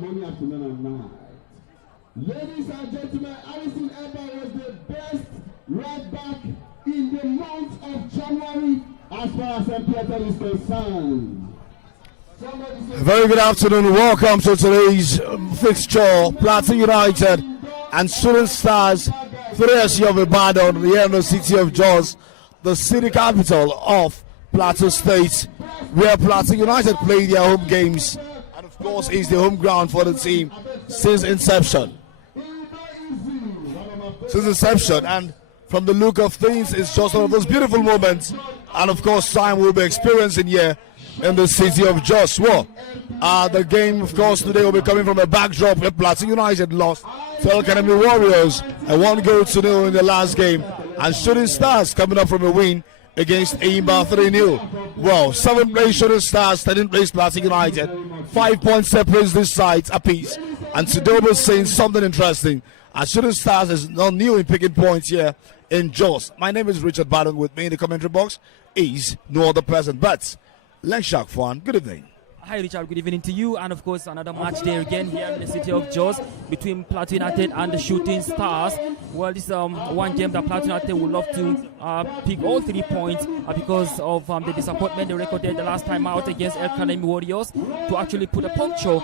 Ladies and gentlemen, Alison Eba was the best right back in the month of January as far as NPFL is concerned. Very good afternoon. Welcome to today's fixture. PLATEAU United and Shooting Stars 3SC of Ibadan here in the city of Jos, the city capital of Plateau State, where PLATEAU United play their home games, and of course is the home ground for the team since inception. And from the look of things, it's just one of those beautiful moments, and of course time we'll be experiencing here in the city of Jos. The game, of course, today will be coming from a backdrop where PLATEAU United lost to El Academy Warriors and 1-0 in the last game, and Shooting Stars coming up from a win against Aimba 3-0. 7th place Shooting Stars, 13th place PLATEAU United, 5 points separates these sides apiece. And Sidoba is saying something interesting, as Shooting Stars is not new in picking points here in Jos. My name is Richard Badon. With me in the commentary box is no other person but Lenshak Fwan. Good evening. Hi Richard, good evening to you, and of course another match day again here in the city of Jos between PLATEAU United and the Shooting Stars. Well, this is one game that PLATEAU United would love to pick all 3 points because of the disappointment they recorded the last time out against El Academy Warriors, to actually put a puncture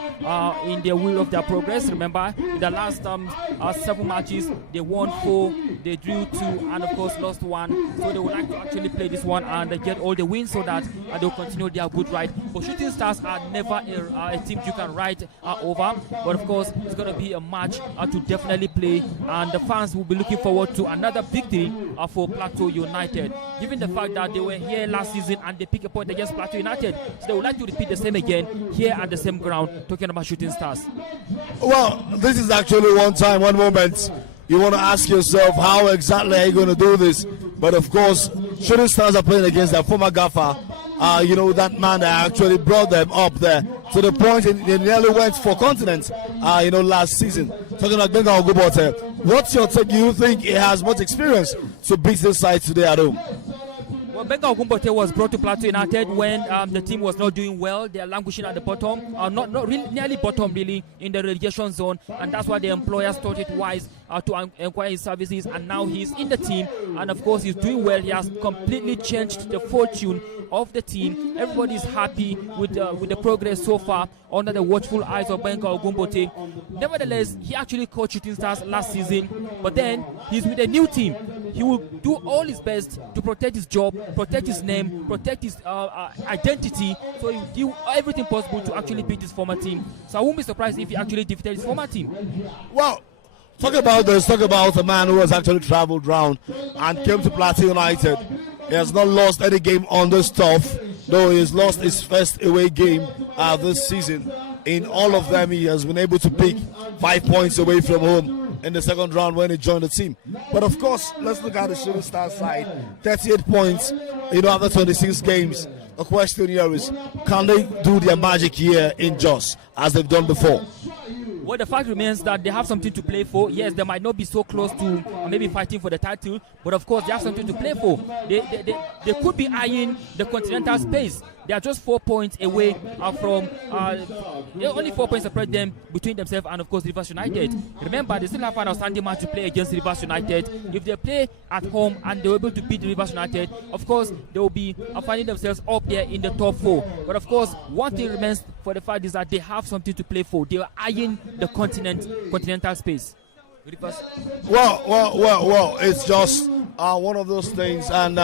in the wheel of their progress. Remember, in the last 7 matches, they won 4, they drew 2, and of course lost 1. So they would like to actually play this one and get all the wins so that they'll continue their good ride. But Shooting Stars are never a team you can ride over, but of course it's going to be a match to definitely play, and the fans will be looking forward to another victory for PLATEAU United, given the fact that they were here last season and they picked a point against PLATEAU United. So they would like to repeat the same again here at the same ground, talking about Shooting Stars. Well, this is actually one moment you want to ask yourself, how exactly are you going to do this? But of course, Shooting Stars are playing against their former gaffer, that man that actually brought them up there to the point they nearly went for continent, last season. Talking about Benga Ogubote. What's your take? Do you think he has much experience to beat this side today at home? Well, Benga Ogunbote was brought to PLATEAU United when the team was not doing well. They are languishing at the bottom, not really, nearly bottom really, in the relegation zone, and that's why the employers thought it wise to acquire his services, and now he's in the team, and of course he's doing well. He has completely changed the fortune of the team. Everybody is happy with the progress so far under the watchful eyes of Benga Ogunbote. Nevertheless, he actually coached Shooting Stars last season, but then he's with a new team. He will do all his best to protect his job, protect his name, protect his identity, so he will do everything possible to actually beat his former team. So I won't be surprised if he actually defeated his former team. Well, talk about a man who has actually traveled round and came to PLATEAU United. He has not lost any game on this turf, though he has lost his first away game this season. In all of them, he has been able to pick 5 points away from home in the second round when he joined the team. But of course, let's look at the Shooting Stars side. 38 points, after 26 games. The question here is, can they do their magic here in Jos as they've done before? Well, the fact remains that they have something to play for. Yes, they might not be so close to maybe fighting for the title, but of course they have something to play for. They could be eyeing the continental space. They are just 4 points away from only 4 points separate them between themselves and of course Rivers United. Remember, they still have an outstanding match to play against Rivers United. If they play at home and they're able to beat Rivers United, of course they will be finding themselves up there in the top 4. But of course, one thing remains for the fact is that they have something to play for. They are eyeing the continental space. Well, it's just one of those things, and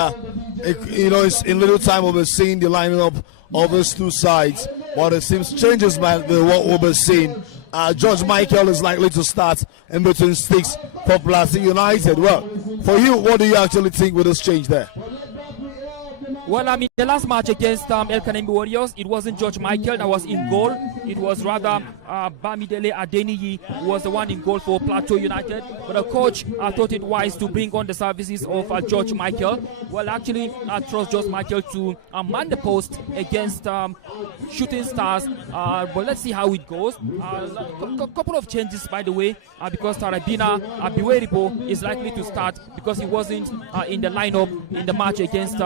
it's in little time we'll be seeing the lineup of these two sides. But it seems changes might be what we'll be seeing. George Michael is likely to start in between sticks for PLATEAU United. Well, for you, what do you actually think with this change there? Well, I mean, the last match against El Academy Warriors, it wasn't George Michael that was in goal. It was rather Bamidele Adeniyi who was the one in goal for PLATEAU United. But the coach thought it wise to bring on the services of George Michael. Well, actually, I trust George Michael to man the post against Shooting Stars. But let's see how it goes. A couple of changes, by the way, because Tarabina Biweribo is likely to start because he wasn't in the lineup in the match against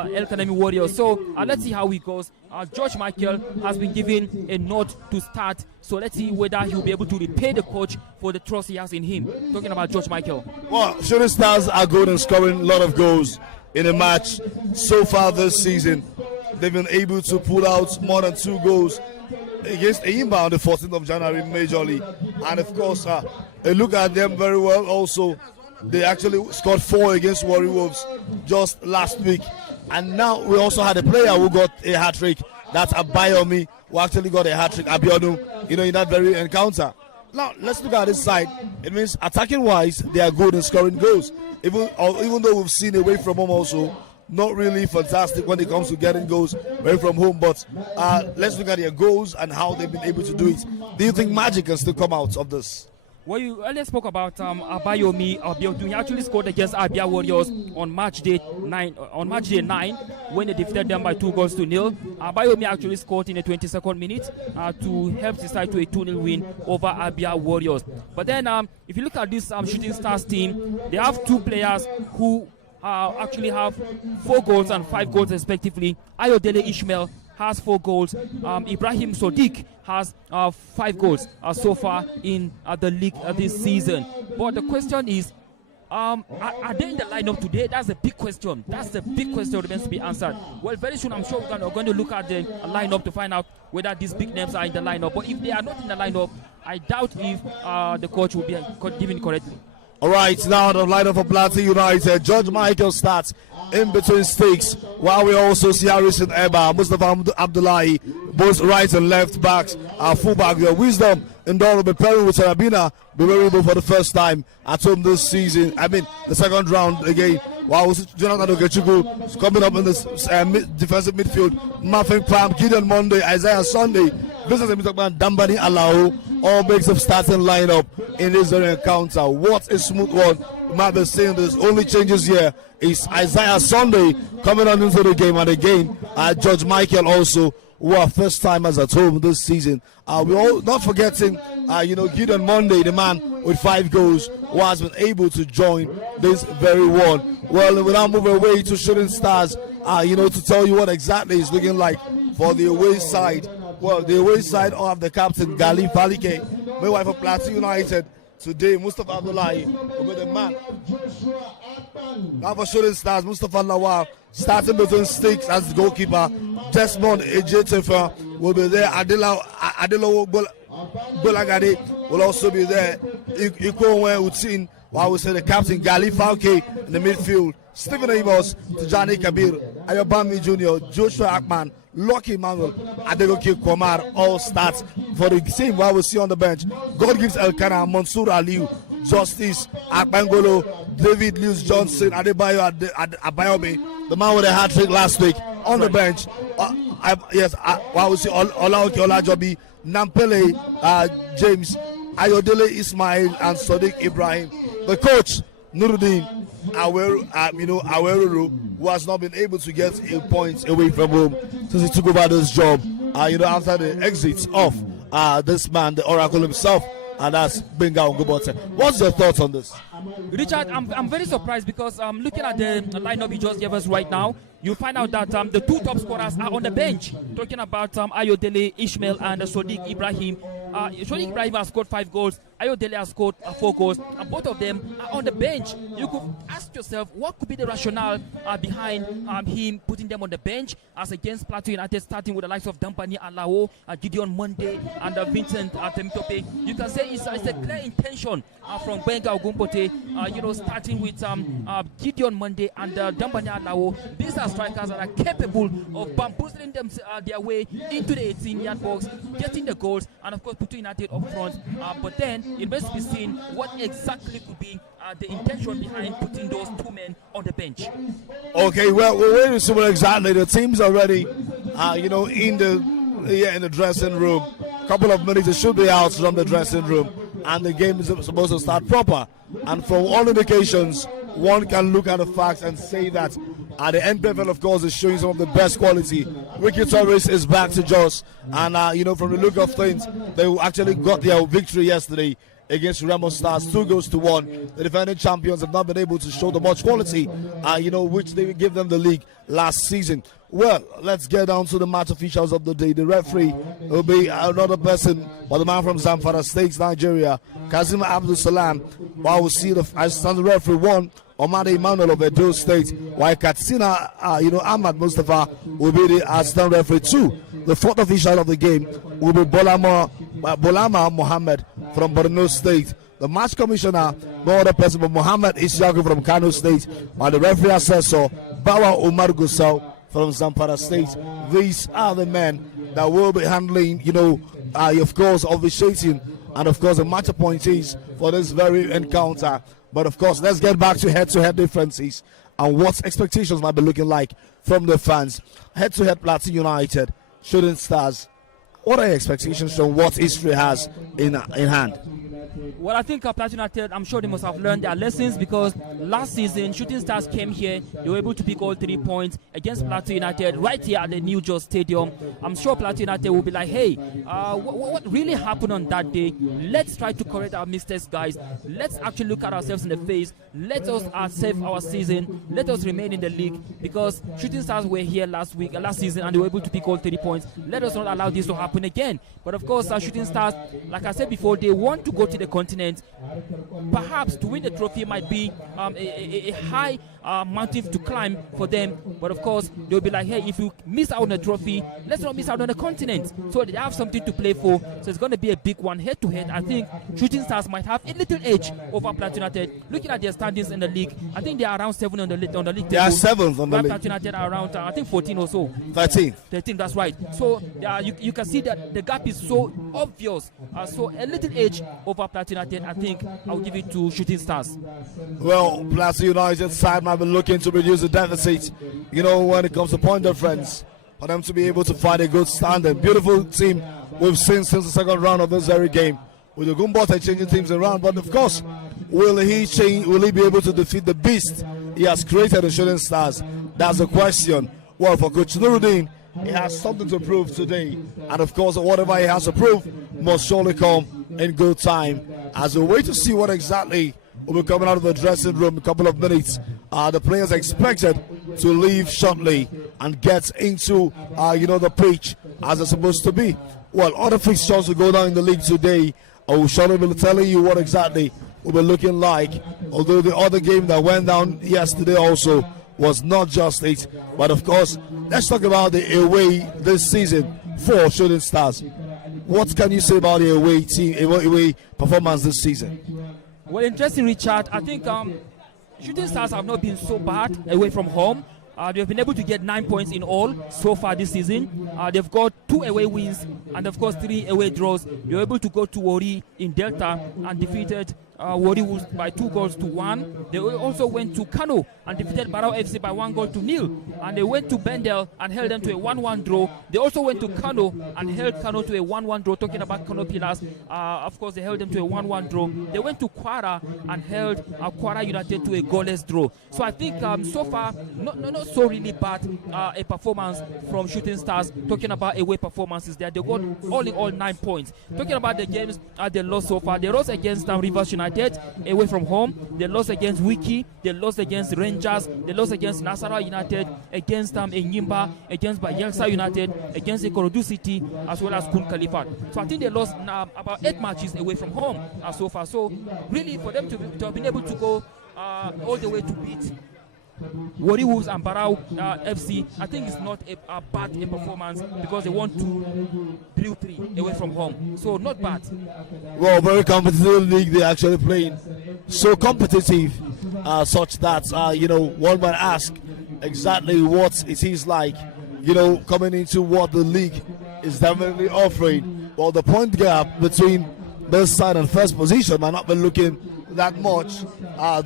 El Kanemi Warriors. So let's see how it goes. George Michael has been given a nod to start. So let's see whether he'll be able to repay the coach for the trust he has in him. Talking about George Michael. Well, Shooting Stars are good and scoring a lot of goals in a match so far this season. They've been able to pull out more than 2 goals against Eimba on the 14th of January majorly. And of course, a look at them very well also. They actually scored 4 against Warri Wolves just last week. And now we also had a player who got a hat-trick. That's Abayomi, who actually got a hat-trick, Abiodun, in that very encounter. Now, let's look at this side. It means attacking-wise, they are good in scoring goals. Even though we've seen away from home also, not really fantastic when it comes to getting goals away from home. But let's look at their goals and how they've been able to do it. Do you think magic can still come out of this? Well, you earlier spoke about Abayomi Abiodun. He actually scored against Abia Warriors on March day 9 when they defeated them by 2-0. Abayomi actually scored in the 22nd minute to help the side to a 2-0 win over Abia Warriors. But then, if you look at this Shooting Stars team, they have 2 players who actually have 4 goals and 5 goals respectively. Ayodele Ishmael has 4 goals. Ibrahim Sodiq has 5 goals so far in the league this season. But the question is, are they in the lineup today? That's a big question. That's the big question that remains to be answered. Well, very soon I'm sure we're going to look at the lineup to find out whether these big names are in the lineup. But if they are not in the lineup, I doubt if the coach will be given correctly. All right, now the lineup for PLATEAU United. George Michael starts in between sticks, while we also see Harrison Eba, Mustafa Abdullahi, both right and left backs, our fullback, your Wisdom, and Doro be pairing with Sarabina, be variable for the first time at home this season. I mean, the second round again. While we see Jonathan Ogechuku coming up in this defensive midfield, Muffin Pam, Gideon Monday, Isaiah Sunday, Business and Dambani Alao, all makes up starting lineup in this very encounter. What a smooth one. You might be saying this. Only changes here is Isaiah Sunday coming on into the game, and again, George Michael also, who are first timers at home this season. We all not forgetting, Gideon Monday, the man with 5 goals, who has been able to join this very one. Well, we now move away to Shooting Stars, to tell you what exactly is looking like for the away side. Well, the away side of the captain, Gali Falike, meanwhile for PLATEAU United. Today, Mustafa Abdullahi will be the man. Now for Shooting Stars, Mustafa Lawal starting between sticks as the goalkeeper. Desmond Ejetefa will be there. Adelo Bolagade will also be there. Ikouwe Utin, while we say the captain, Gali Falke in the midfield. Stephen Amos, Tijani Kabir, Ayobami Jr., Joshua Akman, Lucky Manuel, Adegoke Komar all start for the team. While we see on the bench, God gives Elkanah, Mansour Aliu, Justice, Akbangolo, David Lewis Johnson, Adebayo Abayomi, the man with a hat-trick last week on the bench. While we see Olaoke Olajobi, Nampele, James, Ayodele Ismail, and Sadiq Ibrahim. The coach, Nuruddin Aweruru, who has not been able to get a point away from home since he took over this job, after the exit of this man, the Oracle himself, and that's Benga Ongobote. What's your thoughts on this? Richard, I'm very surprised because looking at the lineup you just gave us right now, you find out that the 2 top scorers are on the bench. Talking about Ayodele Ishmael and Sadiq Ibrahim. Sadiq Ibrahim has scored 5 goals. Ayodele has scored 4 goals, and both of them are on the bench. You could ask yourself, what could be the rationale behind him putting them on the bench as against PLATEAU United, starting with the likes of Dampani Alao, Gideon Monday, and Vincent Temitope. You can say it's a clear intention from Benga Ogumbote, starting with Gideon Monday and Dampani Alao. These are strikers that are capable of bamboozling them their way into the 18-yard box, getting the goals, and of course PLATEAU United up front. But then it must be seen what exactly could be the intention behind putting those 2 men on the bench. Okay, well, we're waiting to see what exactly the team's already, in the dressing room. Couple of minutes, it should be out from the dressing room, and the game is supposed to start proper. And from all indications, one can look at the facts and say that the NPFL, of course, is showing some of the best quality. Wiki Torres is back to Jos, and from the look of things, they actually got their victory yesterday against Remo Stars, 2-1. The defending champions have not been able to show the much quality, which they give them the league last season. Well, let's get down to the match officials of the day. The referee will be another person, but the man from Zamfara State, Nigeria, Kazim Abdul Salam. While we see the assistant referee 1, Omade Emmanuel of Edo State, while Katsina, Ahmad Mustafa will be the assistant referee 2. The fourth official of the game will be Bolama Mohammed from Borno State. The match commissioner, no other person but Mohammed Isyaku from Kano State, while the referee assessor, Bawa Umar Gusau from Zamfara State. These are the men that will be handling, of course, officiating and, of course, the match appointees for this very encounter. But, of course, let's get back to head-to-head differences and what expectations might be looking like from the fans. Head-to-head Plateau United, Shooting Stars. What are your expectations from what history has in hand? Well, I think Plateau United, I'm sure they must have learned their lessons, because last season, Shooting Stars came here. They were able to pick all 3 points against Plateau United right here at the New Jos Stadium. I'm sure Plateau United will be like, hey, what really happened on that day? Let's try to correct our mistakes, guys. Let's actually look at ourselves in the face. Let us save our season. Let us remain in the league, because Shooting Stars were here last season, and they were able to pick all 3 points. Let us not allow this to happen again. But of course, Shooting Stars, like I said before, they want to go to the continent. Perhaps to win the trophy might be a high mountain to climb for them, but of course they'll be like, hey, if you miss out on the trophy, let's not miss out on the continent. So they have something to play for. So it's going to be a big one, head to head. I think Shooting Stars might have a little edge over Plateau United. Looking at their standings in the league, I think they are around 7 on the league. They are 7th on the league. Plateau United are around I think 14 or so. 13. That's right. So you can see that the gap is so obvious. So a little edge over Plateau United. I think I'll give it to Shooting Stars. Well, Plateau United side might be looking to reduce the deficit, when it comes to point difference, for them to be able to find a good standard. Beautiful team we've seen since the second round of this very game, with the Gumbota changing teams around. But of course, will he be able to defeat the beast he has created in Shooting Stars? That's the question. Well, for Coach Nuruddin, he has something to prove today, and of course, whatever he has to prove must surely come in good time. As we wait to see what exactly will be coming out of the dressing room in a couple of minutes, the players are expected to leave shortly and get into the pitch as they're supposed to be. Well, other fixtures will go down in the league today. I will surely be telling you what exactly will be looking like, although the other game that went down yesterday also was not just it. But of course, let's talk about the away this season for Shooting Stars. What can you say about the away team, away performance this season? Well, interesting, Richard. I think Shooting Stars have not been so bad away from home. They've been able to get 9 points in all so far this season. They've got 2 away wins and, of course, 3 away draws. They were able to go to Wari in Delta and defeated Wari Wolves by 2-1. They also went to Kano and defeated Barao FC by 1-0. And they went to Bendel and held them to a 1-1 draw. They also went to Kano and held Kano to a 1-1 draw. Talking about Kano Pillars, of course, they held them to a 1-1 draw. They went to Kwara and held Kwara United to a goalless draw. So I think so far, not so really bad a performance from Shooting Stars. Talking about away performances there, they got all in all 9 points. Talking about the games they lost so far, they lost against Rivers United away from home. They lost against Wiki. They lost against Rangers. They lost against Nasarawa United, against Enyimba, against Bayelsa United, against Ikorodu City, as well as Kun Khalifat. So I think they lost about 8 matches away from home so far. So really, for them to have been able to go all the way to beat Wari Wolves and Barao FC, I think it's not a bad performance, because they want to drill 3 away from home. So not bad. Well, very competitive league they're actually playing. So competitive, such that one might ask exactly what it is like, coming into what the league is definitely offering. Well, the point gap between this side and first position might not be looking that much,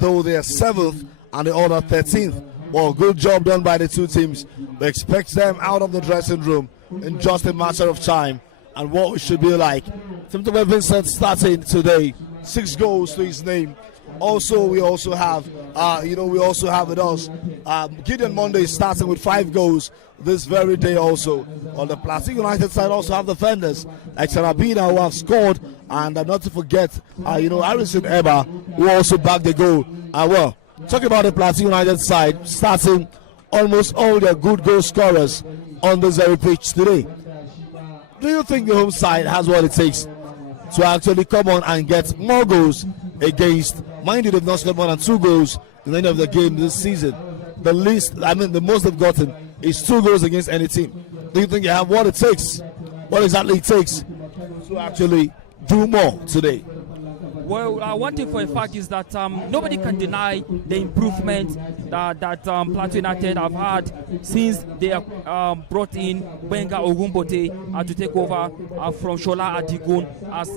though they are 7th and the other 13th. Well, good job done by the 2 teams. We expect them out of the dressing room in just a matter of time, and what it should be like. Timothy Vincent starting today, 6 goals to his name. Also, we also have with us Gideon Monday starting with 5 goals this very day also. On the Plateau United side, also have defenders like Sarabina, who have scored And not to forget, Harrison Eba, who also backed the goal. Well, talking about the Plateau United side, starting almost all their good goal scorers on this very pitch today. Do you think the home side has what it takes to actually come on and get more goals against? Mind you, they've not scored more than 2 goals in any of the games this season. The most they've gotten is 2 goals against any team. Do you think you have what it takes? What exactly it takes to actually do more today? Well, one thing for a fact is that nobody can deny the improvement that Plateau United have had since they brought in Benga Ogumbote to take over from Shola Adigun as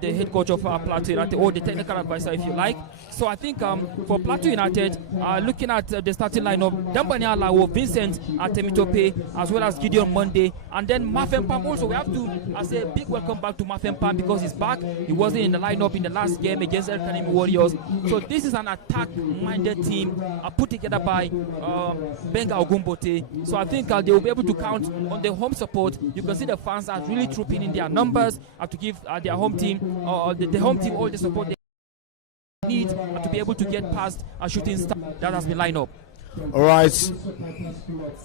the head coach of Plateau United, or the technical advisor if you like. So I think for Plateau United, looking at the starting lineup, Dambani Alawo, Vincent Temitope, as well as Gideon Monday, and then Mafempam also. We have to say a big welcome back to Mafempam because he's back. He wasn't in the lineup in the last game against El Kanemi Warriors. So this is an attack-minded team put together by Benga Ogumbote. So I think they will be able to count on the home support. You can see the fans are really trooping in their numbers to give their home team, the home team, all the support they need to be able to get past a shooting star that has been lined up. All right,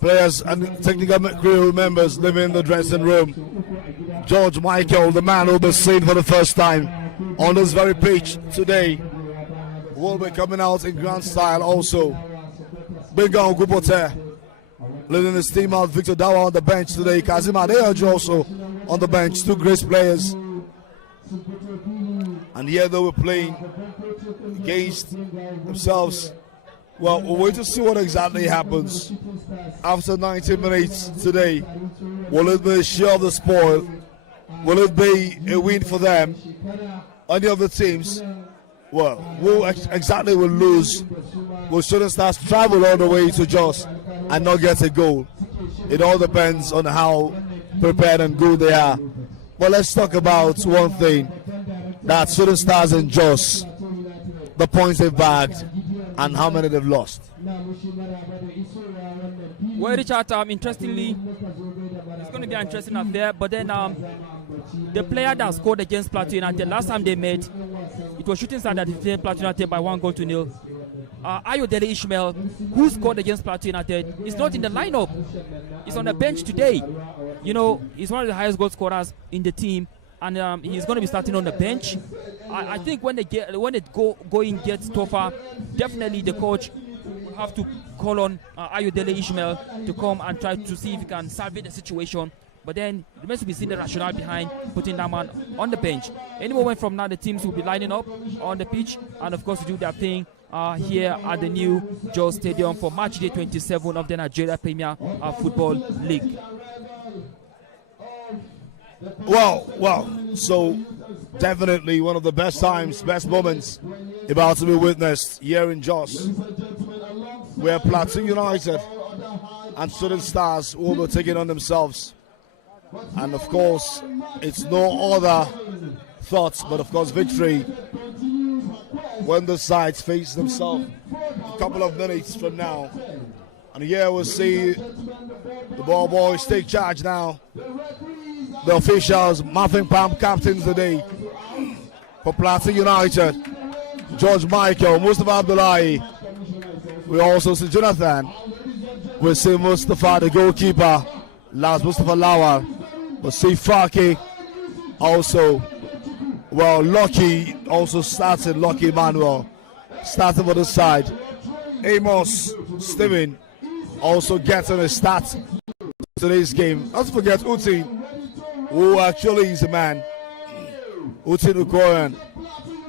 players and technical crew members living in the dressing room. George Michael, the man who will be seen for the first time on this very pitch today, will be coming out in grand style also. Benga Ogumbote leading his team out. Victor Dawa on the bench today. Kazim Adeyanju also on the bench. 2 great players. And here they were playing against themselves. Well, we'll wait to see what exactly happens after 90 minutes today. Will it be a share of the spoil? Will it be a win for them? Any of the teams? Well, who exactly will lose? Will Shooting Stars travel all the way to Jos and not get a goal? It all depends on how prepared and good they are. But let's talk about one thing. That Shooting Stars and Jos, the points they've bagged and how many they've lost. Well, Richard, interestingly, it's going to be an interesting affair. But then the player that scored against Plateau United last time they met, it was Shooting Stars that defeated Plateau United by 1-0. Ayodele Ishmael, who scored against Plateau United, is not in the lineup. He's on the bench today. You know, he's one of the highest goal scorers in the team. And he's going to be starting on the bench. I think when it going gets tougher, definitely the coach will have to call on Ayodele Ishmael to come and try to see if he can salvage the situation. But then it remains to be seen the rationale behind putting that man on the bench. Any moment from now, the teams will be lining up on the pitch and of course to do their thing here at the new Jos Stadium for match day 27 of the Nigerian Premier Football League. Well, so definitely one of the best times, best moments about to be witnessed here in Jos, where Plateau United and Shooting Stars will be taking on themselves. And of course, it's no other thoughts but of course victory when the sides face themselves a couple of minutes from now. And here we'll see the ball boys take charge now. The officials, Muffin Palm captains today for Plateau United. George Michael, Mustafa Abdullahi. We also see Jonathan. We see Mustafa, the goalkeeper. Last Mustafa Lawal. We see Faki. Also, well, Lucky also starting. Lucky Emmanuel starting for the side. Amos Steven also getting a start to today's game. Not to forget Uti, who actually is a man, Utin Ukoyan,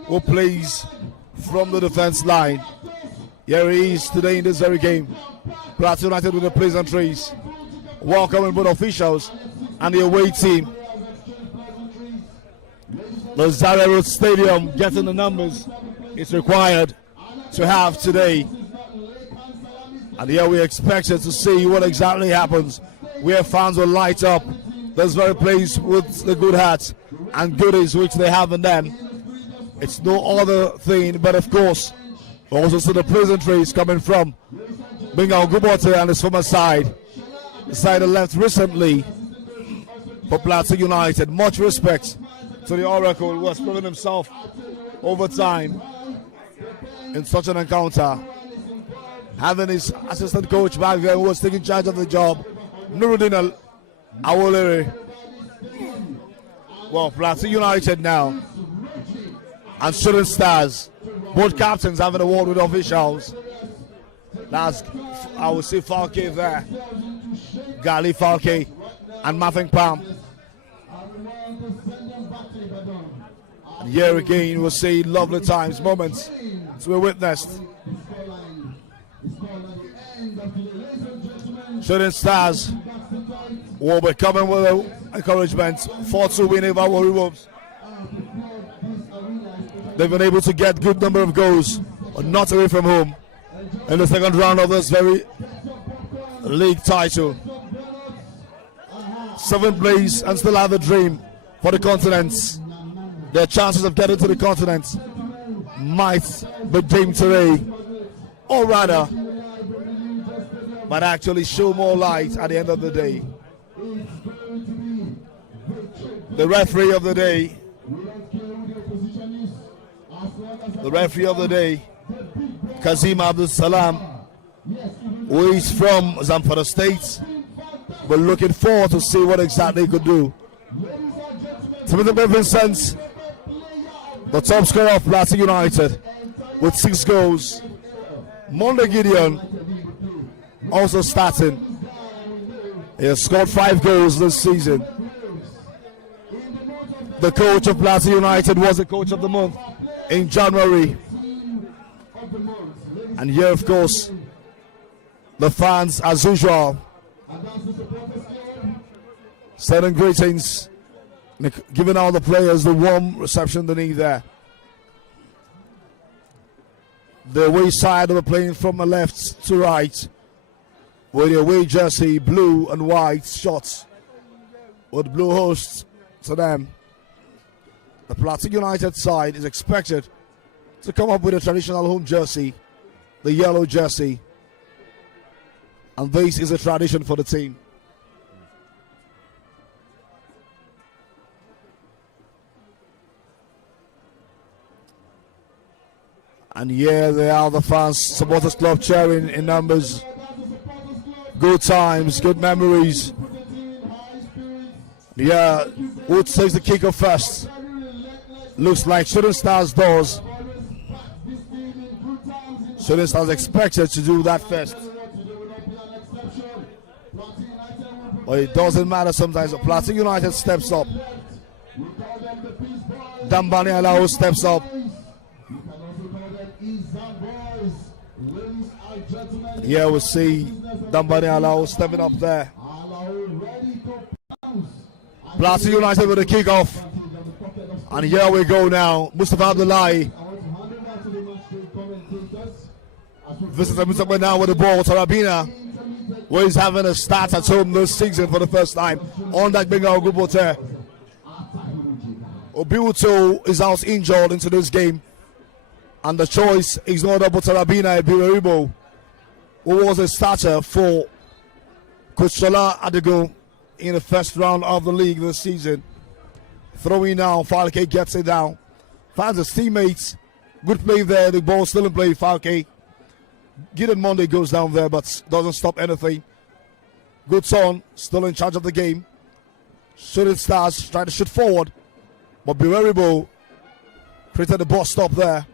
who plays from the defense line. Here he is today in this very game. Plateau United with the pleasantries, welcoming both officials and the away team. The Zaria Road Stadium getting the numbers it's required to have today. And here we expected to see what exactly happens, where fans will light up this very place with the good hats and goodies which they have in them. It's no other thing but of course also see the pleasantries coming from Benga Ogumbote and his former side. The side that left recently for Plateau United. Much respect to the Oracle, who has proven himself over time in such an encounter. Having his assistant coach back there who was taking charge of the job, Nuruddin Awolere. Well, Plateau United now and Shooting Stars, both captains having a word with officials. That's, I will see Falke there, Gali Falke and Maffing Palm. And here again we'll see lovely times, moments to be witnessed. Shooting Stars will be coming with encouragement. 4-2 win over Warri Wolves. They've been able to get good number of goals, but not away from home in the second round of this very league title. 7th place and still have a dream for the continent. Their chances of getting to the continent might be dim today, or rather, might actually show more light at the end of the day. The referee of the day, Kazim Abdul Salam, who is from Zamfara State. We're looking forward to see what exactly he could do. Timothy Vincent, the top scorer of Plateau United, with 6 goals. Monday Gideon also starting. He has scored 5 goals this season. The coach of Plateau United was the coach of the month in January. And here, of course, the fans, as usual, sending greetings, giving all the players the warm reception they need there. The away side of the playing from the left to right, with the away jersey, blue and white shots, with blue hosts to them. The Plateau United side is expected to come up with a traditional home jersey, the yellow jersey, and this is a tradition for the team. And here they are, the fans, supporters club cheering in numbers. Good times, good memories. Yeah, who takes the kickoff first? Looks like Shooting Stars does. Shooting Stars expected to do that first. But it doesn't matter sometimes. Plateau United steps up. Dambani Alao steps up. Here we see Dambani Alao stepping up there. Plateau United with a kickoff. And here we go now. Mustafa Abdullahi. Visitor Mustafa now with the ball. Tarabina, where he's having a start at home this season for the first time. On that Bengal Gubote. Obiuto is out injured into this game. And the choice is not about Tarabina Ibiraribo, who was a starter for Coach Shola Adigo in the first round of the league this season. Throwing now, Falke gets it down. Finds his teammates. Good play there. The ball still in play. Falke. Gideon Monday goes down there, but doesn't stop anything. Good son, still in charge of the game. Shooting Stars trying to shoot forward, but Bireribo created the ball stop there.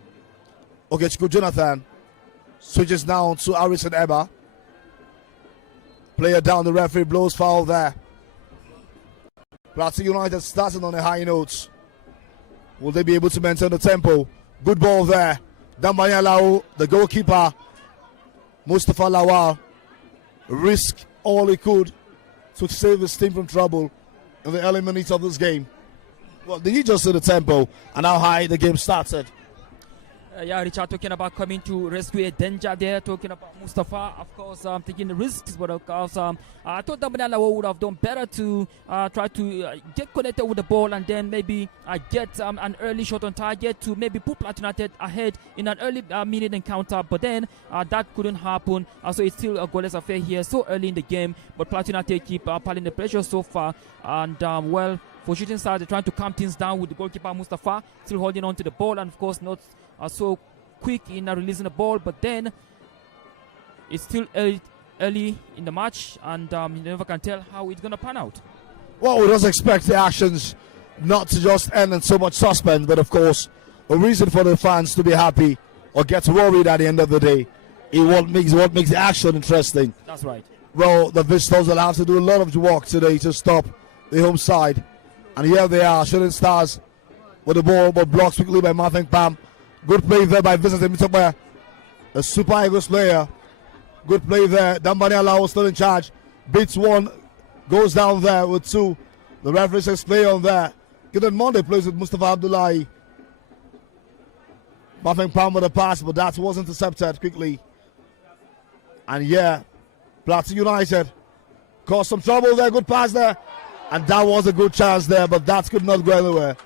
Ogechukwu Jonathan switches now to Harrison Eba. Player down, the referee blows foul there. Plateau United starting on a high note. Will they be able to maintain the tempo? Good ball there. Dambani Alao, the goalkeeper, Mustafa Lawal, risked all he could to save his team from trouble in the early minutes of this game. Well, did you just see the tempo and how high the game started? Yeah, Richard talking about coming to rescue a danger there, talking about Mustafa, of course, taking the risks, but of course, I thought Dambani would have done better to try to get connected with the ball and then maybe get an early shot on target to maybe put Plateau United ahead in an early minute encounter, but then that couldn't happen, so it's still a goalless affair here so early in the game, but Plateau United keep piling the pressure so far, and well, for Shooting Stars. They're trying to calm things down with the goalkeeper Mustafa still holding on to the ball, and of course not so quick in releasing the ball. But then it's still early in the match, and you never can tell how it's going to pan out. Well, we just expect the actions not to just end in so much suspense, but of course a reason for the fans to be happy or get worried at the end of the day. What makes the action interesting. That's right. Well, the visitors will have to do a lot of work today to stop the home side. And here they are, Shooting Stars with the ball, but blocked quickly by Martin Pam. Good play there by Vincent, a Super Eagles player. Good play there. Dambani Alao still in charge. Beats one, goes down there with two. The referee says play on there. Gideon Monday plays with Mustafa Abdullahi. Martin Pam with a pass, but that was intercepted quickly. And yeah, PLATEAU United caused some trouble there. Good pass there. And that was a good chance there, but that could not go anywhere.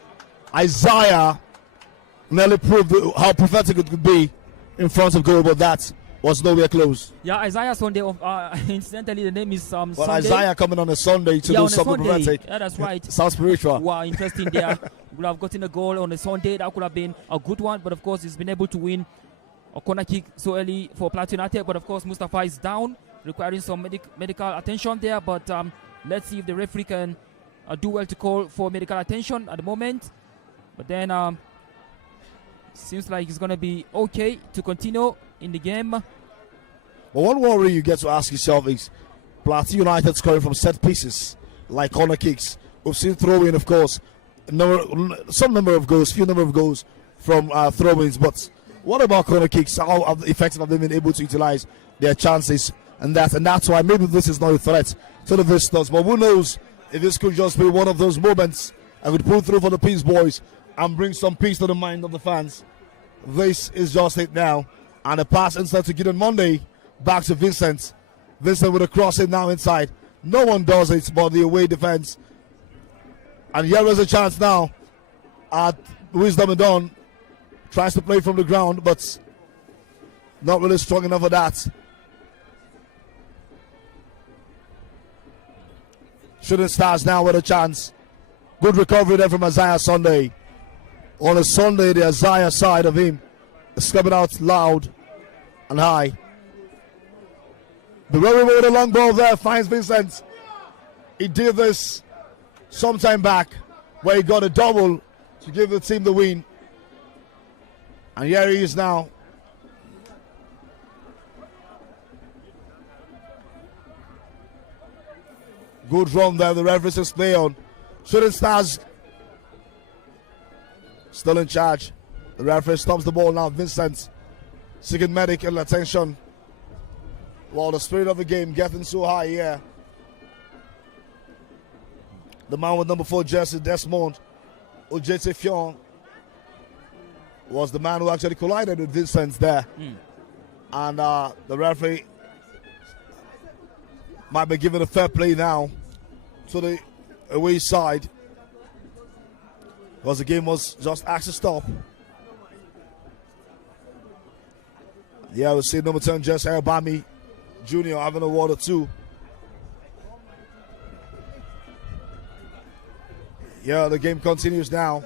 Isaiah nearly proved how pathetic it could be in front of goal, but that was nowhere close. Yeah, Isaiah Sunday. Incidentally, the name is but Sunday. Isaiah coming on a Sunday to do something pathetic. Yeah, that's right. Sounds spiritual. Wow, interesting there. Would have gotten a goal on a Sunday. That could have been a good one, but of course, he's been able to win a corner kick so early for PLATEAU United. But of course, Mustafa is down, requiring some medical attention there. But let's see if the referee can do well to call for medical attention at the moment. But then seems like it's going to be okay to continue in the game. But one worry you get to ask yourself is PLATEAU United scoring from set pieces like corner kicks. We've seen throw-in, of course, some number of goals, few number of goals from throw-ins. But what about corner kicks? How effective have they been able to utilize their chances? And that's why maybe this is not a threat to the visitors. But who knows if this could just be one of those moments I could pull through for the Peace Boys and bring some peace to the mind of the fans. This is just it now. And a pass instead to Gideon Monday. Back to Vincent. Vincent with a crossing now inside. No one does it but the away defense. And here is a chance now at Wisdom and Dawn. Tries to play from the ground, but not really strong enough for that. Shooting Stars now with a chance. Good recovery there from Isaiah Sunday. On a Sunday, the Isaiah side of him is coming out loud and high. The very with a long ball there finds Vincent. He did this some time back where he got a double to give the team the win. And here he is now. Good run there, the referee says play on. Shooting Stars still in charge. The referee stops the ball now. Vincent seeking medical attention. While the spirit of the game getting so high here. The man with number 4 jersey, Desmond Ojetefion, was the man who actually collided with Vincent there. And the referee might be giving a fair play now to the away side, because the game was just asked to stop. Yeah, we'll see number 10 Jess Ayobami Jr. having a word or two. Yeah, the game continues now.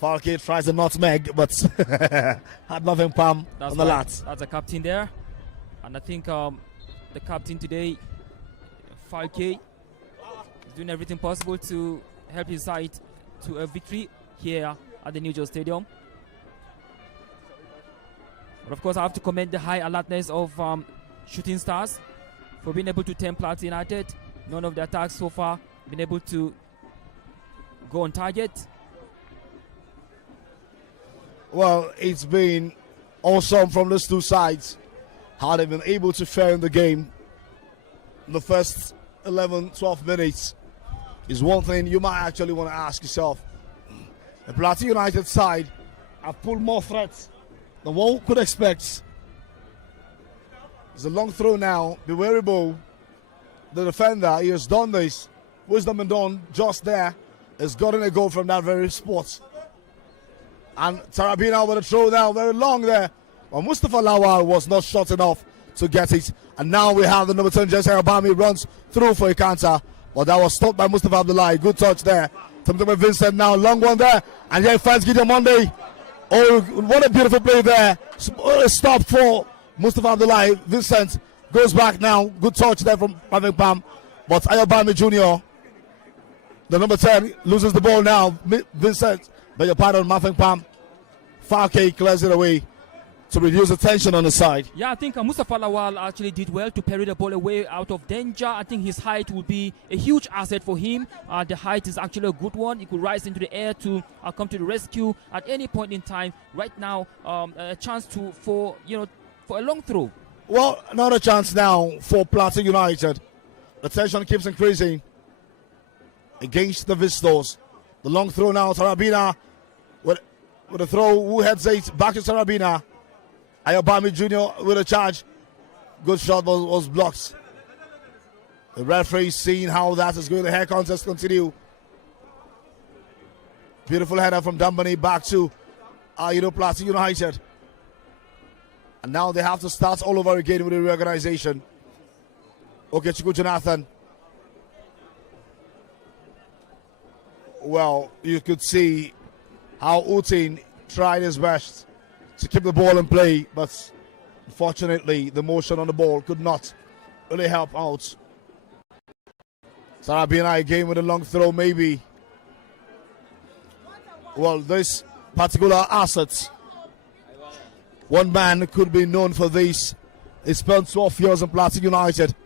Falke tries the nutmeg, but had nothing palm on the lat. That's a captain there. And I think the captain today, Falke, is doing everything possible to help his side to a victory here at the New Jersey Stadium. But of course, I have to commend the high alertness of Shooting Stars for being able to tempt PLATEAU United. None of the attacks so far been able to go on target. Well, it's been awesome from these two sides. How they've been able to fare in the game in the first 11, 12 minutes is one thing you might actually want to ask yourself. The PLATEAU United side have pulled more threats than one could expect. It's a long throw now. Bewariable, the defender, he has done this. Wisdom and Dawn just there has gotten a goal from that very spot. And Tarabina with a throw now, very long there. But Mustafa Lawal was not short enough to get it. And now we have the number 10 Jesse Obami runs through for a counter. But that was stopped by Mustafa Abdullahi. Good touch there. Something with Vincent now. Long one there. And here finds Gideon Monday. Oh, what a beautiful play there. Stop for Mustafa Abdullahi. Vincent goes back now. Good touch there from Mavin Pam. But Ayobami Jr., the number 10, loses the ball now. Vincent, beg your pardon, Mavin Pam. Falke clears it away to reduce the tension on the side. Yeah, I think Mustafa Lawal actually did well to parry the ball away out of danger. I think his height will be a huge asset for him. The height is actually a good one. He could rise into the air to come to the rescue at any point in time. Right now, a chance for a long throw. Well, another chance now for Plateau United. The tension keeps increasing against the visitors. The long throw now, Tarabina with a throw. Who heads it back to Tarabina? Ayobami Jr. with a charge. Good shot was blocked. The referee seeing how that is going. The hair contest continue. Beautiful header from Dambani back to Plateau United. And now they have to start all over again with the reorganization. Okay, Chiku Jonathan. Well, you could see how Utin tried his best to keep the ball in play, but unfortunately the motion on the ball could not really help out. Sarabina again with a long throw, maybe. Well, this particular asset, one man could be known for this. He spent 12 years in Plateau United.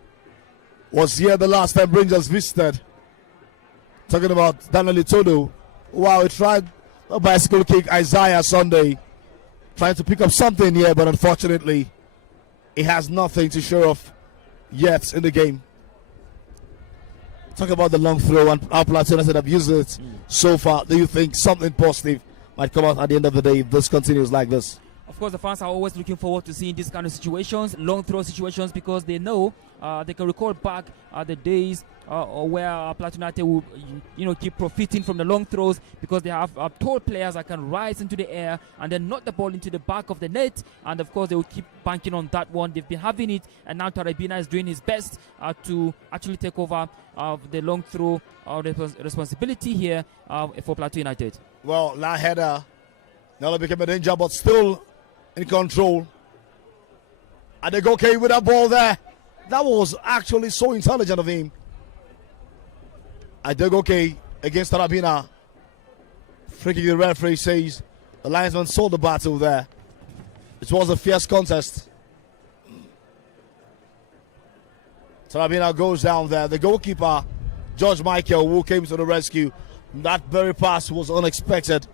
Was here the last time Rangers visited. Talking about Daniel Itodo. Wow, he tried a bicycle kick, Isaiah Sunday. Trying to pick up something here, but unfortunately, he has nothing to show off yet in the game. Talk about the long throw and how Plateau United have used it so far. Do you think something positive might come out at the end of the day if this continues like this? Of course, the fans are always looking forward to seeing these kind of situations, long throw situations, because they know they can recall back the days where Plateau United will, keep profiting from the long throws because they have tall players that can rise into the air and then knock the ball into the back of the net. And of course, they will keep banking on that one. They've been having it, and now Tarabina is doing his best to actually take over the long throw responsibility here for Plateau United. Well, that header nearly became a danger, but still in control. And they go okay with that ball there. That was actually so intelligent of him. Adegoke against Tarabina. Freaking the referee says the linesman saw the battle there. It was a fierce contest. Tarabina goes down there. The goalkeeper, George Michael, who came to the rescue. That very pass was unexpected.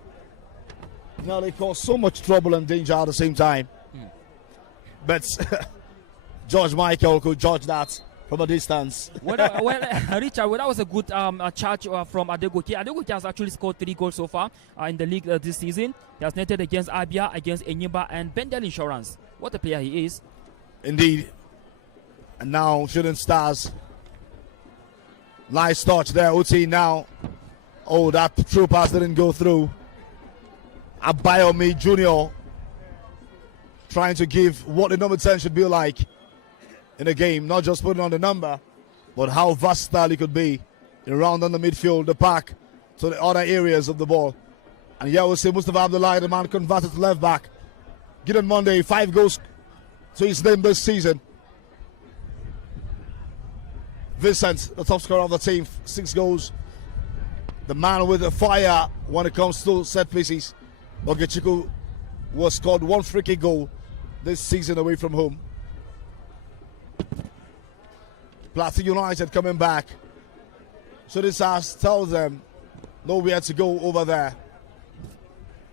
Now they caused so much trouble and danger at the same time. But George Michael could judge that from a distance. Richard, that was a good charge from Adegoke. Adegoke has actually scored 3 goals so far in the league this season. He has netted against Abia, against Enyimba, and Bendel Insurance. What a player he is. Indeed. And now Shooting Stars. Nice touch there, Uti now. Oh, that true pass didn't go through. Abayomi Jr. trying to give what the number 10 should be like in a game, not just putting on the number, but how versatile he could be around on the midfield, the pack, to the other areas of the ball. And here we see Mustafa Abdullahi, the man converted to left back. Gideon Monday, 5 goals to his name this season. Vincent, the top scorer of the team, 6 goals. The man with the fire when it comes to set pieces. Ogechiku was scored 1 free kick goal this season away from home. Plateau United coming back. So this house tells them nowhere to go over there.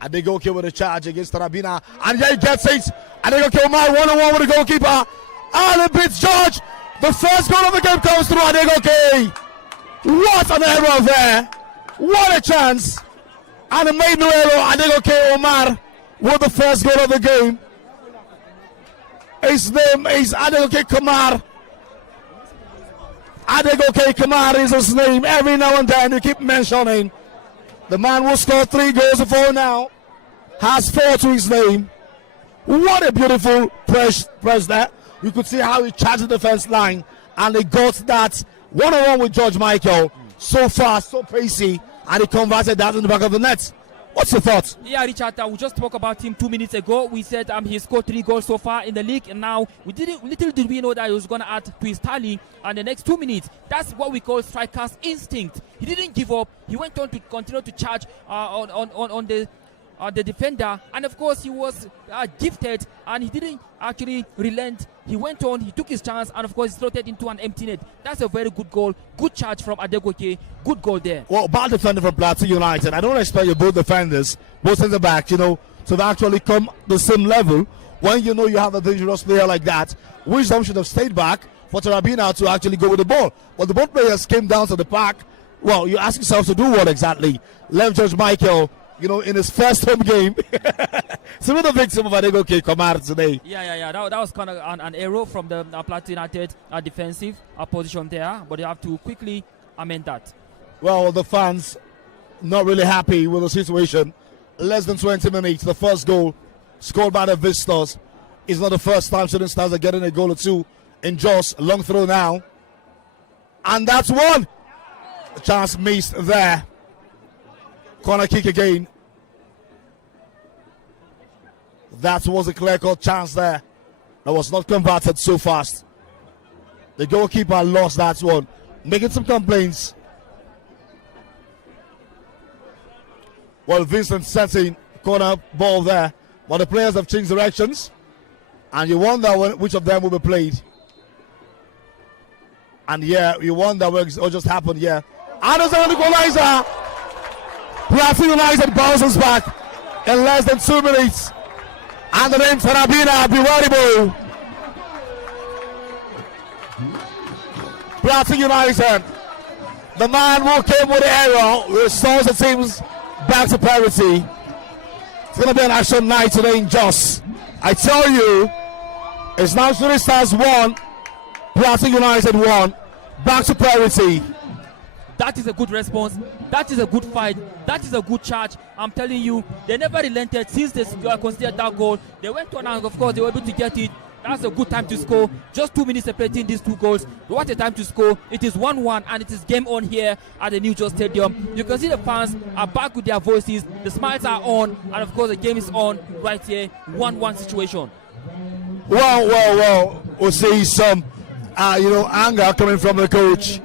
And they go with a charge against Tarabina. And yeah, he gets it. And they go Omar 1-on-1 with the goalkeeper. And it beats George. The first goal of the game comes through. And they go what an error there. What a chance. And it made no error. And they go Omar with the first goal of the game. His name is Adegoke Kamar. Adegoke Kamar is his name. Every now and then you keep mentioning. The man who scored 3 goals before now has 4 to his name. What a beautiful press there. You could see how he charged the defense line and he got that 1-on-1 with George Michael. So fast, so pacey, and he converted that in the back of the net. What's your thoughts? Yeah, Richard, we just spoke about him 2 minutes ago. We said he scored 3 goals so far in the league, and now little did we know that he was going to add to his tally and the next 2 minutes. That's what we call striker's instinct. He didn't give up. He went on to continue to charge on the defender, and of course he was gifted, and he didn't actually relent. He went on, he took his chance, and of course he slotted into an empty net. That's a very good goal. Good charge from Adegoke. Good goal there. Well, bad defender from Plateau United. I don't expect you both defenders, both in the back, to actually come the same level when you know you have a dangerous player like that. Wisdom should have stayed back for Tarabina to actually go with the ball. But the both players came down to the park. Well, you ask yourself to do what exactly? Left George Michael, in his first home game. Some of the victim of Adegoke Kamar today. Yeah. That was kind of an error from the Plateau United defensive position there, but you have to quickly amend that. Well, the fans not really happy with the situation. Less than 20 minutes, the first goal scored by the visitors. It's not the first time Shooting Stars are getting a goal or two in Jos. Long throw now. And that's one. A chance missed there. Corner kick again. That was a clear-cut chance there. That was not converted so fast. The goalkeeper lost that one. Making some complaints. Well, Vincent setting corner ball there. But the players have changed directions. And you wonder which of them will be played. And you wonder what just happened here. And there's an equalizer. Plateau United bounces back in less than 2 minutes. And the name Tarabina Debatable. Plateau United, the man who came with the error, restores the teams back to parity. It's going to be an action night today in Jos. I tell you, it's now Shooting Stars 1, Plateau United 1, back to parity. That is a good response. That is a good fight. That is a good charge. I'm telling you, they never relented since they considered that goal. They went on, and of course they were able to get it. That's a good time to score. Just 2 minutes separating these 2 goals. What a time to score. It is 1-1, and it is game on here at the New Jos Stadium. You can see the fans are back with their voices. The smiles are on, and of course the game is on right here. 1-1 situation. Well. We'll see some, anger coming from the coach.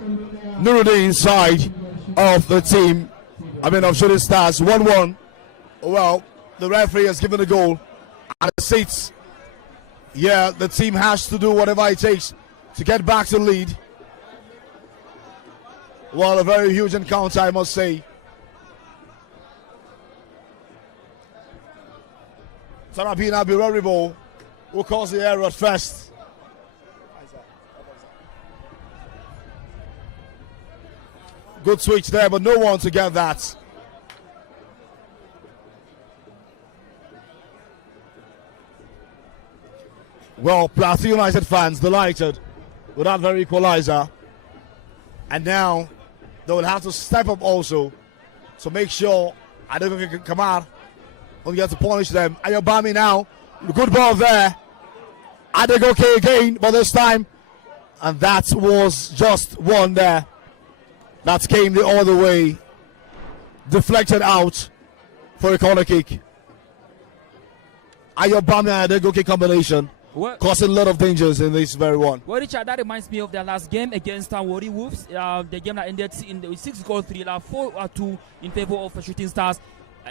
Nuruddin side of the team. Of Shooting Stars. 1-1. Well, the referee has given a goal. And the seats. Yeah, the team has to do whatever it takes to get back to lead. Well, a very huge encounter, I must say. Tarabina Biroribo will cause the error at first. Good switch there, but no one to get that. Well, Plateau United fans delighted with that very equalizer. And now they will have to step up also to make sure Adegoke Kamar will get to punish them. Ayobami now, good ball there. Adegoke again, but this time. And that was just one there. That came the other way. Deflected out for a corner kick. Ayobami and Adegoke combination. Causing a lot of dangers in this very one. Well, Richard, that reminds me of their last game against Warri Wolves. The game that ended in the 6-goal thriller, 4-2 in favor of Shooting Stars.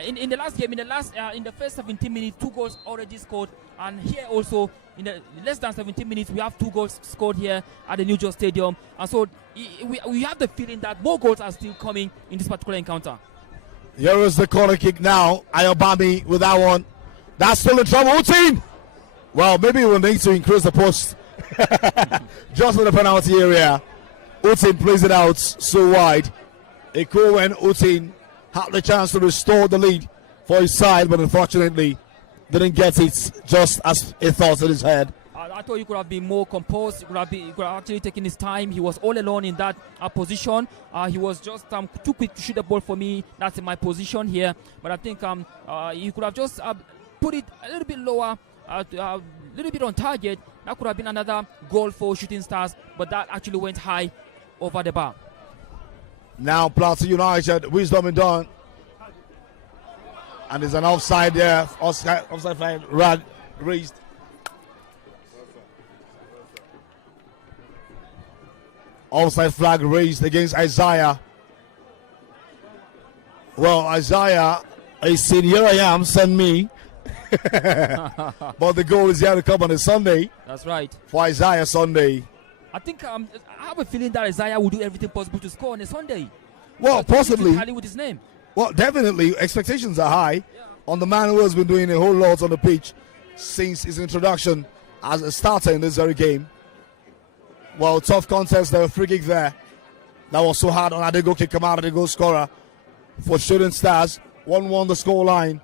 In the last game, in the first 17 minutes, 2 goals already scored, and here also in the less than 17 minutes, we have 2 goals scored here at the New Jos Stadium, and so we have the feeling that more goals are still coming in this particular encounter. Here is the corner kick now. Ayobami with that one. That's still in trouble. Utin! Well, maybe we'll need to increase the post. Just in the penalty area. Utin plays it out so wide. A cool when Utin had the chance to restore the lead for his side, but unfortunately didn't get it just as he thought in his head. I thought he could have been more composed. He could have actually taken his time. He was all alone in that position. He was just too quick to shoot the ball for me. That's in my position here. But I think he could have just put it a little bit lower, a little bit on target. That could have been another goal for Shooting Stars, but that actually went high. over the bar. Now Plateau United, wisdom in done. And there's an offside there. Offside flag rag raised. Offside flag raised against Isaiah. Well, Isaiah is saying, here I am, send me. But the goal is here to come on a Sunday. That's right. For Isaiah Sunday. I think I have a feeling that Isaiah will do everything possible to score on a Sunday. Well, possibly. With his name. Well, definitely. Expectations are high on the man who has been doing a whole lot on the pitch since his introduction as a starter in this very game. Well, tough contest. There was a free kick there. That was so hard on Adegoke Kamara, the goal scorer for Shooting Stars. 1-1 the score line.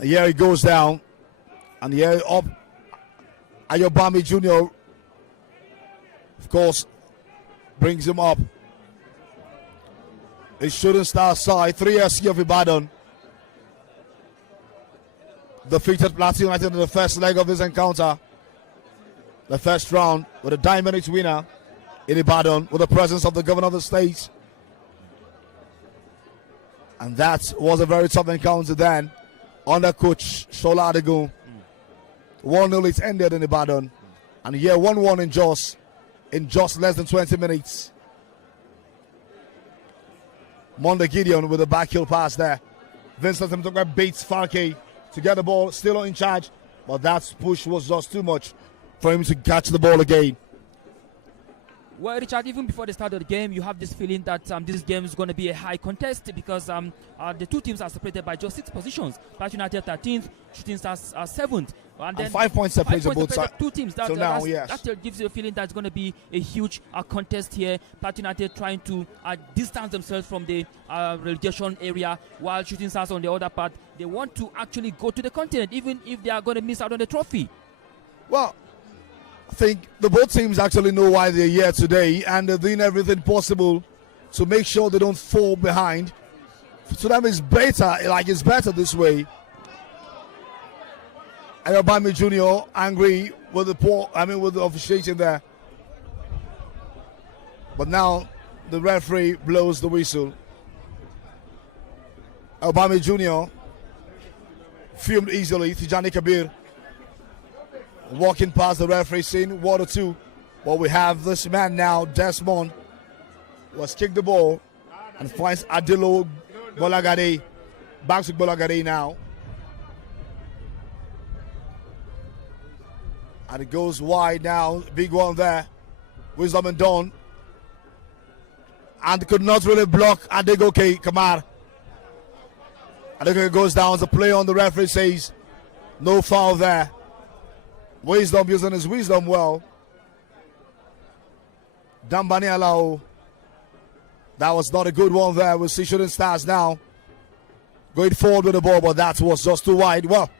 Here he goes down. And here up. Ayobami Jr. of course brings him up. It's Shooting Star side, 3SC of Ibadan. Defeated Plateau United in the first leg of this encounter. The first round with a 9-minute winner in Ibadan with the presence of the governor of the state. And that was a very tough encounter then under coach Shola Adegun. 1-0 it ended in Ibadan. And here 1-1 in just less than 20 minutes. Monda Gideon with a back heel pass there. Vincent Mtokwe baits Falke to get the ball, still in charge, but that push was just too much for him to catch the ball again. Well, Richard, even before the start of the game, you have this feeling that this game is going to be a high contest because the two teams are separated by just 6 positions. Plateau United 13th, Shooting Stars 7th. And then 5 points separated both sides. Two teams. That gives you a feeling that it's going to be a huge contest here. Plateau United trying to distance themselves from the relegation area, while Shooting Stars on the other part, they want to actually go to the continent, even if they are going to miss out on the trophy. Well, I think the both teams actually know why they're here today, and they're doing everything possible to make sure they don't fall behind. To them, it's better. It's better this way. Ayobami Jr. angry with with the officiating there. But now the referee blows the whistle. Ayobami Jr. filmed easily. Tijani Kabir walking past the referee saying 1 or 2. But we have this man now, Desmond, who has kicked the ball and finds Adilo Bolagade. Back to Bolagade now. And it goes wide now. Big one there. Wisdom and Dawn. And could not really block Adegoke Kamar. Adegoke goes down. The play on the referee says no foul there. Wisdom using his wisdom well. Dambani Alao. That was not a good one there. We'll see Shooting Stars now going forward with the ball, but that was just too wide. Well,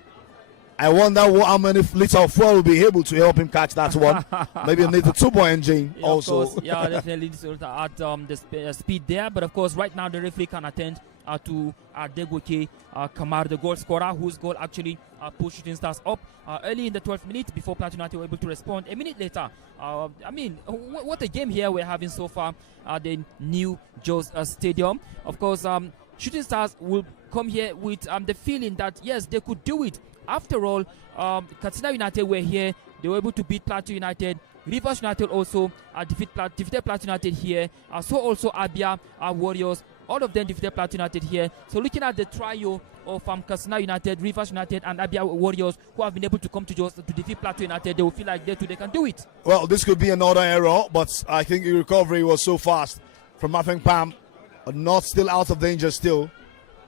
I wonder how many liters of fuel will be able to help him catch that one. Maybe he'll need the turbo engine also. Of course, yeah, definitely to add the speed there. But of course, right now the referee can attend to Adegoke Kamar, the goal scorer, whose goal actually pushed Shooting Stars up early in the 12th minute before Plateau United were able to respond. A minute later, what a game here we're having so far at the new Jos Stadium. Of course, Shooting Stars will come here with the feeling that, yes, they could do it. After all, Katsina United were here. They were able to beat Plateau United. Rivers United also defeated Plateau United here. So also Abia Warriors. All of them defeated Plateau United here. So looking at the trio of Katsina United, Rivers United, and Abia Warriors, who have been able to come to Jos to defeat Plateau United, they will feel like they can do it. Well, this could be another error, but I think the recovery was so fast from Mafeng Pam. Not still out of danger still.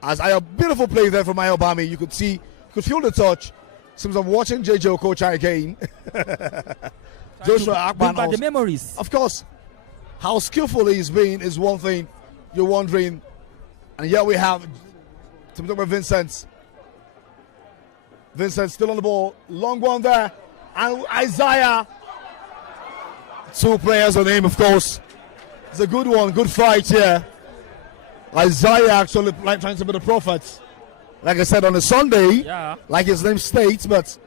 As a beautiful play there from Ayobami. You could see, could feel the touch. Seems I'm watching JJ Okocha again. Joshua Akman. But the memories. Of course, how skillful he's been is one thing you're wondering. And here we have Vincent. Vincent still on the ball. Long one there. And Isaiah. 2 players on him, of course. It's a good one. Good fight here. Isaiah actually trying to be the prophet. Like I said, on a Sunday, like his name states, but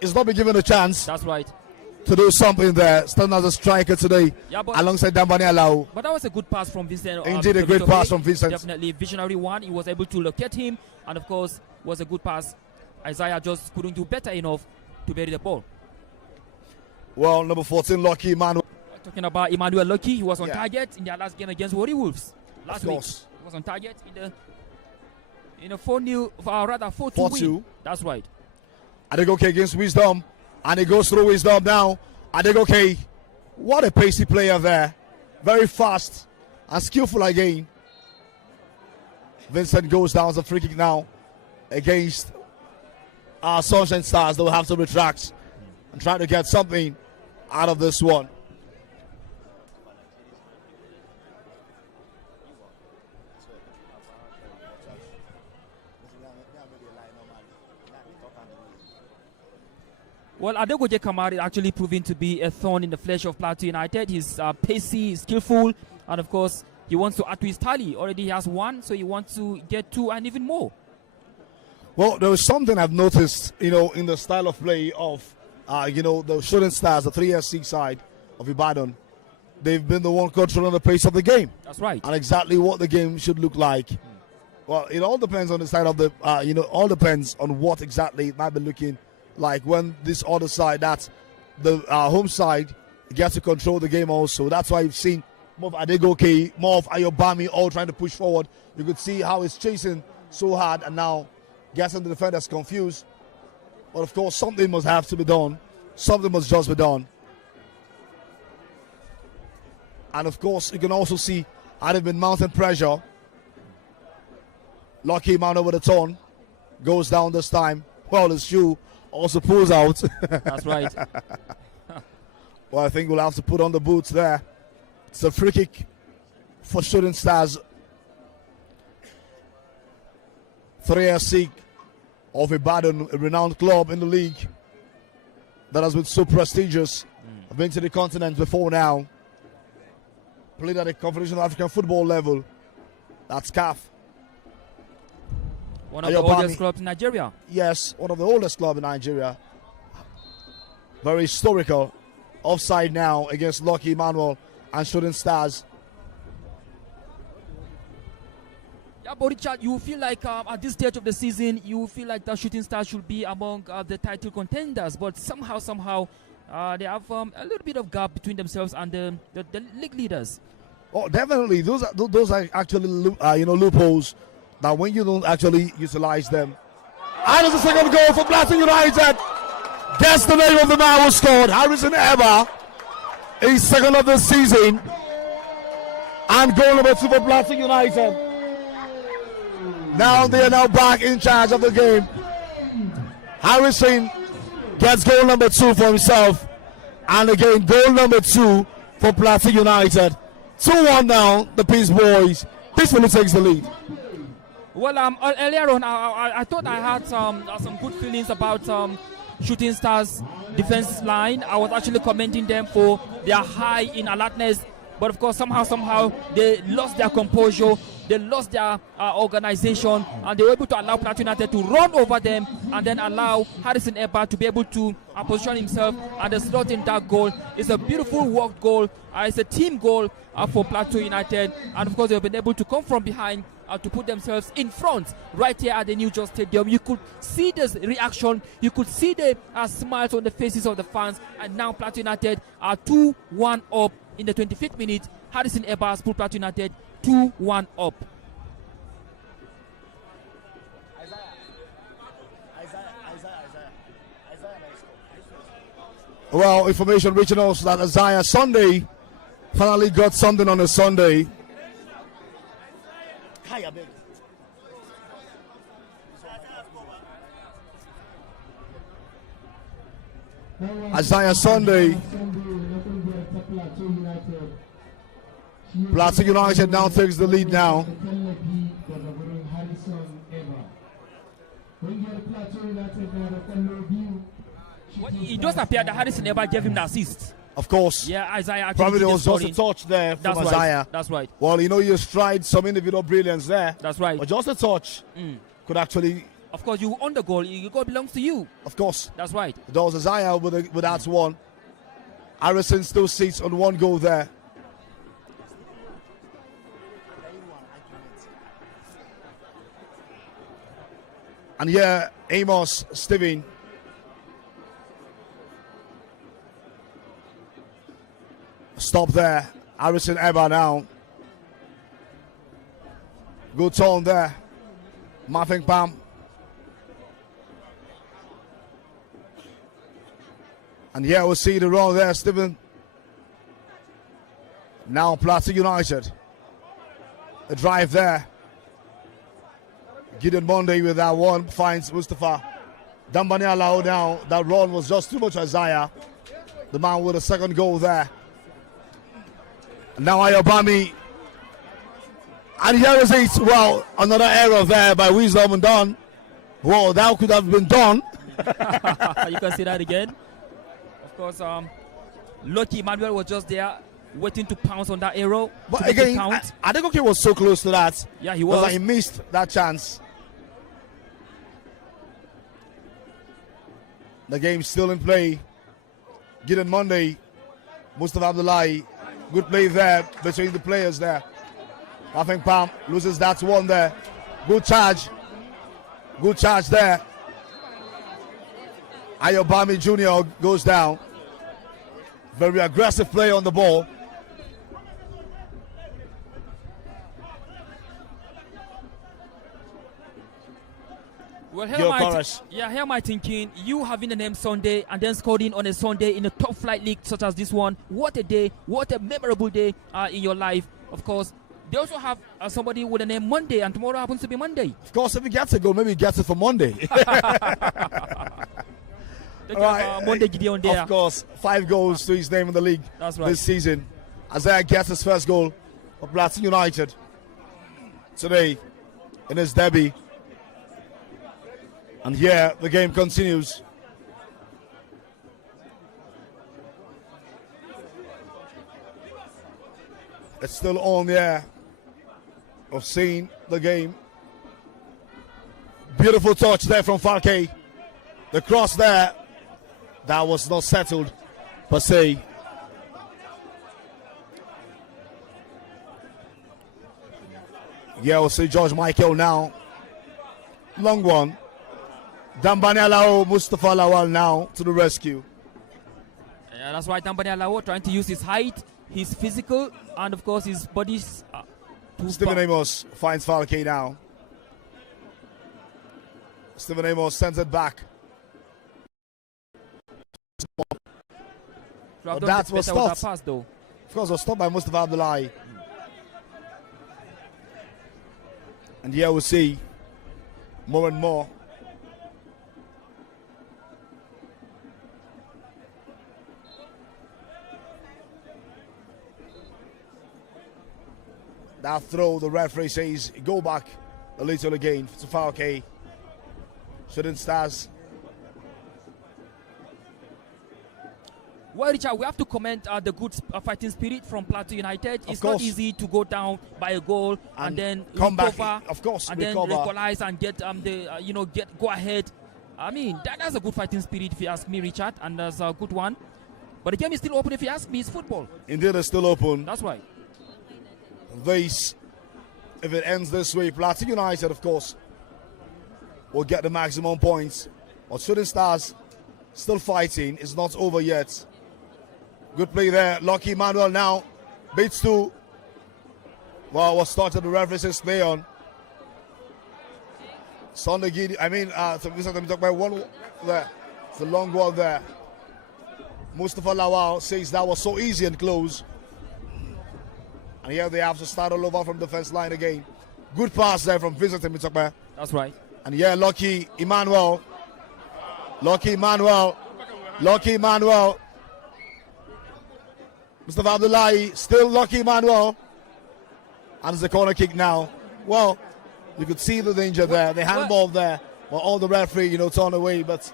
he's not been given a chance. That's right. to do something there. Starting as a striker today, Yeah, alongside Dambani Alau. But that was a good pass from Vincent. Indeed, a great pass from Vincent. Definitely visionary one. He was able to locate him, and of course, was a good pass. Isaiah just couldn't do better enough to bury the ball. Well, number 14, Lucky Emmanuel. Talking about Emmanuel Lucky, he was on Yeah. target in their last game against Warri Wolves last week. He was on target in a 4-0, rather 4-2 4-2. win. That's right. Adegoke against Wisdom, and it goes through Wisdom now. Adegoke, what a pacey player there. Very fast and skillful again. Vincent goes down as a free kick now against our Sunshine Stars. They'll have to retract and try to get something out of this one. Well, Adegoke Kamari is actually proving to be a thorn in the flesh of Plateau United. He's pacey, skillful, and of course, he wants to add to his tally. Already he has 1, so he wants to get 2 and even more. Well, there was something I've noticed, in the style of play of, the Shooting Stars, the 3SC side of Ibadan. They've been the one controlling the pace of the game. That's right. And exactly what the game should look like. Well, it all depends on the side of the, all depends on what exactly it might be looking like when this other side, that's the home side, gets to control the game also. That's why you've seen more of Adegoke, more of Ayobami all trying to push forward. You could see how he's chasing so hard and now getting the defenders confused. But of course, something must have to be done. Something must just be done. And of course, you can also see how they've been mounting pressure. Lucky Emmanuel with a turn. Goes down this time. Well, his shoe also pulls out. That's right. Well, I think we'll have to put on the boots there. It's a free kick for Shooting Stars. 3SC of Ibadan, a renowned club in the league that has been so prestigious. I've been to the continent before now. Played at the Confederation of African Football level. That's CAF. One of the oldest clubs in Nigeria. Yes, one of the oldest clubs in Nigeria. Very historical. Offside now against Lucky Emmanuel and Shooting Stars. Yeah, but Richard, you feel like at this stage of the season, you feel like the Shooting Stars should be among the title contenders, but somehow, they have a little bit of gap between themselves and the league leaders. Oh, definitely. Those are actually loopholes that when you don't actually utilize them. And it's a second goal for Plateau United. Guess the name of the man who scored. Harrison Eba. His second of the season. And goal number 2 for Plateau United. Now they are now back in charge of the game. Harrison gets goal number 2 for himself. And again, goal number 2 for Plateau United. 2-1 now, the Peace Boys. Peacefully takes the lead. Well, earlier on, I thought I had some good feelings about Shooting Stars defense line. I was actually commending them for their high in alertness, but of course somehow they lost their composure, they lost their organization, and they were able to allow Plateau United to run over them and then allow Harrison Eba to be able to position himself and the slot in that goal. It's a beautiful worked goal. It's a team goal for Plateau United, and of course they've been able to come from behind to put themselves in front right here at the New Jos Stadium. You could see this reaction, you could see the smiles on the faces of the fans, and now Plateau United are 2-1 up in the 25th minute. Harrison Eba has put Plateau United 2-1 up. Well, information reaching us that Isaiah Sunday finally got something on a Sunday. Isaiah Sunday. Plateau United now takes the lead now. Well, it does appear that Harrison Eba gave him the assist. Of course. Yeah, Isaiah actually probably there was just scoring. a touch there from That's Isaiah. Right. That's right. Well, you tried some individual brilliance there. That's right. But just a touch could actually. Of course, you own the goal. Your goal belongs to you. Of course. That's right. There was Isaiah with that one. Harrison still sits on 1 goal there. And yeah, Amos Steven. Stop there. Harrison Eba now. Good turn there. Marvin Pam. And yeah, we'll see the run there, Steven. Now PLATEAU United. The drive there. Gideon Monday with that one finds Mustafa. Dambani Alao now. That run was just too much Isaiah. The man with a second goal there. And now Ayobami. And here is it. Well, another error there by Wisdom and Don. Well, that could have been done. You can see that again. Of course, Lucky Emmanuel was just there waiting to pounce on that arrow. But again, I think he was so close to that. Yeah, he was. Like he missed that chance. The game's still in play. Gideon Monday, Mustafa Abdullahi. Good play there between the players there. I think Pam loses that one there. Good charge. Good charge there. Ayobami Jr. goes down. Very aggressive play on the ball. Well, here am I thinking, you having the name Sunday and then scoring on a Sunday in a top flight league such as this one. What a day, what a memorable day in your life. Of course, they also have somebody with the name Monday, and tomorrow happens to be Monday. Of course, if he gets a goal, maybe he gets it for Monday. Monday Gideon there. Of course, 5 goals to his name in the league. That's right. This season. Isaiah gets his first goal for PLATEAU United today in his debut. And here the game continues. It's still on the air. I've seen the game. Beautiful touch there from Falke. The cross there, that was not settled per se. Yeah, we'll see George Michael now. Long one. Dambani Alao, Mustafa Lawal now to the rescue. Yeah, that's right. Dambani Alao trying to use his height, his physical, and of course his body's. Stephen Amos finds Falke now. Stephen Amos sends it back. But that was stopped. Pass, though. Of course, it was stopped by Mustafa Abdullahi. And here we'll see more and more. That throw, the referee says, go back a little again to Falke. Shooting Stars. Well, Richard, we have to comment the good fighting spirit from PLATEAU United. It's not easy to go down by a goal and then come recover, back, of course, and then equalize and get go ahead. I mean, that's a good fighting spirit if you ask me, Richard, and that's a good one. But the game is still open if you ask me. It's football. Indeed, it's still open. That's right. If it ends this way, PLATEAU United, of course, will get the maximum points. But Shooting Stars still fighting. It's not over yet. Good play there. Lucky Emmanuel now beats 2. Well, what started the referee says play on. Sunday Gidi, talk about one there. It's a long one there. Mustafa Lawal says that was so easy and close. And here they have to start all over from defense line again. Good pass there from Vincent Mitokbe. That's right. And yeah, Lucky Emmanuel. Mustafa Abdullahi, still Lucky Emmanuel. And it's a corner kick now. Well, you could see the danger there. The handball there. Well, all the referee, turned away, but...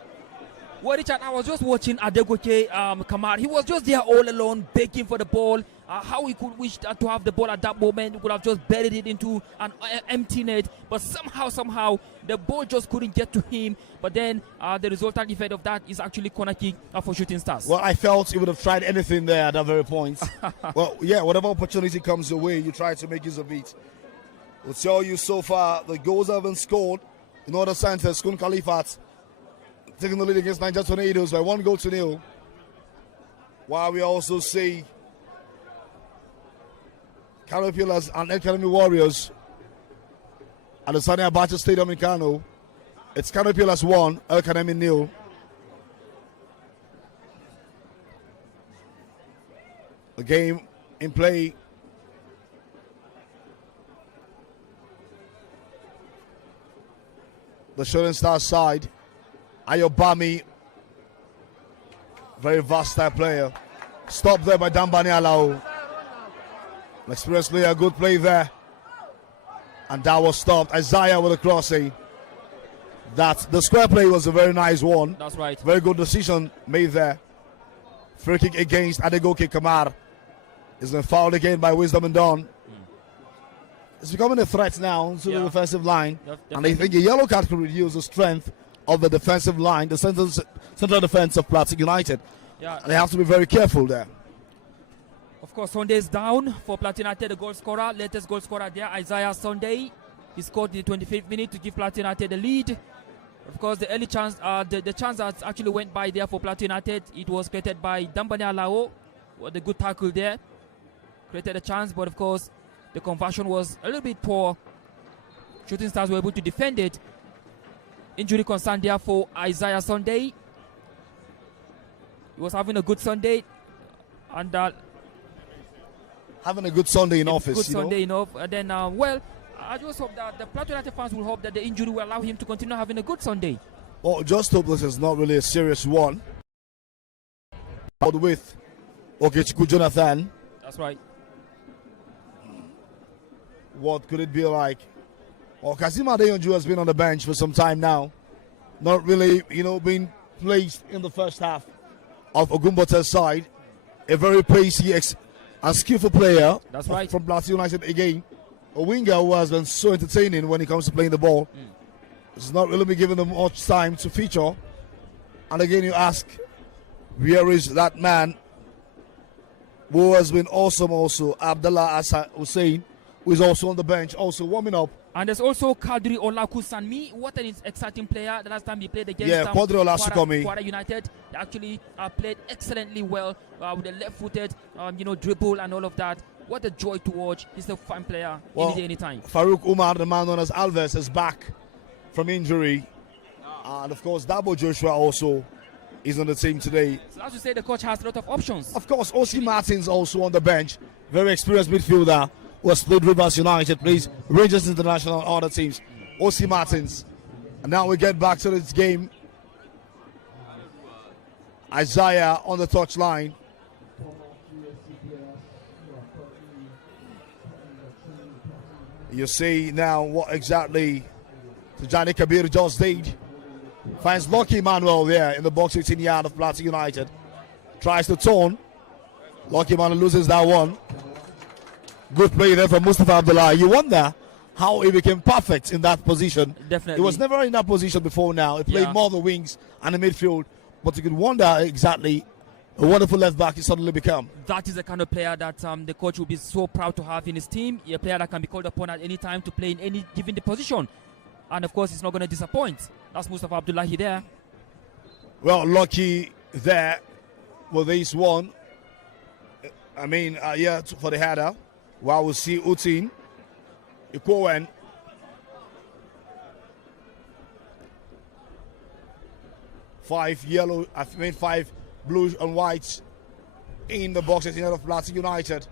Well, Richard, I was just watching Adegoke Kamar. He was just there all alone, begging for the ball. how he could wish to have the ball at that moment. He could have just buried it into an empty net, but somehow the ball just couldn't get to him. But then the resultant effect of that is actually corner kick for Shooting Stars. Well, I felt he would have tried anything there at that very point. Well, yeah, whatever opportunity comes your way, you try to make use of it. We'll tell you so far, the goals have been scored in other centers. Kun Khalifat taking the lead against Niger Tornadoes by 1-0. While we also see Kano Pillars and Academy Warriors at the Sani Abacha Stadium in Kano. It's Kano Pillars 1, Academy 0. The game in play. The Shooting Stars side. Ayobami, very versatile player. Stopped there by Dambani Alao. An experienced player, good play there. And that was stopped. Isaiah with a crossing. The square play was a very nice one. That's right. Very good decision made there. Free kick against Adegoke Kamar. He's been fouled again by Wisdom and Dawn. It's becoming a threat now to the defensive line. And I think a yellow card could reduce the strength of the defensive line, the central defense of Plateau United. Yeah. They have to be very careful there. Of course, Sunday is down for Plateau United, the goal scorer, latest goal scorer there, Isaiah Sunday. He scored in the 25th minute to give Plateau United the lead. Of course, the early chance, the chance that actually went by there for Plateau United, it was created by Dambani Alao. The good tackle there created a chance, but of course, the conversion was a little bit poor. Shooting Stars were able to defend it. Injury concern there for Isaiah Sunday. He was having a good Sunday, and having a good Sunday in office. Good Sunday enough. And then, well, I just hope that the Plateau United fans will hope that the injury will allow him to continue having a good Sunday. Well, just hope this is not really a serious one. Out with Okechukwu Jonathan. That's right. What could it be like? Well, Kasim Adeyonju has been on the bench for some time now. Not really, being placed in the first half of Ogumbote's side. A very pacey and skillful player. That's right. From Plateau United again. A winger who has been so entertaining when it comes to playing the ball. It's not really been given them much time to feature. And again, you ask, where is that man who has been awesome also? Abdullah Hussein, who is also on the bench, also warming up. And there's also Kadri Olakusanmi. What an exciting player. The last time he played against Kadri Olasukomi. Kwara United, they actually played excellently well with the left-footed, dribble and all of that. What a joy to watch. He's a fine player, any day, anytime. Farouk Umar, the man known as Alves, is back from injury. And of course, Dabo Joshua also is on the team today. So as you say, the coach has a lot of options. Of course, O.C. Martins also on the bench. Very experienced midfielder who has played Rivers United, plays Rangers International and other teams. O.C. Martins. And now we get back to this game. Isaiah on the touchline. You see now what exactly Tijani Kabir just did. Finds Lucky Emmanuel there in the box 18-yard of Plateau United. Tries to turn. Lucky Emmanuel loses that one. Good play there from Mustafa Abdullah. You wonder how he became perfect in that position. Definitely. He was never in that position before now. He played more the wings and the midfield. But you could wonder exactly a wonderful left back he suddenly become. That is the kind of player that the coach will be so proud to have in his team. A player that can be called upon at any time to play in any given position. And of course, he's not going to disappoint. That's Mustafa Abdullahi there. Well, Lucky there with this one. I mean, for the header. While we see Utin, Ikowen. Five blue and whites in the box at the end of Plateau United.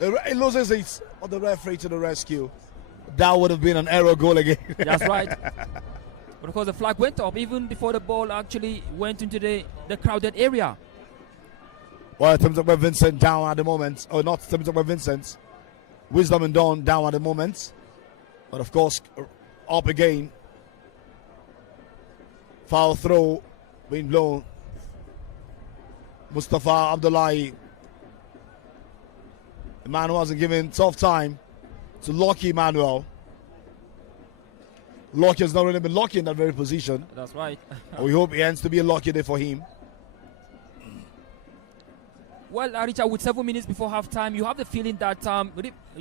It loses it, but the referee to the rescue. That would have been an error goal again. That's right. But of course, the flag went up even before the ball actually went into the crowded area. Well, Temitope Vincent down at the moment. Or not Temitope Vincent. Wisdom and Dawn down at the moment. But of course, up again. Foul throw being blown. Mustafa Abdullahi Emmanuel hasn't given tough time to Lucky Emmanuel. Lucky has not really been lucky in that very position. That's right. We hope it ends to be a lucky day for him. Well, Richard, with 7 minutes before halftime, you have the feeling that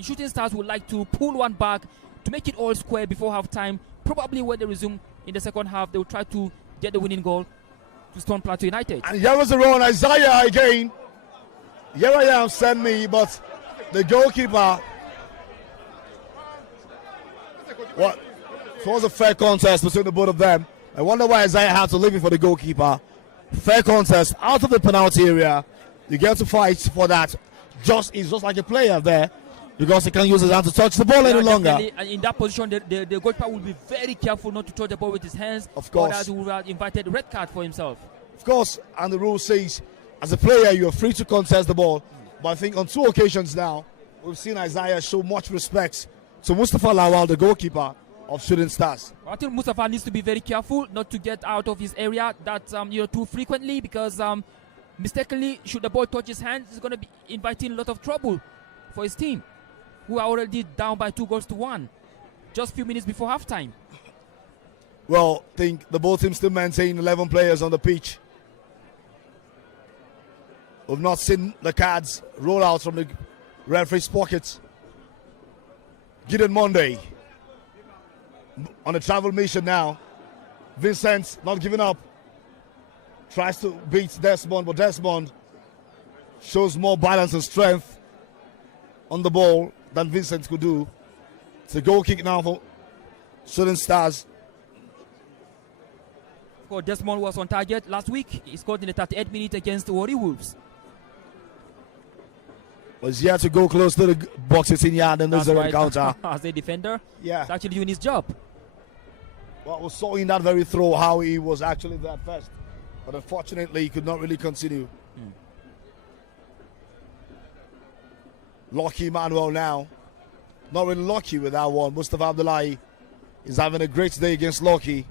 Shooting Stars would like to pull one back to make it all square before halftime. Probably when they resume in the second half, they will try to get the winning goal to stone Plateau United. And here was the run, Isaiah again. Here I am, send me, but the goalkeeper. What? So it was a fair contest between the both of them. I wonder why Isaiah had to leave it for the goalkeeper. Fair contest out of the penalty area. You get to fight for that. He's just like a player there because he can't use his hand to touch the ball any longer. And in that position, the goalkeeper will be very careful not to touch the ball with his hands. Of course. Otherwise, he will have invited a red card for himself. Of course, and the rule says, as a player, you are free to contest the ball. But I think on 2 occasions now, we've seen Isaiah show much respect to Mustafa Lawal, the goalkeeper of Shooting Stars. I think Mustafa needs to be very careful not to get out of his area too frequently, because mistakenly, should the ball touch his hand, he's going to be inviting a lot of trouble for his team, who are already down by 2-1, just a few minutes before halftime. Well, I think the both teams still maintain 11 players on the pitch. We've not seen the cards roll out from the referee's pockets. Gideon Monday on a travel mission now. Vincent not giving up. Tries to beat Desmond, but Desmond shows more balance and strength on the ball than Vincent could do. It's a goal kick now for Shooting Stars. Desmond was on target last week. He scored in the 38th minute against the Warri Wolves. Was yet to go close to the box 18-yard and there's a counter. As a defender, yeah, he's actually doing his job. Well, we saw in that very throw how he was actually there first. But unfortunately, he could not really continue. Lucky Emmanuel now. Not really lucky with that one. Mustafa Abdullahi is having a great day against Lucky.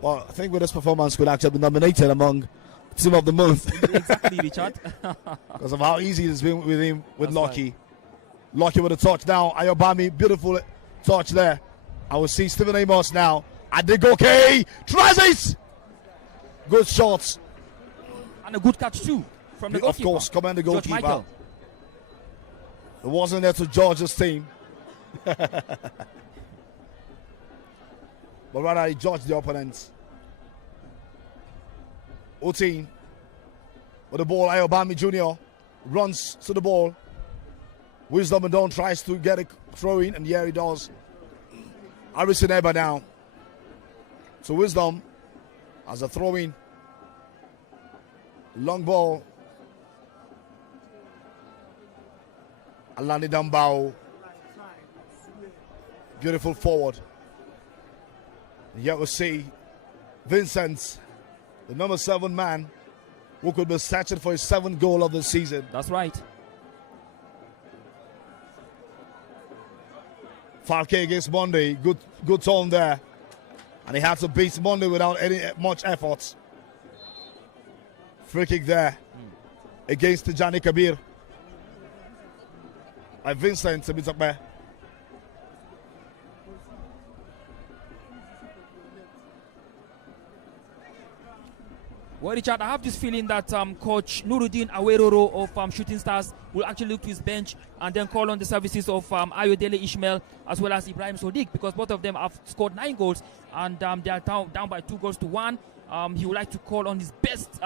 Well, I think with this performance could actually be nominated among Team of the Month. Exactly, Richard. Because of how easy it's been with him, with Lucky. Right. Lucky with a touch now. Ayobami, beautiful touch there. I will see Stephen Amos now. Adegoke tries it! Good shots. And a good catch too from the goalkeeper. Of course, commend the goalkeeper. Michael. It wasn't there to George's team. But rather he judged the opponents. 18 with the ball. Ayobami Jr. runs to the ball. Wisdom and Don tries to get a throw in, and yeah, he does. Harrison Eba now. So Wisdom as a throw in. Long ball. Alani Dambao. Beautiful forward. And yet we see Vincent, the number 7 man, who could be searching for his 7th goal of the season. That's right. 5K against Monday. Good tone there. And he had to beat Monday without much effort. Free kick there against Tijani Kabir. By Vincent Sebitokbe. Well, Richard, I have this feeling that Coach Nuruddin Aweroro of Shooting Stars will actually look to his bench and then call on the services of Ayodele Ishmael as well as Ibrahim Sodiq, because both of them have scored 9 goals and they are down by 2-1. He would like to call on his best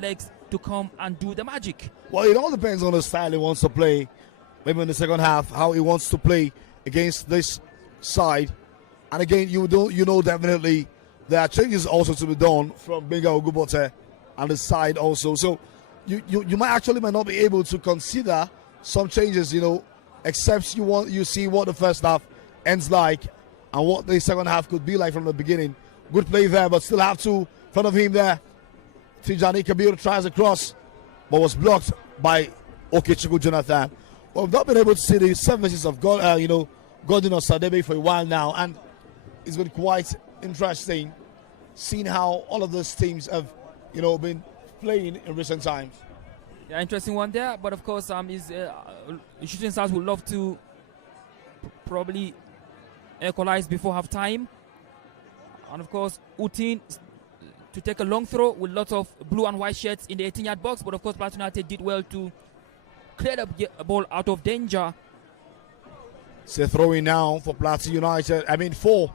legs to come and do the magic. Well, it all depends on the style he wants to play. Maybe in the second half, how he wants to play against this side. And again, you know definitely there are changes also to be done from Benga Ogubote and the side also. So you might not be able to consider some changes, except you see what the first half ends like and what the second half could be like from the beginning. Good play there, but still have 2 in front of him there. Tijani Kabir tries a cross, but was blocked by Okechukwu Jonathan. Well, we've not been able to see the services of Godin Osadebe for a while now, and it's been quite interesting seeing how all of those teams have, been playing in recent times. Yeah, interesting one there. But of course, Shooting Stars would love to probably equalize before half time. And of course, Utin to take a long throw with lots of blue and white shirts in the 18-yard box. But of course, PLATEAU United did well to clear the ball out of danger. So throwing now for PLATEAU United. I mean, for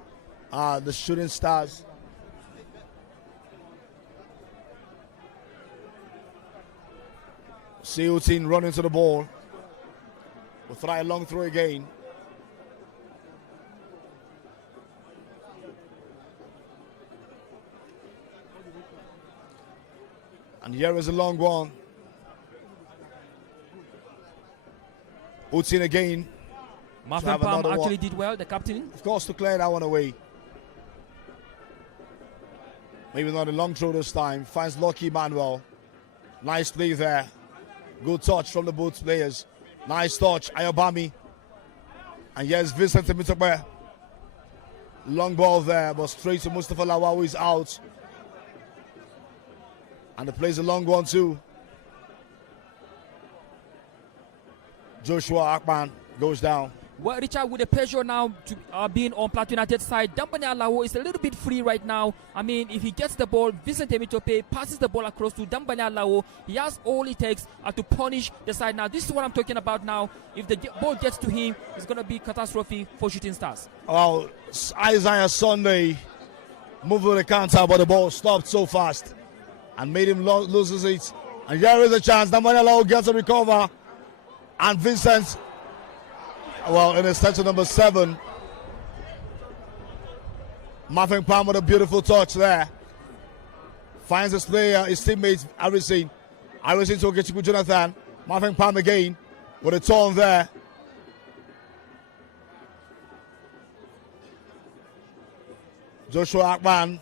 the Shooting Stars. See Utin running to the ball. We'll try a long throw again. And here is a long one. Utin again. Marvin Palm actually did well, the captain. Of course, to clear that one away. Maybe not a long throw this time. Finds Lucky Manuel. Nice play there. Good touch from the both players. Nice touch, Ayobami. And yes, Vincent Temitope. Long ball there, but straight to Mustafa Lawal, who is out. And the plays a long one too. Joshua Akpan goes down. Well, Richard, with the pressure now to being on PLATEAU United side, Dambani Alawo is a little bit free right now. I mean, if he gets the ball, Vincent Temitope passes the ball across to Dambani Alawo. He has all it takes to punish the side. Now, this is what I'm talking about now. If the ball gets to him, it's going to be catastrophe for Shooting Stars. Well, Isaiah Sunday moved with the counter, but the ball stopped so fast and made him lose it. And here is a chance. Dambani Alawo gets a recover. And Vincent, well, in his section number 7, Marvin Palm with a beautiful touch there. Finds his player, his teammate, Harrison. Harrison to Ogechiku Jonathan. Marvin Palm again with a turn there. Joshua Akman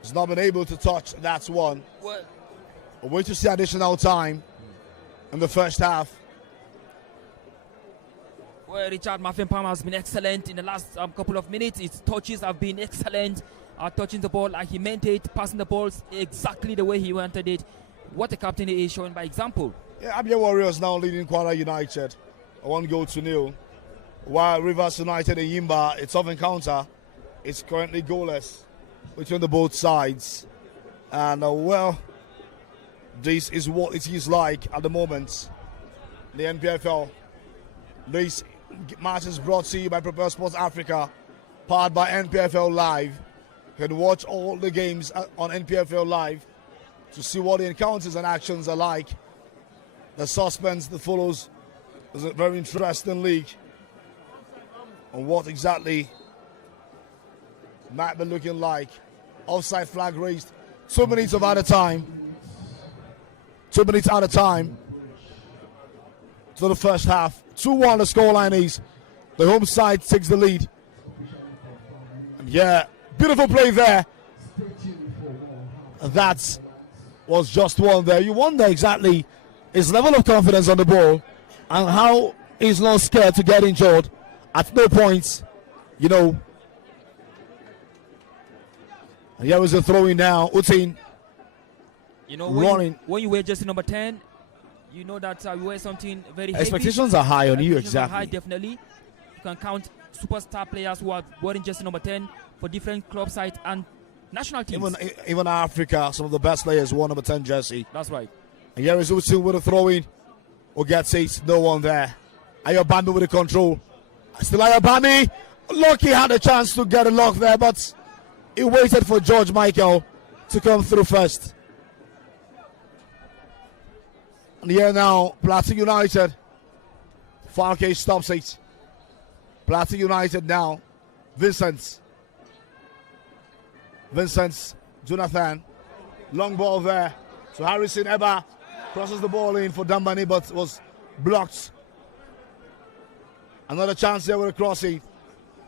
has not been able to touch that one. Well, We'll wait to see additional time in the first half. Well, Richard, Marvin Palmer has been excellent in the last couple of minutes. His touches have been excellent. Touching the ball like he meant it, passing the balls exactly the way he wanted it. What a captain he is, showing by example. Yeah, Abia Warriors now leading Kwara United 1-0. While Rivers United and Yimba, it's off encounter. It's currently goalless between the both sides. And well, this is what it is like at the moment. The NPFL. This match is brought to you by Prepare Sports Africa, powered by NPFL Live. You can watch all the games on NPFL Live to see what the encounters and actions are like. The suspense that follows is a very interesting league on what exactly might be looking like. Offside flag raised. 2 minutes of added time. 2 minutes out of time to the first half. 2-1 the scoreline is. The home side takes the lead. And yeah, beautiful play there. That was just one there. You wonder exactly his level of confidence on the ball and how he's not scared to get injured at no point, you know. And here is the throwing now. Utin, you know, running. When you wear jersey number 10, you know that you wear something very heavy. Expectations are high on you, exactly. Are high, definitely. You can count superstar players who are wearing jersey number 10 for different club sides and national teams. Even Africa, some of the best players wore number 10 jersey. That's right. And here is Utin with a throw-in. Gets it, no one there. Ayobami with the control. Still Ayobami. Lucky had a chance to get a lock there, but he waited for George Michael to come through first. And here now, PLATEAU United. Falke stops it. PLATEAU United now. Vincent, Jonathan. Long ball there. So Harrison Eba crosses the ball in for Dambani, but was blocked. Another chance there with a crossing.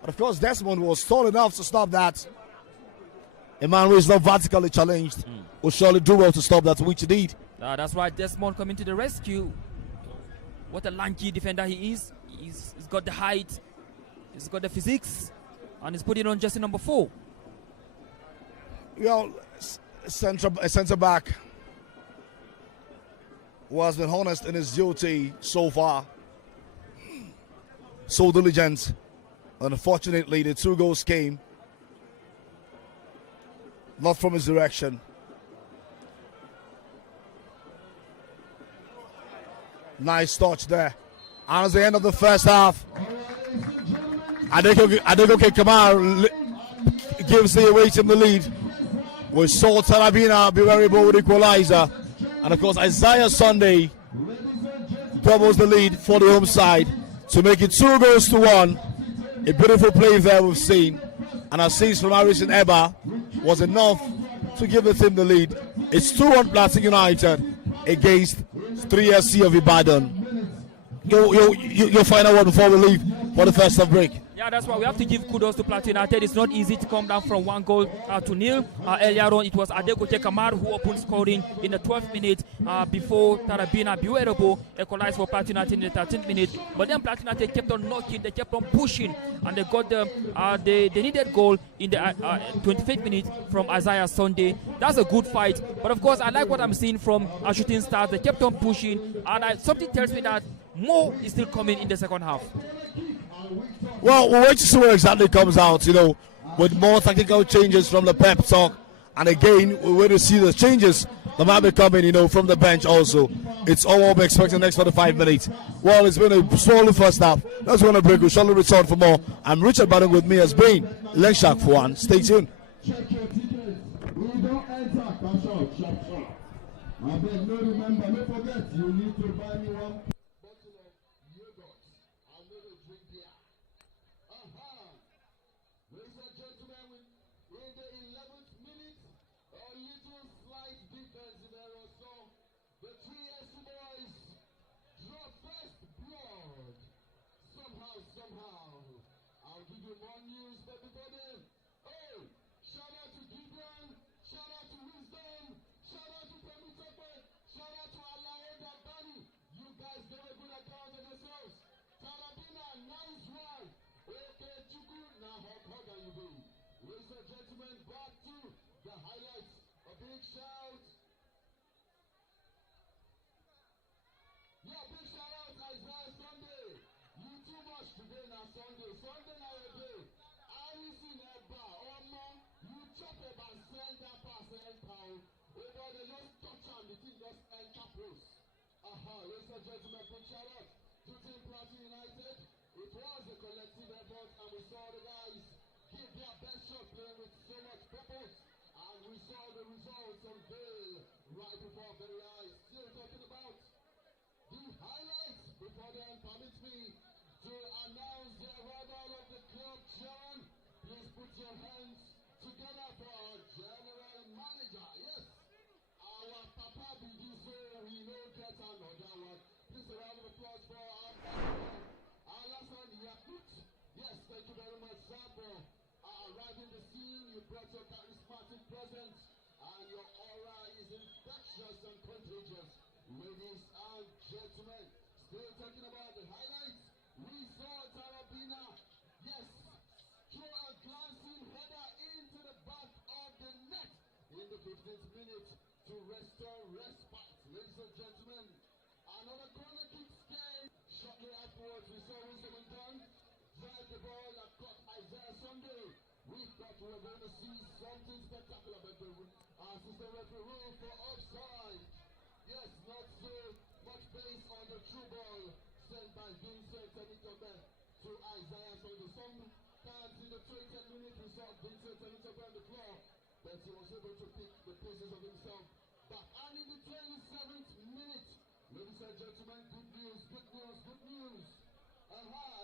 But of course, Desmond was tall enough to stop that. A man who is not vertically challenged will surely do well to stop that, which he did. That's right, Desmond coming to the rescue. What a lanky defender he is. He's got the height, he's got the physiques, and he's putting on jersey number 4. Well, a centre back who has been honest in his duty so far, so diligent. Unfortunately, the 2 goals came not from his direction. Nice touch there. And at the end of the first half, Adegoke Kamar gives the away team the lead. We saw Tarabina be very bold with equalizer. And of course, Isaiah Sunday doubles the lead for the home side to make it 2 goals to 1. A beautiful play there we've seen. An assist from Harrison Eba was enough to give the team the lead. It's 2-1 Plateau United against 3SC of Ibadan. Your final word before we leave for the first half break. Yeah, that's why we have to give kudos to Plateau United. It's not easy to come down from 1 goal to 0. Earlier on, it was Adegoke Kamar who opened scoring in the 12th minute before Tarabina Buerebo equalized for Plateau United in the 13th minute. But then Plateau United kept on knocking, they kept on pushing, and they got the needed goal in the 25th minute from Isaiah Sunday. That's a good fight. But of course, I like what I'm seeing from our shooting stars. They kept on pushing, and something tells me that more is still coming in the second half. Well, we'll wait to see what exactly comes out, with more tactical changes from the pep talk. And again, we're wait to see the changes that might be coming, from the bench also. It's all we're expecting the next 45 minutes. Well, it's been a solid first half. Let's go on a break. We'll shortly return for more. I'm Richard Badon, with me has been Lenshak for one. Stay tuned. Check your tickets. We don't enter. Cash out. Sharp. I beg no remember, don't forget, you need to buy me one bottle of yogurt. I know they drink beer. Ladies and gentlemen, in the 11th minute, a little slight defense in there also. The 3SC boys draw first blood. Somehow. I'll give you more news, but before then, shout out to Gideon, shout out to Wisdom, shout out to Pemitope, shout out to Alaoda Bani. You guys get a good account of yourselves. Tarabina, nice one. Okay, Chuku, now hug and you do. Ladies and gentlemen, back to the highlights. A big shout. Yeah, big shout out Isaiah Sunday. You too much today now Sunday. Sunday now a day. Harrison Eba, Omo, you chop up and send that pass and pound. Over they just touch on the thing just enter post. Ladies and gentlemen, big shout out to Team Plateau United. It was a collective effort, and we saw the guys give their best shot, playing with so much purpose. And we saw the results unveil right before our very eyes. Still talking about the highlights. Before then, permit me to announce the arrival of the club chairman. Please put your hands together for our general manager. Yes, our Papa Bidiso, we know get another one. Please a round of applause for our Alasan Yakut. Yes, thank you very much, sir, for arriving the scene. You brought your charismatic presence, and your aura is infectious and contagious. Ladies and gentlemen, still talking about the highlights. We saw Tarabina, yes, throw a glancing header into the back of the net in the 15th minute to restore respite. Ladies and gentlemen, another corner kick came. Shortly afterwards, we saw Wisdom and Dunn drive the ball that caught Isaiah Sunday. We thought we were going to see something spectacular, but the assistant referee ruled for offside. Yes, not so much based on the true ball sent by Vincent Tenitobe to Isaiah Sunday. Sometimes in the 20th minute, we saw Vincent Tenitobe on the floor, but he was able to pick the pieces of himself back. And in the 27th minute, ladies and gentlemen, good news.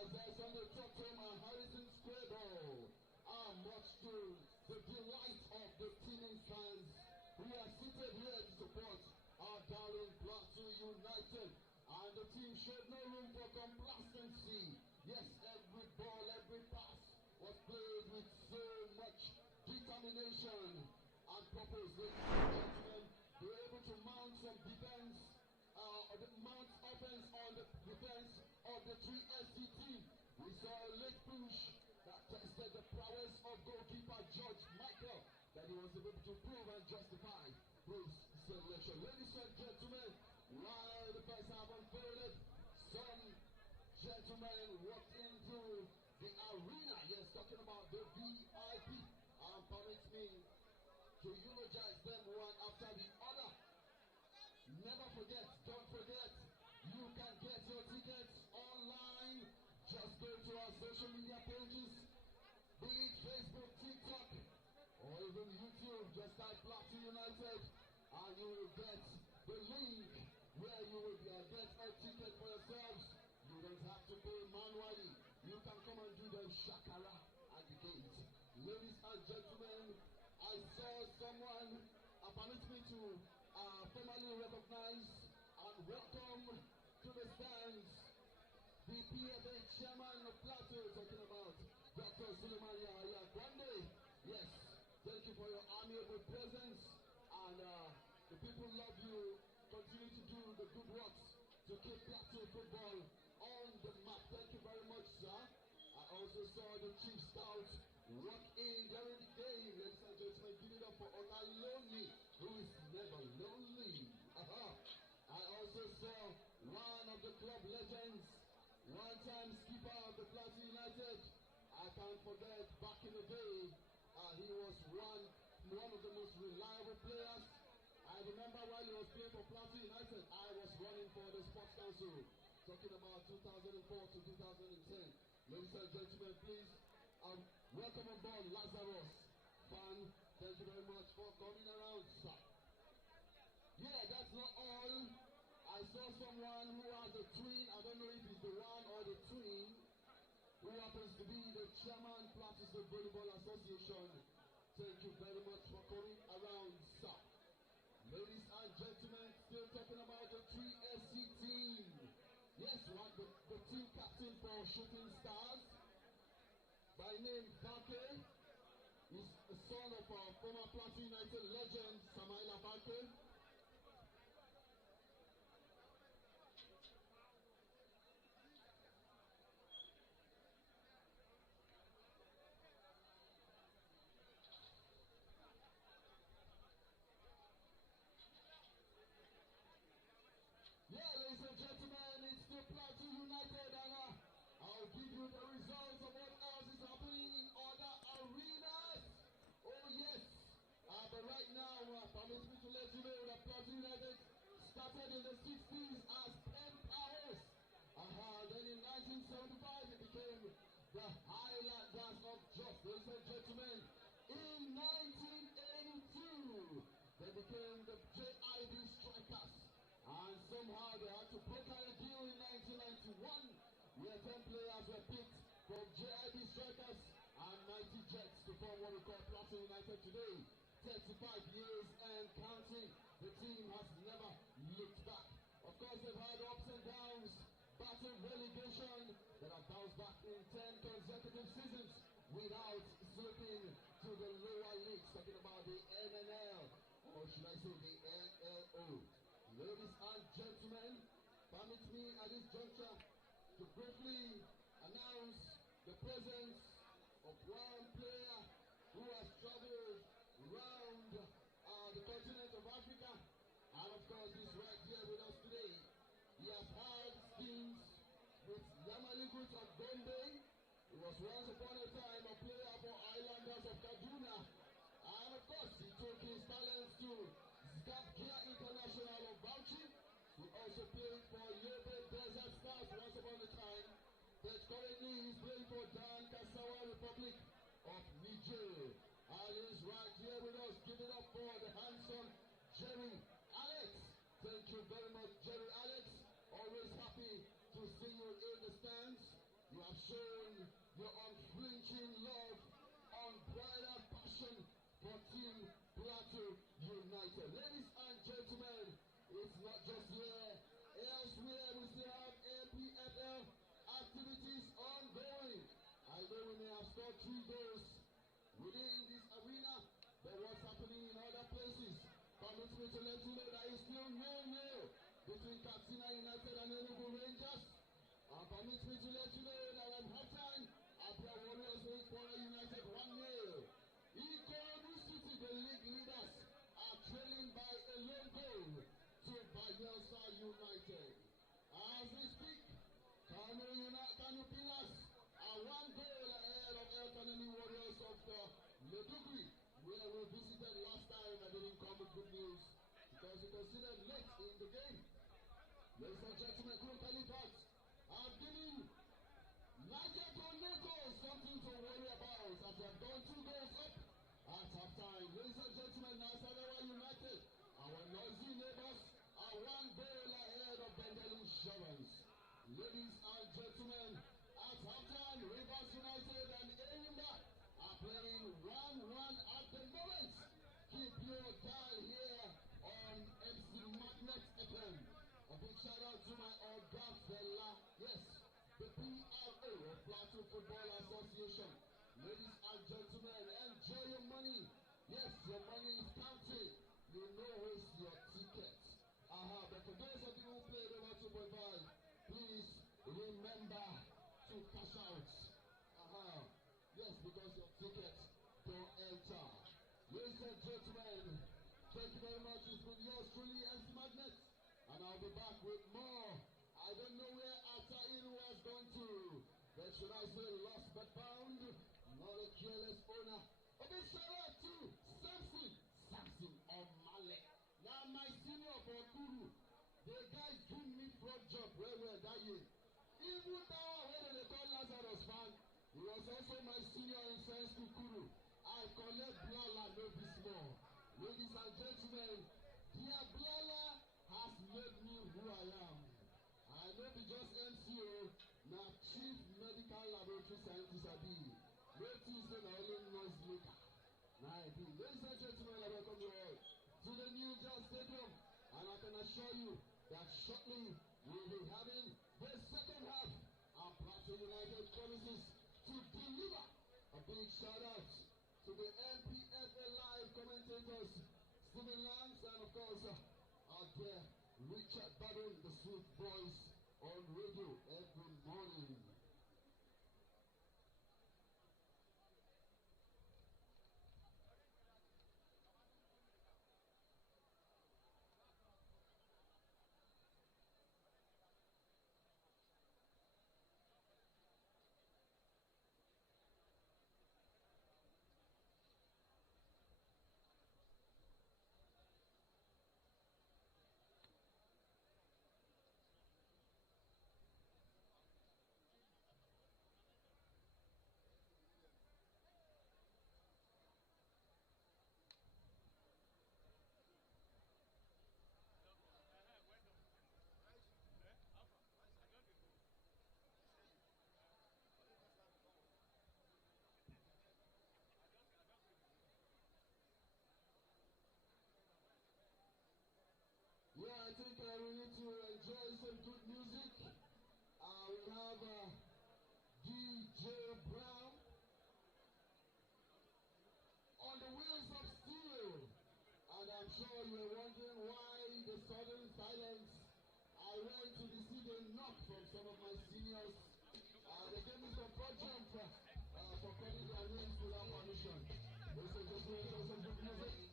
Isaiah Sunday dropped him a Harrison square ball. Much to the delight of the teaming fans who are seated here to support our darling Plateau United. And the team showed no room for complacency. Yes, every ball, every pass was played with so much determination and purpose. Ladies and gentlemen, they were able to mount some defense, mount offense on the defense of the 3SC team. We saw a late push that tested the prowess of goalkeeper George Michael, that he was able to prove and justify his selection. Ladies and gentlemen, while the first half unfolded, some gentlemen walked into the arena. Yes, talking about the VIP. Permit me to eulogize them one after the other. Never forget, don't forget, you can get your tickets online. Just go to our social media pages, be it Facebook, TikTok, or even YouTube. Just type PLATEAU United and you will get the link where you will get a ticket for yourselves. You don't have to pay manually. You can come and do the shakara at the gate. Ladies and gentlemen, I saw someone, permit me to formally recognize and welcome to the stands the PFA chairman of PLATEAU, talking about Dr. Suleiman Yahya Gwande. Yes, thank you for your amiable presence, and the people love you. Continue to do the good works to keep PLATEAU football on the map. Thank you very much, sir. I also saw the chief scout walk in during the game. Ladies and gentlemen, give it up for Olaloni, who is never lonely. I also saw one of the club legends, one-time skipper of the PLATEAU United. I can't forget, back in the day, he was one of the most reliable players. I remember while he was playing for PLATEAU United, I was running for the Sports Council, talking about 2004 to 2010. Ladies and gentlemen, please, welcome on board Lazarus. Fan, thank you very much for coming around, sir. Yeah, that's not all. I saw someone who has a twin. I don't know if it's the one or the twin, who happens to be the chairman, PLATEAU State Volleyball Association. Thank you very much for coming around, sir. Ladies and gentlemen, still talking about the 3SC team. Yes, the team captain for Shooting Stars, by name Vake, is a son of our former PLATEAU United legend, Samaila Vake. Yeah, ladies and gentlemen, it's the PLATEAU United, and I'll give you the results of what else is happening in other arenas. Oh yes, but right now, permit me to let you know that PLATEAU United started in the 60s as pen powers. Then in 1975, it became the Highlanders of Jos. Ladies and gentlemen, in 1982, they became the JIB Strikers. And somehow they had to broker a deal in 1991, where 10 players were picked from JIB Strikers and 90 Jets to form what we call PLATEAU United today. 35 years and counting. The team has never looked back. Of course, they've had ups and downs, battled relegation, but have bounced back in 10 consecutive seasons without slipping to the lower leagues. Talking about the NNL, or should I say the NLO. Ladies and gentlemen, permit me at this juncture to briefly announce the presence of one player who has traveled around the continent of Africa, and of course he's right here with us today. He has had stints with Yamaligut of Gombe. He was once upon a time a player for Islanders of Kaduna, and of course he took his talents to Zambia International of Bauchi. He also played for Yobe Desert Stars once upon a time, but currently he's playing for Dan Kasawa Republic of Niger. And he's right here with us. Give it up for the handsome Jerry Alex. Thank you very much, Jerry Alex. Always happy to see you in the stands. You have shown your unflinching love, unbridled passion for Team PLATEAU United. Ladies and gentlemen, it's not just here. Elsewhere, we still have NPFL activities ongoing. I know we may have scored 3 goals within this arena, but what's happening in other places? Permit me to let you know that it's still 0-0 between Katsina United and Enugu Rangers. Permit me to let you know that at halftime, Abia Warriors win Kwara United 1-0. Ikorodu City, the league leaders, are trailing by a lone goal to Bayelsa Delta United. As we speak, Kano Pillars are one goal ahead of El Kanani Warriors of Meduguri, where we visited last time. I didn't come with good news because we considered late in the game. Ladies and gentlemen, Kuntali Bucks have given Niger Tornadoes something to worry about as they have gone 2 goals up at halftime. Ladies and gentlemen, Nasarawa United, our noisy neighbors, are 1 goal ahead of Bengal Insurance. Ladies and gentlemen, at halftime, Rivers United and Eyimba are playing 1-1 at the moment. Keep your dial here on MC Magnet FM. A big shout out to my Oga Fella, yes, the PLATEAU of PLATEAU Football Association. Ladies and gentlemen, enjoy your money. Yes, your money is counting. You know who's your ticket. But for those of you who played over 2.5, please remember to cash out. Yes, because your ticket don't enter. Ladies and gentlemen, thank you very much. It's been yours truly, MC Magnet. And I'll be back with more. I don't know where Atairu has gone to. But should I say lost but found? Not a careless owner. A big shout out to Samson O'Malley. Now my senior for Kuru. The guy gave me front job where that year. Even though when they call Lazarus fan, he was also my senior in Science Kuru. I collect Blala no be small. Ladies and gentlemen, dear Blala has made me who I am. I know be just MCO, now Chief Medical Laboratory Scientist I be. No Tuesday na only noise maker. Now I be. Ladies and gentlemen, I welcome you all to the new Jazz Stadium. And I can assure you that shortly we'll be having the second half. Our PLATEAU United promises to deliver. A big shout out to the NPFL live commentators, Stephen Lance, and of course, out there, Richard Baron, the sweet voice on radio every morning. Yeah, I think we need to enjoy some good music. We have DJ Brown on the wheels of steel. And I'm sure you're wondering why the sudden silence. I went to receive a knock from some of my seniors. They gave me some front jump for calling their names without permission. Listen, just enjoy some good music.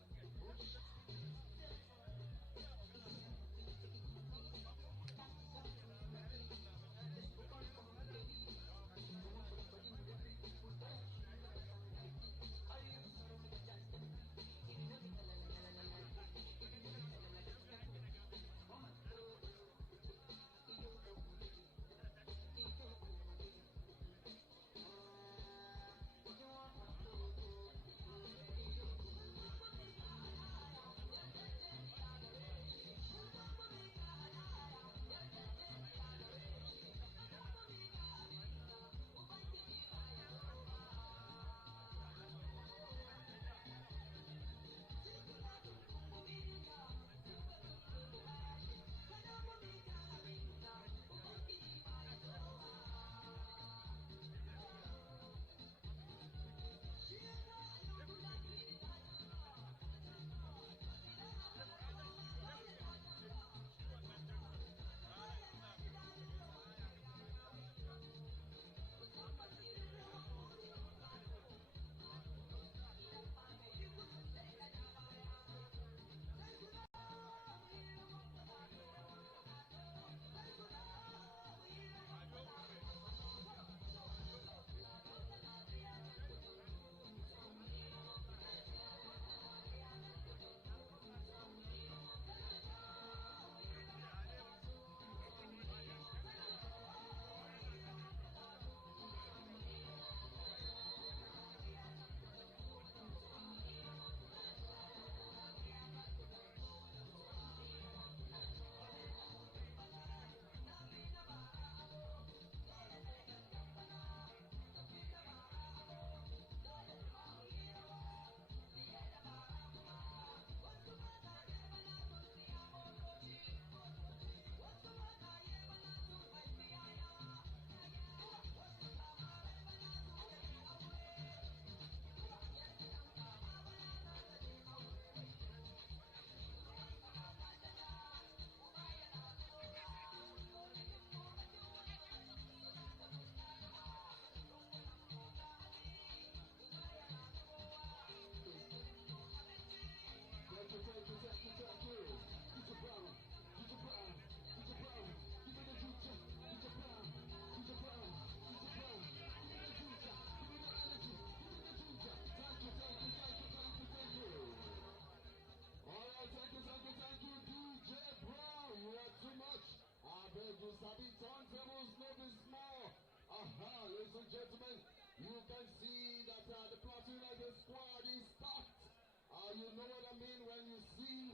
You know what I mean when you see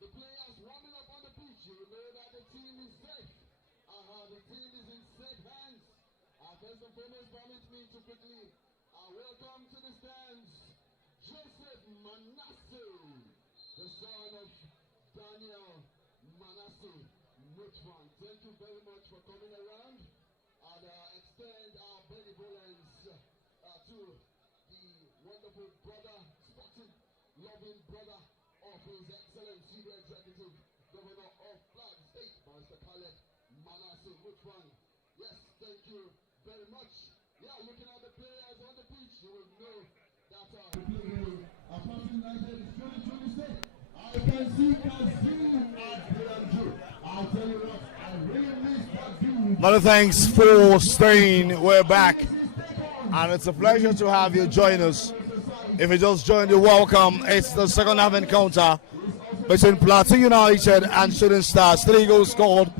the players warming up on the pitch. You know that the team is safe. The team is in safe hands. First and foremost, permit me to quickly welcome to the stands Joseph Manasseh, the son of Daniel Manasseh Mutfang. Thank you very much for coming around and extend our benevolence to the wonderful brother, sporting, loving brother of His Excellency, the Executive Governor of Plateau State, Mr. Khaled Manasseh Mutfang. Yes, thank you very much. Yeah, looking at the players on the pitch, you will know that Plateau United is 2026. I can see Kazim at I'll tell you what, I really miss Kazim. Many thanks for staying. We're back, and it's a pleasure to have you join us. If you just joined, you're welcome. It's the second half encounter between Plateau United and Shooting Stars. 3 goals scored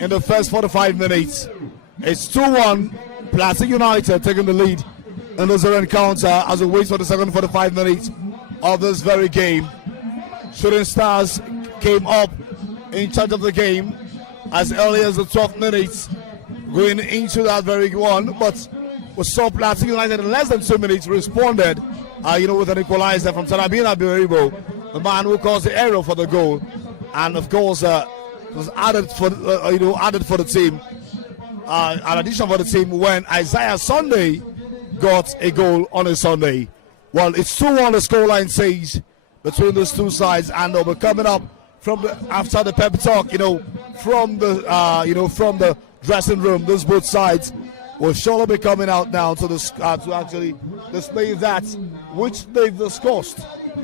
in the first 45 minutes. It's 2-1. Plateau United taking the lead in this encounter as we wait for the second 45 minutes of this very game. Shooting Stars came up in charge of the game as early as the 12th minute, going into that very one, but we saw Plateau United in less than 2 minutes responded, with an equalizer from Tarabina Biribo, the man who caused the error for the goal, and of course was added for the team. An addition for the team when Isaiah Sunday got a goal on a Sunday. Well, it's 2-1 the scoreline says between those two sides, and they'll be coming up after the pep talk, from the dressing room. Those both sides will surely be coming out now to actually display that which they've discussed,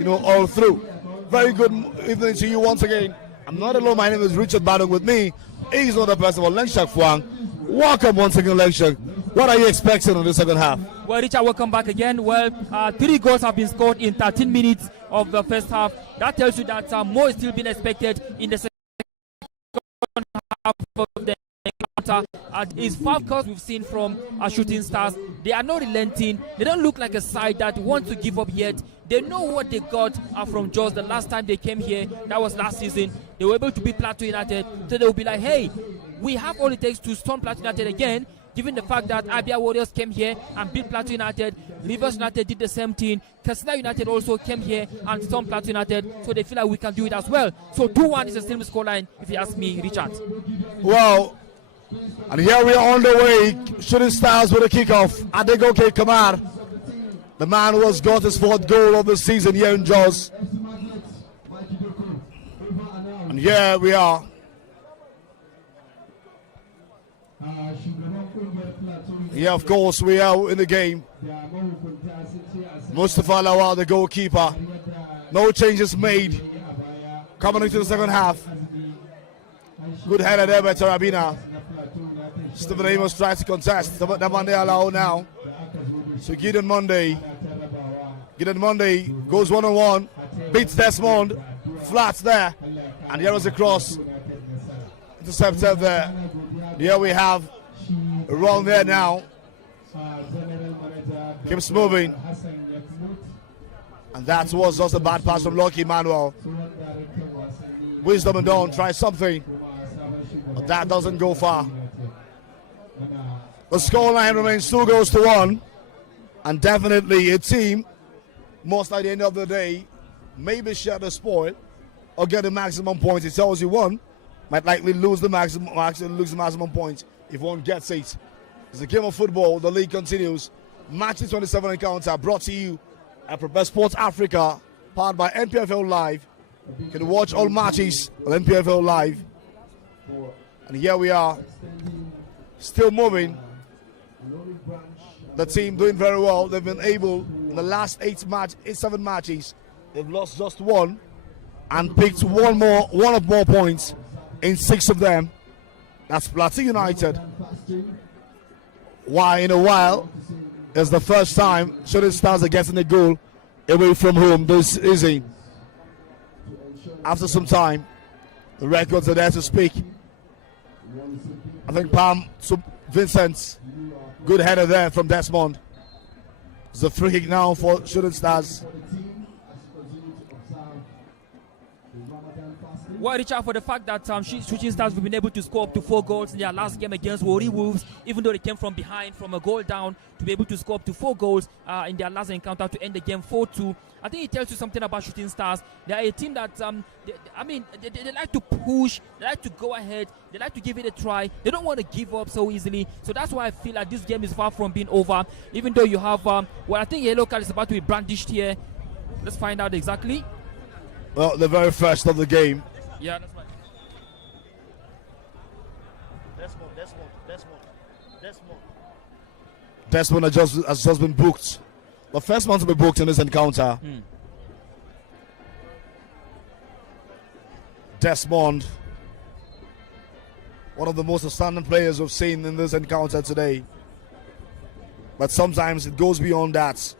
all through. Very good evening to you once again. I'm not alone. My name is Richard Badon. With me, he's not the person of Lengshak Fuang. Welcome once again, Lengshak. What are you expecting in the second half? Well, Richard, welcome back again. Well, 3 goals have been scored in 13 minutes of the first half. That tells you that more is still being expected in the second half of the encounter. It's 5 goals we've seen from Shooting Stars. They are not relenting. They don't look like a side that wants to give up yet. They know what they got from Jos the last time they came here. That was last season. They were able to beat Plateau United. So they will be like, hey, we have all it takes to storm Plateau United again. Given the fact that Abia Warriors came here and beat Plateau United, Rivers United did the same thing, Katsina United also came here and stormed Plateau United, so they feel like we can do it as well. So 2-1 is a still scoreline, if you ask me, Richard. Well, and here we are on the way. Shooting Stars with a kickoff. Adegoke Kamar, the man who has got his 4th goal of the season here in Jos. And here we are. Yeah, of course, we are in the game. Mustafa Lawal, the goalkeeper. No changes made. Coming into the second half. Good header there by Tarabina. Stephen Amos tries to contest. Damande Alao now. So Gideon Monday. Gideon Monday goes 1-on-1. Beats Desmond. Flats there. And here is a cross. Intercepted there. Here we have a run there now. Keeps moving. And that was just a bad pass from Lucky Manuel. Wisdom and Dawn try something, but that doesn't go far. The scoreline remains 2 goals to 1. And definitely a team, most at the end of the day, maybe share the spoil or get the maximum points. It tells you one might likely lose the maximum points if one gets it. It's a game of football. The league continues. Match 27 encounter brought to you at Prepare Sports Africa, powered by NPFL Live. You can watch all matches on NPFL Live. And here we are, still moving. The team doing very well. They've been able, in the last 7 matches, they've lost just 1 and picked one of more points in 6 of them. That's Plateau United. Why in a while is the first time Shooting Stars are getting a goal away from home this season. After some time, the records are there to speak. I think Palm to Vincent. Good header there from Desmond. It's a free kick now for Shooting Stars. Well, Richard, for the fact that Shooting Stars have been able to score up to 4 goals in their last game against Warri Wolves, even though they came from behind from a goal down, to be able to score up to 4 goals in their last encounter to end the game 4-2. I think it tells you something about Shooting Stars. They are a team that, they like to push, they like to go ahead, they like to give it a try. They don't want to give up so easily. So that's why I feel like this game is far from being over. Even though you have, I think a yellow card is about to be brandished here. Let's find out exactly. Well, the very first of the game. Yeah, that's right. Desmond has just been booked. The first one to be booked in this encounter. Desmond, one of the most outstanding players we've seen in this encounter today. But sometimes it goes beyond that.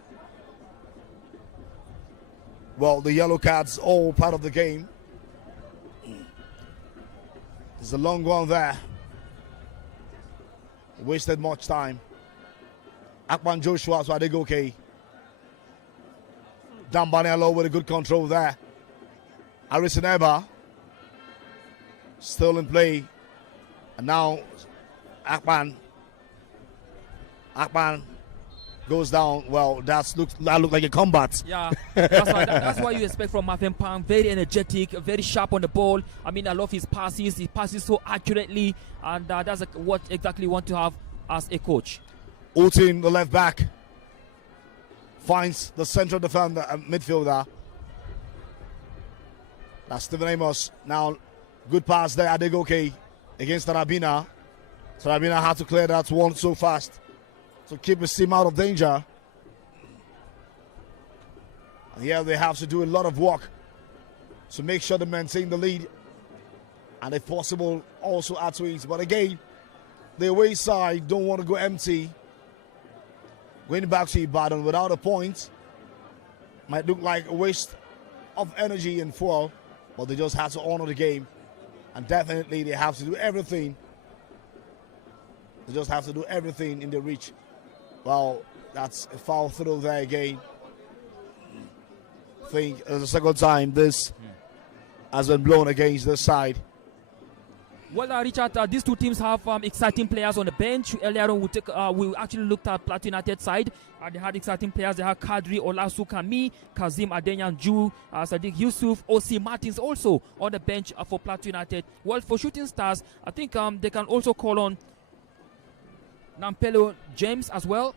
Well, the yellow cards all part of the game. There's a long one there. Wasted much time. Akpan Joshua, so I think okay. Dambanialo with a good control there. Harrison Eba still in play. And now Akpan goes down. Well, that looked like a combat. Yeah, that's what you expect from Marvin Pang. Very energetic, very sharp on the ball. I mean, I love his passes. He passes so accurately, and that's what exactly you want to have as a coach. Utin, the left back, finds the central defender and midfielder. That's Stephen Amos. Now, good pass there. Adegoke against Tarabina. Tarabina had to clear that one so fast to keep his team out of danger. And here they have to do a lot of work to make sure they maintain the lead, and if possible also add to it. But again, the away side don't want to go empty. Going back to Ibadan without a point might look like a waste of energy and fuel, but they just have to honor the game, and definitely they have to do everything. They just have to do everything in their reach. Well, that's a foul throw there again. I think it's the second time this has been blown against this side. Well, Richard, these two teams have exciting players on the bench. Earlier on, we actually looked at PLATEAU United side. They had exciting players. They had Kadri Olasukami, Kazim Adenyanju, Sadiq Yusuf, O.C. Martins also on the bench for PLATEAU United. Well, for Shooting Stars, I think they can also call on Nampelo James as well.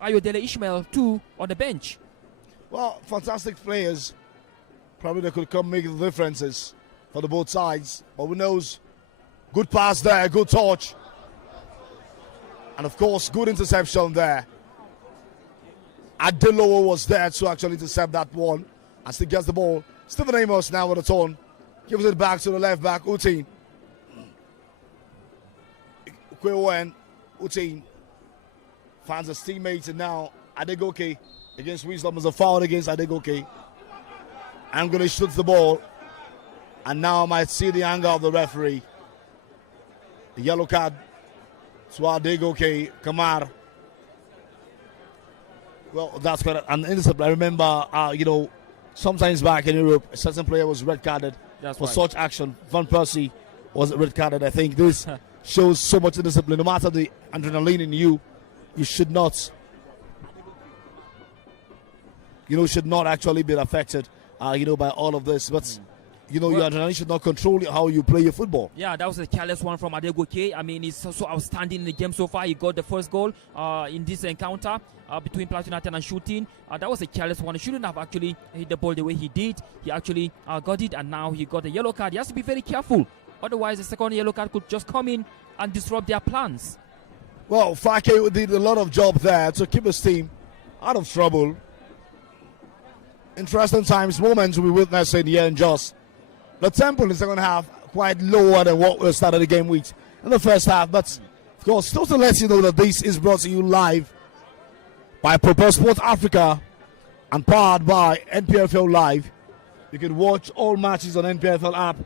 Ayodele Ishmael too on the bench. Well, fantastic players. Probably they could come make the differences for the both sides. But who knows? Good pass there, good touch. And of course, good interception there. Adelowo was there to actually intercept that one. As he gets the ball. Stephen Amos now with a turn. Gives it back to the left back, Utin. Kwewen, Utin finds his teammate, and now Adegoke against Wisdom is a foul against Adegoke. I'm going to shoot the ball, and now I might see the anger of the referee. The yellow card to Adegoke Kamar. Well, that's quite an intercept. I remember, sometimes back in Europe, a certain player was red carded for such action. Van Persie was red carded. I think this shows so much discipline. No matter the adrenaline in you, you should not, should not actually be affected, by all of this. But, your adrenaline should not control how you play your football. Yeah, that was a careless one from Adegoke. I mean, he's so outstanding in the game so far. He got the first goal in this encounter between PLATEAU United and Shooting. That was a careless one. He shouldn't have actually hit the ball the way he did. He actually got it, and now he got a yellow card. He has to be very careful. Otherwise, the second yellow card could just come in and disrupt their plans. Well, Fake did a lot of job there to keep his team out of trouble. Interesting times, moments we witnessing here in Jos. The tempo in the second half quite lower than what we started the game with in the first half. But, of course, still to let you know that this is brought to you live by Propel Sport Africa and powered by NPFL Live. You can watch all matches on NPFL app,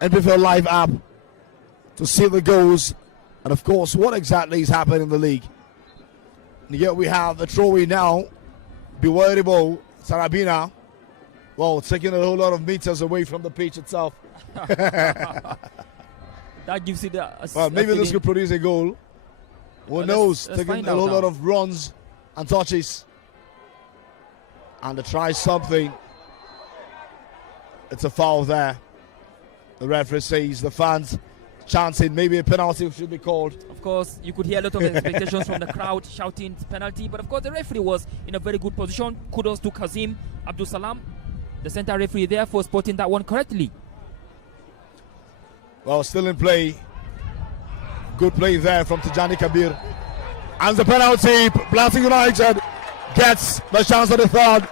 NPFL Live app, to see the goals and, of course, what exactly is happening in the league. And here we have the throw-in now. Bewaribo Sarabina. Well, taking a whole lot of meters away from the pitch itself. That gives you the. Well, maybe this could produce a goal. Who knows? Let's Taking find a out whole now. lot of runs and touches. And to try something. It's a foul there. The referee says the fans chanting maybe a penalty should be called. Of course, you could hear a lot of expectations from the crowd shouting penalty, but of course the referee was in a very good position. Kudos to Kazim Abdul Salam, the center referee there, for spotting that one correctly. Well, still in play. Good play there from Tijani Kabir. And the penalty, PLATEAU United gets the chance of the third.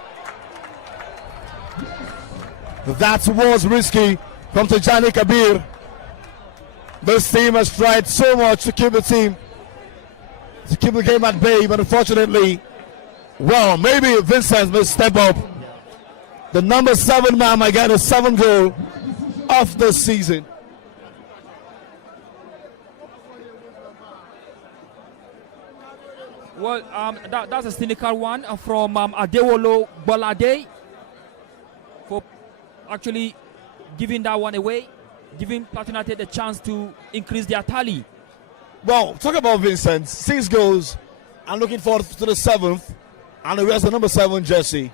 That was risky from Tijani Kabir. This team has tried so much to keep the game at bay, but unfortunately, well, maybe Vincent will step up. The number 7 man might get a 7th goal of the season. Well, that's a cynical one from Adewolo Bolade for actually giving that one away, giving PLATEAU United a chance to increase their tally. Well, talk about Vincent. 6 goals. I'm looking forward to the 7th. And he wears the number 7 jersey.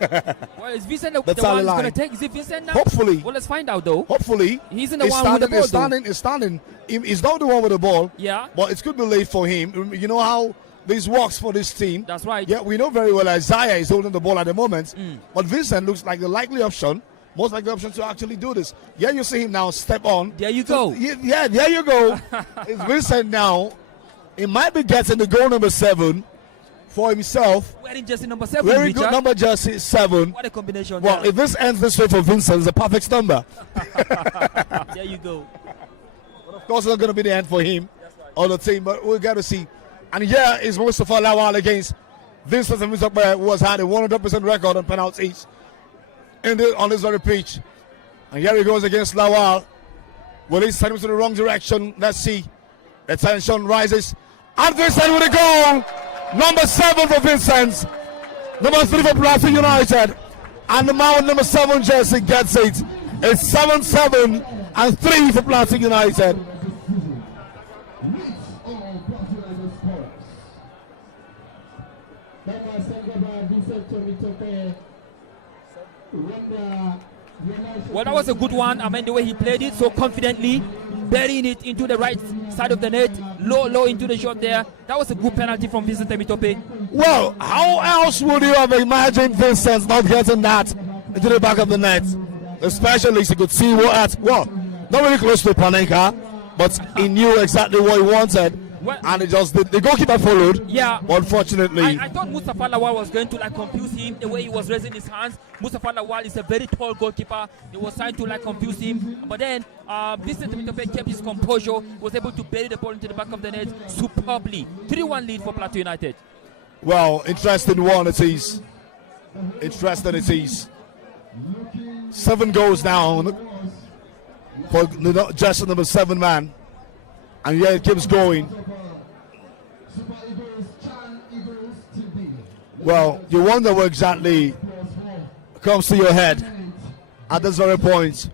Well, is Vincent the That's one the who's going to line. take? Is it Vincent now? Hopefully. Well, let's find out though. Hopefully. He's in the one with the ball. He's standing. He's not the one with the ball. Yeah. But it could be late for him. You know how this works for this team. That's right. Yeah, we know very well Isaiah is holding the ball at the moment. But Vincent looks like the likely option. Most likely option to actually do this. Yeah, you see him now step on. There you go. Yeah, there you go. It's Vincent now. He might be getting the goal number 7 for himself. Wearing jersey number 7. Very Richard. good number jersey 7. What a combination. Well, there. if this ends this way for Vincent, it's a perfect number. There you go. Of course, it's not going to be the end for him or the team, but we'll get to see. And here is Mustafa Lawal against Vincent Muzakbe, who has had a 100% record on penalties on this very pitch. And here he goes against Lawal. Will he send him to the wrong direction? Let's see. The tension rises. And Vincent with a goal. Number 7 for Vincent. Number 3 for PLATEAU United. And the man with number 7 jersey gets it. It's 7-7 and 3 for PLATEAU United. Well, that was a good one. I mean, the way he played it so confidently, burying it into the right side of the net, low into the shot there. That was a good penalty from Vincent Temitope. Well, how else would you have imagined Vincent not getting that into the back of the net? Especially as you could see not really close to Panenka, but he knew exactly what he wanted. Well, and it just the goalkeeper followed. Yeah. But unfortunately, I thought Mustafa Lawal was going to confuse him the way he was raising his hands. Mustafa Lawal is a very tall goalkeeper. He was trying to confuse him. But then Vincent Temitope kept his composure, was able to bury the ball into the back of the net superbly. 3-1 lead for PLATEAU United. Well, interesting one it is. Interesting it is. 7 goals down for just number 7 man. And yeah, it keeps going. Well, you wonder what exactly comes to your head at this very point.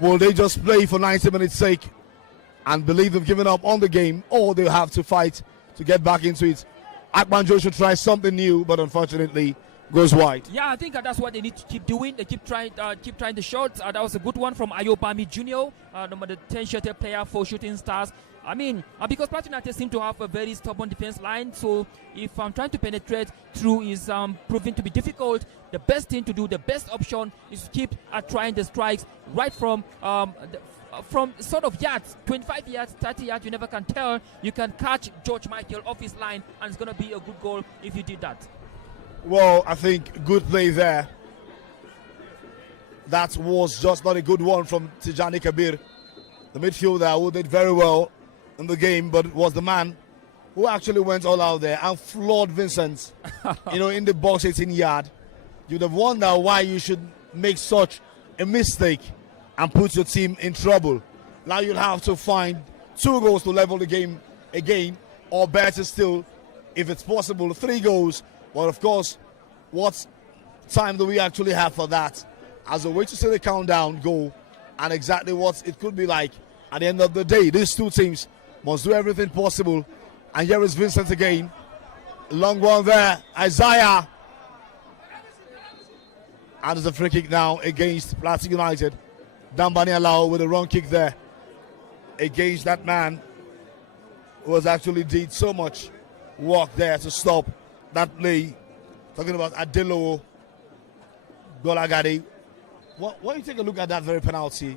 Will they just play for 90 minutes' sake and believe they've given up on the game, or they'll have to fight to get back into it? Akbanjo should try something new, but unfortunately goes wide. Yeah, I think that's what they need to keep doing. They keep trying the shots. That was a good one from Ayobami Jr., number 10-shirted player for Shooting Stars. I mean, because PLATEAU United seem to have a very stubborn defense line, so if I'm trying to penetrate through is proving to be difficult, the best thing to do, the best option is to keep trying the strikes right from sort of yards, 25 yards, 30 yards, you never can tell. You can catch George Michael off his line, and it's going to be a good goal if you did that. Well, I think good play there. That was just not a good one from Tijani Kabir, the midfielder who did very well in the game, but was the man who actually went all out there and floored Vincent, in the box 18 yard. You'd have wondered why you should make such a mistake and put your team in trouble. Now you'll have to find 2 goals to level the game again, or better still, if it's possible, 3 goals. But of course, what time do we actually have for that as a way to see the countdown go and exactly what it could be like at the end of the day. These two teams must do everything possible. And here is Vincent again. Long one there. Isaiah. And there's a free kick now against PLATEAU United. Dambani Alao with a wrong kick there against that man who has actually did so much work there to stop that play. Talking about Adelo Golagade. When you take a look at that very penalty,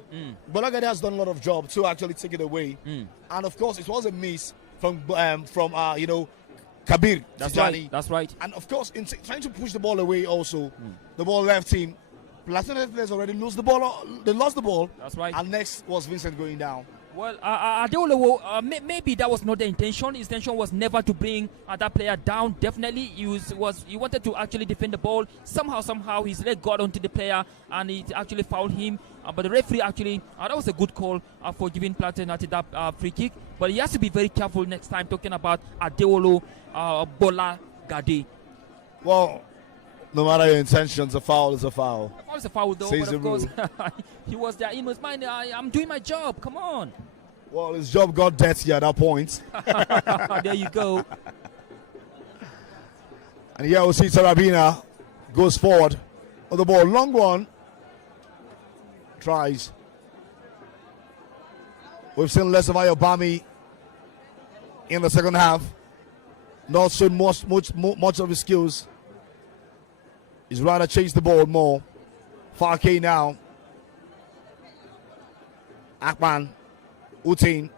Golagade has done a lot of job to actually take it away. And of course, it was a miss from Kabir. That's Tijani. right. That's right. And of course, in trying to push the ball away also, the ball left him. PLATEAU players already lose the ball. They lost the ball. That's right. And next was Vincent going down. Well, Adeolo, maybe that was not the intention. His intention was never to bring that player down. Definitely, he wanted to actually defend the ball. Somehow, his leg got onto the player and it actually fouled him. But the referee actually, that was a good call for giving PLATEAU United that free kick. But he has to be very careful next time talking about Adeolo Bola Gade. Well, no matter your intentions, a foul is a foul. A foul is a foul, though. Says but of course, he was there in his mind. I'm doing my job. Come on. Well, his job got dirty at that point. There you go. And here we see Tarabina goes forward on the ball. Long one. Tries. We've seen less of Ayobami in the second half. Not shown much of his skills. He's rather chase the ball more. Farke now. Akman. Utin.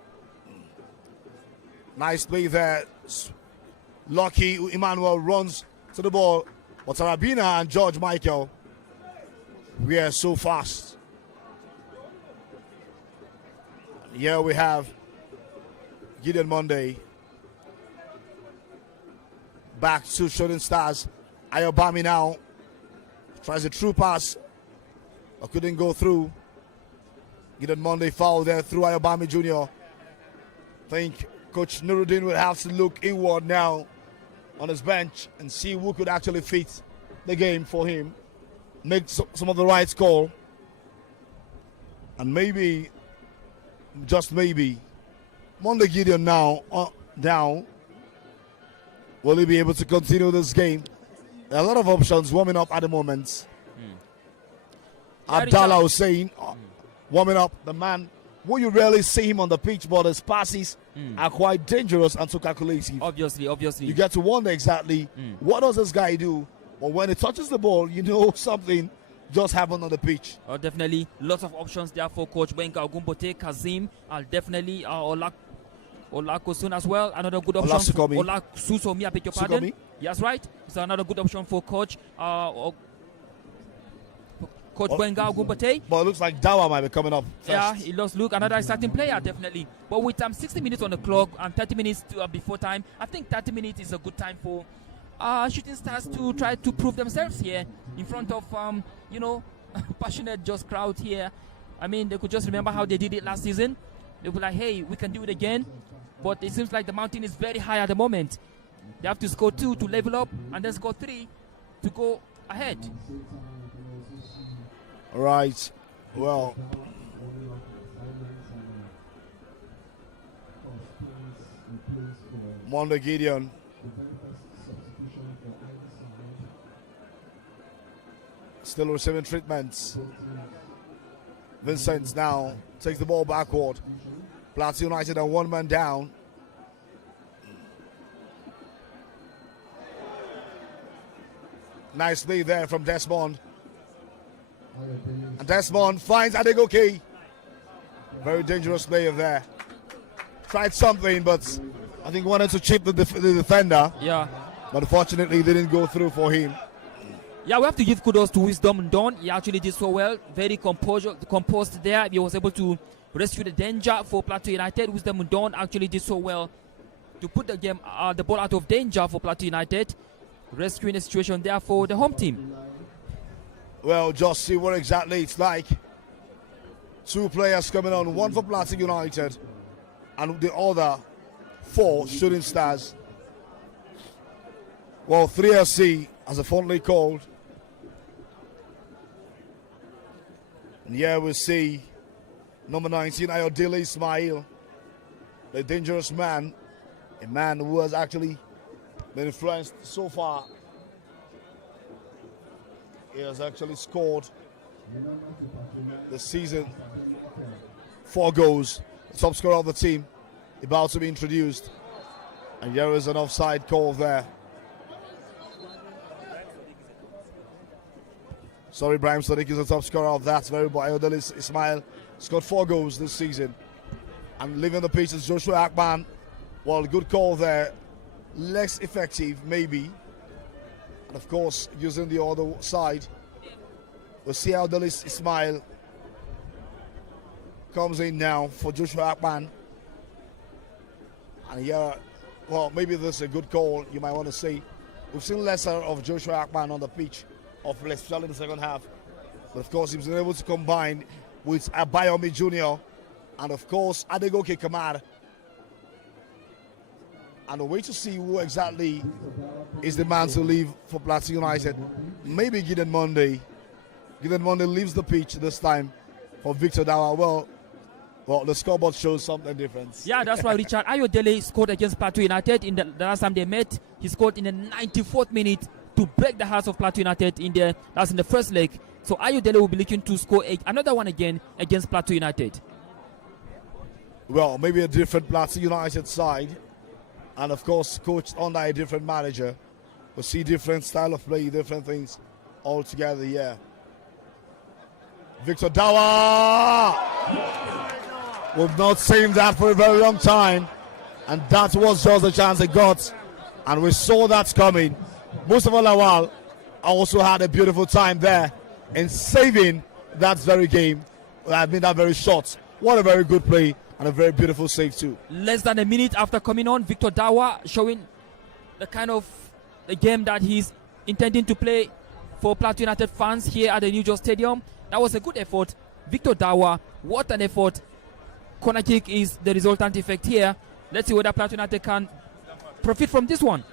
Nice play there. Lucky Emmanuel runs to the ball. But Tarabina and George Michael, we are so fast. Here we have Gideon Monday. Back to Shooting Stars. Ayobami now. Tries a true pass. But couldn't go through. Gideon Monday foul there through Ayobami Jr. I think Coach Nuruddin will have to look inward now on his bench and see who could actually fit the game for him. Make some of the right call. And maybe, just maybe, Monday Gideon now down. Will he be able to continue this game? There are a lot of options warming up at the moment. Abdallah Hussein warming up, the man who you rarely see him on the pitch, but his passes are quite dangerous and so calculative. Obviously. You get to wonder exactly what does this guy do? But when he touches the ball, you know something just happened on the pitch. Oh, definitely. Lots of options there for Coach Wenga Ogumbote, Kazim, definitely Olakosun as well. Another good option. Olasusomi, I beg your pardon. Sukomi? Yes, right. So another good option for Coach Wenga Ogumbote. But it looks like Dawa might be coming up first. Yeah, it does look another exciting player, definitely. But with 60 minutes on the clock and 30 minutes before time, I think 30 minutes is a good time for Shooting Stars to try to prove themselves here in front of, passionate just crowd here. I mean, they could just remember how they did it last season. They were like, hey, we can do it again. But it seems like the mountain is very high at the moment. They have to score 2 to level up and then score 3 to go ahead. Right. Well, Monday Gideon still receiving treatments. Vincent now takes the ball backward. PLATEAU United and one man down. Nice play there from Desmond. And Desmond finds Adegoke. Very dangerous player there. Tried something, but I think wanted to chip the defender. Yeah. But unfortunately, didn't go through for him. Yeah, we have to give kudos to Wisdom Dawn. He actually did so well. Very composed there. He was able to rescue the danger for PLATEAU United. Wisdom Dawn actually did so well to put the game, the ball out of danger for PLATEAU United. Rescuing the situation there for the home team. Well, just see what exactly it's like. 2 players coming on, one for PLATEAU United and the other 4 Shooting Stars. Well, 3SC, as a fondly called, And here we see number 19, Ayodele Ismail, the dangerous man, a man who has actually been influenced so far. He has actually scored this season 4 goals, the top scorer of the team, about to be introduced. And here is an offside call there. Sorry, Brahim Sadiq is the top scorer of that very boy. Ayodele Ismail scored 4 goals this season. And leaving the pitch is Joshua Akpan. Well, good call there. Less effective, maybe. And of course, using the other side, we'll see how Ayodele Ismail comes in now for Joshua Akpan. And here, well, maybe this is a good call, you might want to say. We've seen lesser of Joshua Akpan on the pitch, especially in the second half. But of course, he's been able to combine with Abayomi Jr. and of course, Adegoke Kamara. And we'll wait to see who exactly is the man to leave for Plateau United. Maybe Gideon Monday. Gideon Monday leaves the pitch this time for Victor Dawa. Well, the scoreboard shows something different. Yeah, that's why Richard Ayodele scored against Plateau United in the last time they met. He scored in the 94th minute to break the hearts of Plateau United in the first leg. So Ayodele will be looking to score another one again against Plateau United. Well, maybe a different Plateau United side, and of course coached under a different manager. We'll see different style of play, different things altogether. Yeah. Victor Dawa. We've not seen that for a very long time, and that was just the chance they got, and we saw that coming. Mustafa Lawal also had a beautiful time there in saving that very game. I mean, that very shot. What a very good play and a very beautiful save too. Less than a minute after coming on, Victor Dawa showing the kind of the game that he's intending to play for Plateau United fans here at the New Jos Stadium. That was a good effort. Victor Dawa, what an effort. Corner kick is the resultant effect here. Let's see whether Plateau United can profit from this one.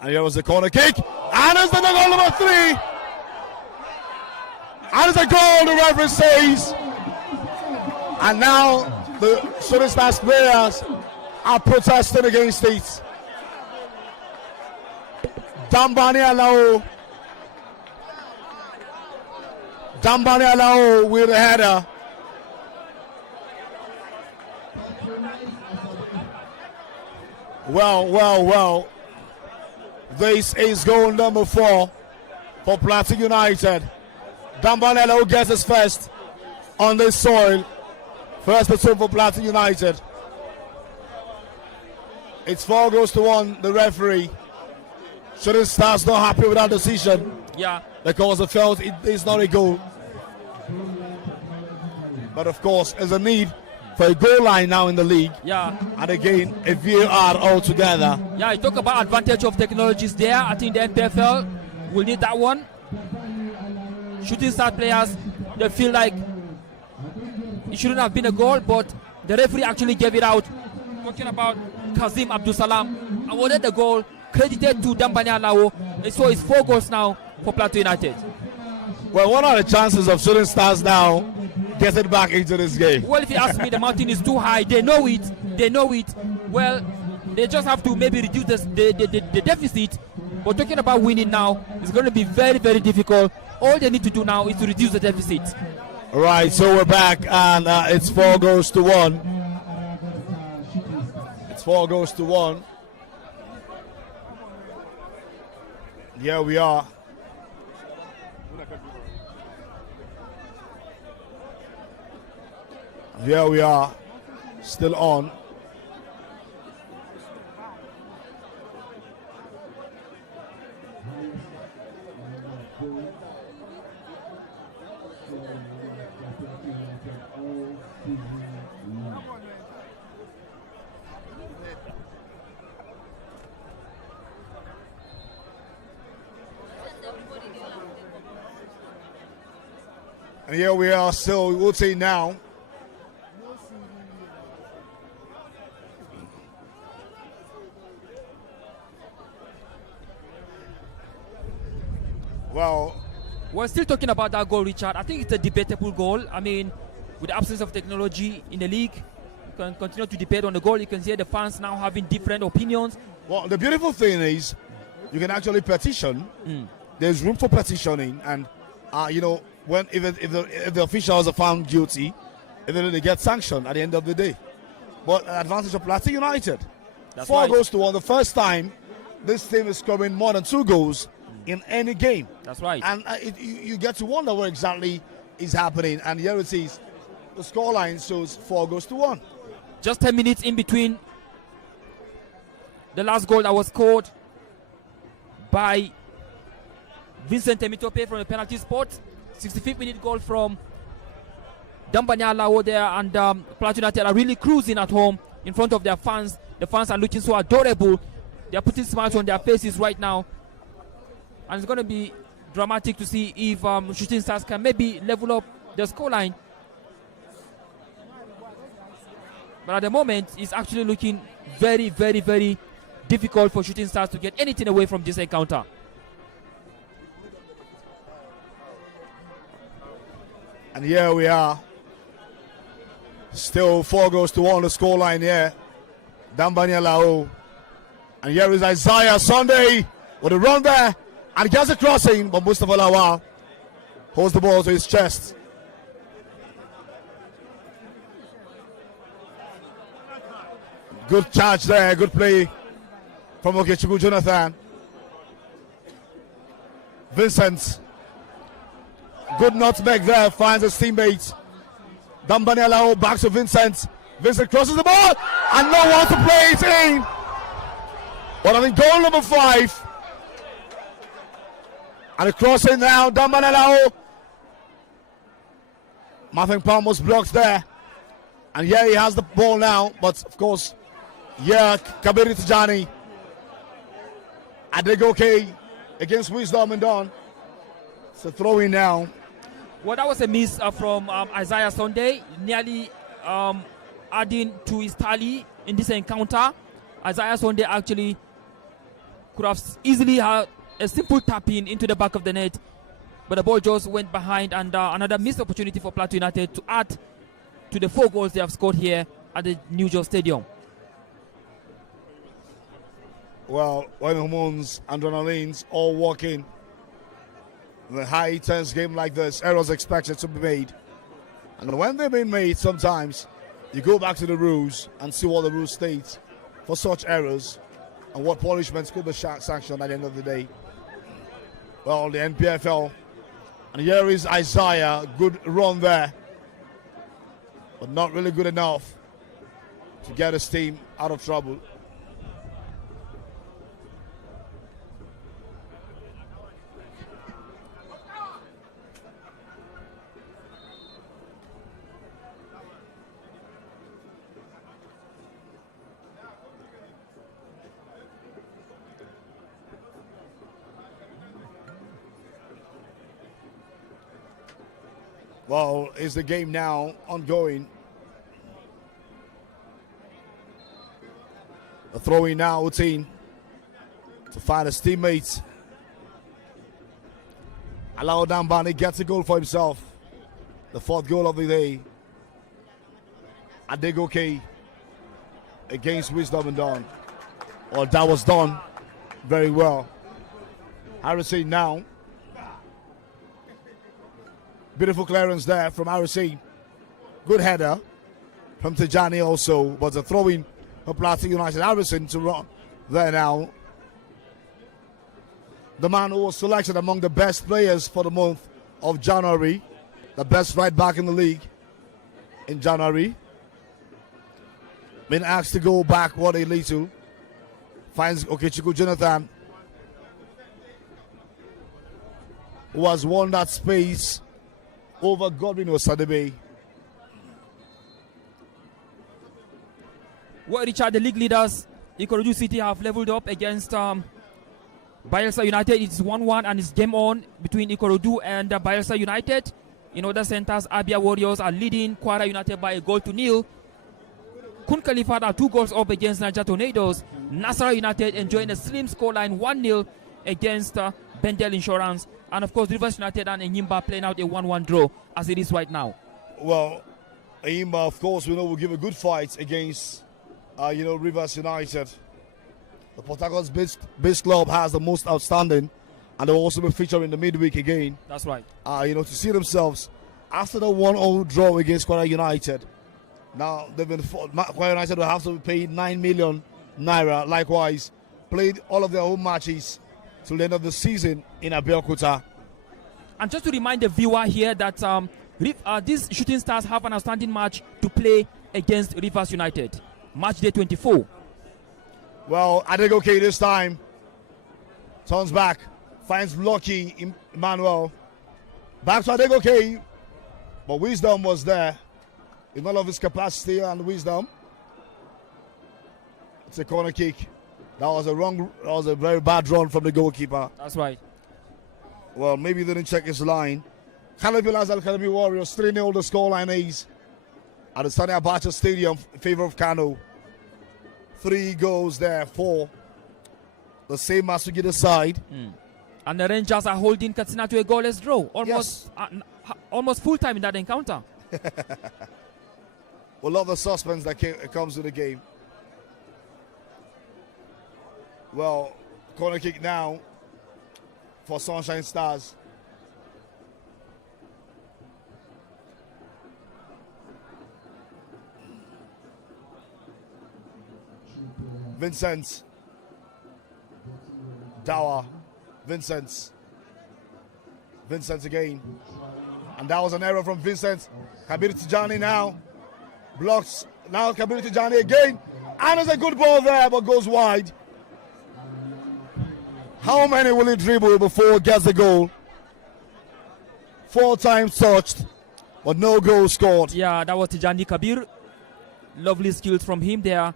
And here was the corner kick. And it's the goal number 3. And it's a goal, the referee says. And now the Shooting Stars players are protesting against it. Dambani Alao. Dambani Alao with a header. Well. This is goal number 4 for Plateau United. Dambani Alao gets his first on this soil. First platoon for Plateau United. It's 4 goals to 1, the referee. Shooting Stars not happy with that decision. Yeah. Because they felt it is not a goal. But of course, there's a need for a goal line now in the league. Yeah. And again, a VAR altogether. Yeah, you talk about advantage of technologies there. I think the NPFL will need that one. Shooting Star players, they feel like it shouldn't have been a goal, but the referee actually gave it out. Talking about Kazim Abdul Salam, awarded the goal, credited to Dambani Alao. So it's 4 goals now for Plateau United. Well, what are the chances of Shooting Stars now getting back into this game? Well, if you ask me, the mountain is too high. They know it. Well, they just have to maybe reduce the deficit. But talking about winning now, it's going to be very, very difficult. All they need to do now is to reduce the deficit. All right, so we're back, and it's 4 goals to 1. It's 4 goals to 1. Here we are. Here we are, still on. And here we are still, we'll say now. Well, We're still talking about that goal, Richard. I think it's a debatable goal. I mean, with the absence of technology in the league, you can continue to debate on the goal. You can see the fans now having different opinions. Well, the beautiful thing is you can actually petition. There's room for petitioning, and you know, when if the officials are found guilty, they get sanctioned at the end of the day. But an advantage of PLATEAU United. That's 4 right. goals to 1. The first time this team is scoring more than 2 goals in any game. That's right. And you get to wonder what exactly is happening. And here it is. The scoreline shows 4 goals to 1. Just 10 minutes in between the last goal that was scored by Vincent Temitope from the penalty spot. 65th minute goal from Dambanya Lao there, and PLATEAU United are really cruising at home in front of their fans. The fans are looking so adorable. They are putting smiles on their faces right now. And it's going to be dramatic to see if Shooting Stars can maybe level up the scoreline. But at the moment, it's actually looking very, very, very difficult for Shooting Stars to get anything away from this encounter. And here we are. Still 4 goals to 1 the scoreline here. Dambanya Lao. And here is Isaiah Sunday with a run there. And he gets a crossing, but Mustafa Lawal holds the ball to his chest. Good charge there, good play from Okechukwu Jonathan. Vincent. Good nutmeg there, finds his teammate. Dambanya Lao back to Vincent. Vincent crosses the ball, and no one to play it in. But I think goal number 5. And a crossing now, Dambanya Lao. Martin Palm was blocked there. And yeah, he has the ball now, but of course, yeah, Kabiri Tijani. Adegoke against Wisdom and Don. It's a throw in now. Well, that was a miss from Isaiah Sunday, nearly adding to his tally in this encounter. Isaiah Sunday actually could have easily had a simple tap-in into the back of the net, but the ball just went behind, and another missed opportunity for PLATEAU United to add to the 4 goals they have scored here at the New York Stadium. Well, when hormones, adrenalines all working, in a high tense game like this, errors expected to be made. And when they've been made, sometimes you go back to the rules and see what the rules state for such errors and what punishments could be sanctioned at the end of the day. Well, the NPFL, and here is Isaiah, good run there, but not really good enough to get his team out of trouble. Well, is the game now ongoing? A throw-in now, Utin, to find his teammates. Alao Dambani gets a goal for himself. The 4th goal of the day. Adegoke against Wisdom and Dawn. Well, that was done very well. Harrison now. Beautiful clearance there from RC. Good header from Tijani also, but a throw-in for PLATEAU United. Harrison to run there now. The man who was selected among the best players for the month of January. The best right back in the league in January. Been asked to go back what a little. Finds Okechukwu Jonathan, who has won that space over Godwin Osadebe. Well, Richard, the league leaders, Ikorodu City, have leveled up against Bayelsa United. It's 1-1 and it's game on between Ikorodu and Bayelsa United. In other centers, Abia Warriors are leading Kwara United by 1-0. Kun Khalifat are 2 goals up against Niger Tornadoes. Nasarawa United enjoying a slim scoreline 1-0 against Bendel Insurance, and of course Rivers United and Enyimba playing out a 1-1 draw as it is right now. Well, Enyimba, of course, we know will give a good fight against, Rivers United. The Port Harcourt base club has the most outstanding, and they'll also be featured in the midweek again. That's right. To see themselves after the 1-0 draw against Kwara United. Now Kwara United will have to pay 9 million naira. Likewise, played all of their home matches till the end of the season in Abeokuta. And just to remind the viewer here that these Shooting Stars have an outstanding match to play against Rivers United. Match day 24. Well, Adegoke this time turns back, finds Lucky Emmanuel. Back to Adegoke, but Wisdom was there in all of his capacity and wisdom. It's a corner kick. That was a very bad run from the goalkeeper. That's right. Well, maybe they didn't check his line. Kano Pillars Academy Warriors 3-0 the scoreline is at the Sani Abacha Stadium in favor of Kano. 3 goals there for the same Masugida side. And the Rangers are holding Katsina to a goalless draw. Almost full time in that encounter. We'll love the suspense that comes with the game. Well, corner kick now for Sunshine Stars. Vincent. Dawa. Vincent again. And that was an error from Vincent. Kabir Tijani now. Blocks. Now Kabir Tijani again. And there's a good ball there, but goes wide. How many will he dribble before he gets the goal? 4 times touched, but no goal scored. Yeah, that was Tijani Kabir. Lovely skills from him there.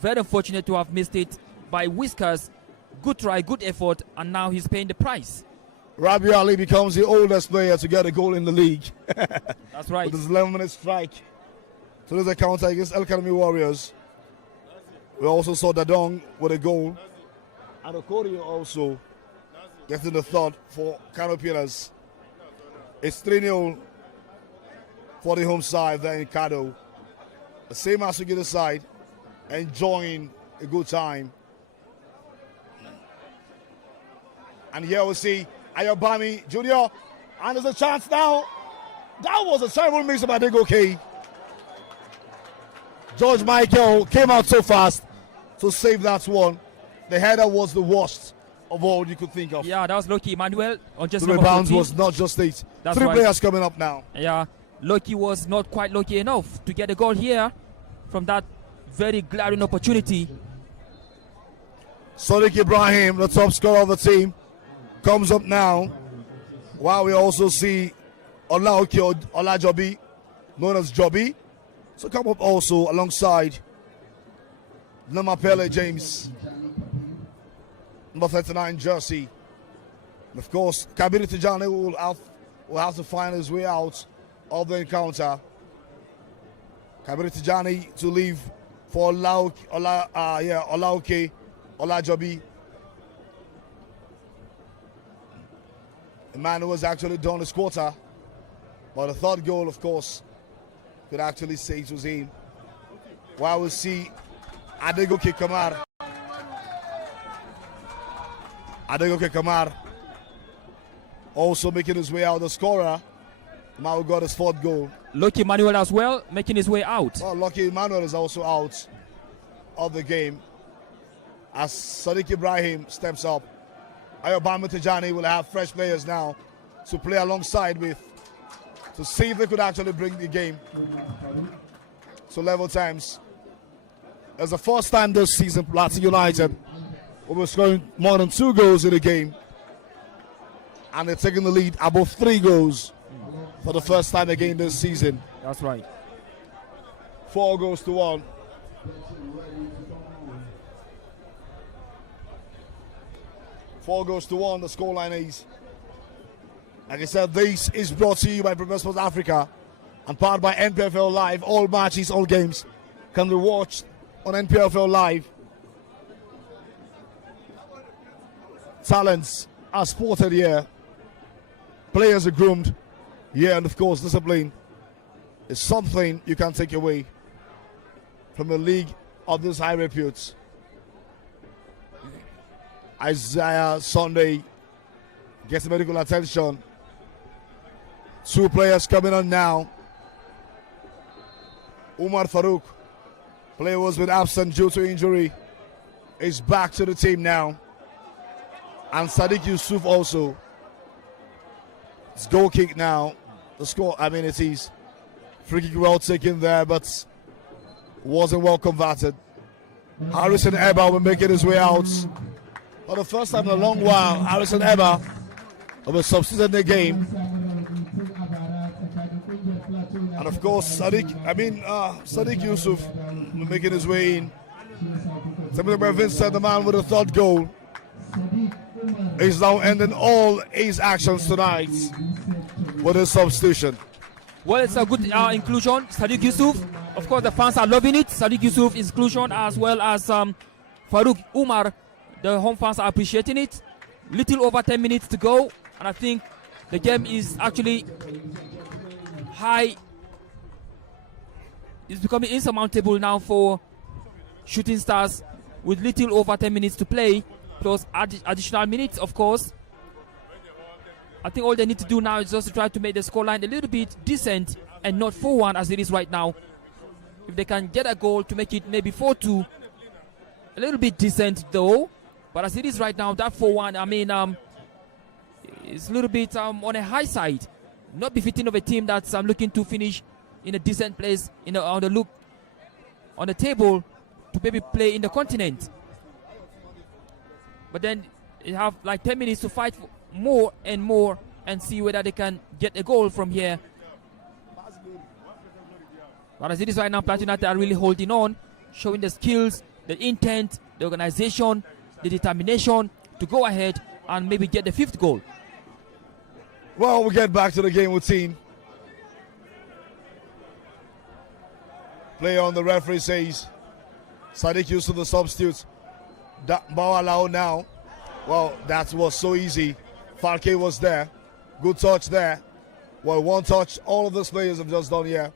Very unfortunate to have missed it by Whiskers. Good try, good effort, and now he's paying the price. Rabi Ali becomes the oldest player to get a goal in the league. That's right. With his 11-minute strike. So there's a counter against El Academy Warriors. We also saw Dadong with a goal. And Okorio also getting the third for Kano Pillars. It's 3-0 for the home side there in Kano. The same as to get the side, enjoying a good time. And here we see Ayobami Jr. And there's a chance now. That was a terrible miss by Adegoke. George Michael came out so fast to save that one. The header was the worst of all you could think of. Yeah, that was Loki Emmanuel on just the rebounds was not just 8. That's 3 right. players coming up now. Yeah, Loki was not quite lucky enough to get a goal here from that very glaring opportunity. Sadiq Ibrahim, the top scorer of the team, comes up now. While we also see Olajobi, known as Jobi, so come up also alongside Namapele James, number 39 jersey. And of course, Kabir Tijani will have to find his way out of the encounter. Kabir Tijani to leave for Olajobi. Emmanuel was actually done this quarter, but the third goal, of course, could actually say it was him. While we see Adegoke Kamar also making his way out, the scorer. Now got his 4th goal. Lucky Emmanuel as well, making his way out. Well, Lucky Emmanuel is also out of the game as Sadiq Ibrahim steps up. Ayobama Tijani will have fresh players now to play alongside with to see if they could actually bring the game to level times. It's the first time this season PLATEAU United will be scoring more than 2 goals in a game, and they're taking the lead above 3 goals for the first time again this season. That's right. 4 goals to 1. The scoreline is. Like I said, this is brought to you by Premier Sports Africa and powered by NPFL Live. All matches, all games can be watched on NPFL Live. Talents are sported here. Players are groomed. Yeah, and of course, discipline is something you can take away from a league of this high repute. Isaiah Sunday gets medical attention. 2 players coming on now. Umar Farouk, player was been absent due to injury, is back to the team now. And Sadiq Yusuf also. It's goal kick now. The score, I mean, it is free kick well taken there, but wasn't well converted. Harrison Eba will make his way out. For the first time in a long while, Harrison Eba will substitute in the game. And of course, Sadiq Yusuf making his way in. Something by Vincent, the man with the 3rd goal. He's now ending all his actions tonight with his substitution. Well, it's a good inclusion. Sadiq Yusuf, of course, the fans are loving it. Sadiq Yusuf's inclusion, as well as Farouk Umar, the home fans are appreciating it. Little over 10 minutes to go, and I think the game is actually high. It's becoming insurmountable now for Shooting Stars with little over 10 minutes to play, plus additional minutes, of course. I think all they need to do now is just to try to make the scoreline a little bit decent and not 4-1 as it is right now. If they can get a goal to make it maybe 4-2, a little bit decent though. But as it is right now, that 4-1, I mean, it's a little bit on a high side. Not befitting of a team that's looking to finish in a decent place on the table to maybe play in the continent. But then you have like 10 minutes to fight for more and more and see whether they can get a goal from here. But as it is right now, PLATEAU United are really holding on, showing the skills, the intent, the organization, the determination to go ahead and maybe get the 5th goal. Well, we get back to the game routine. Player on the referee says Sadiq Yusuf the substitute. Bawalao now. Well, that was so easy. Falke was there. Good touch there. Well, one touch. All of those players have just done here.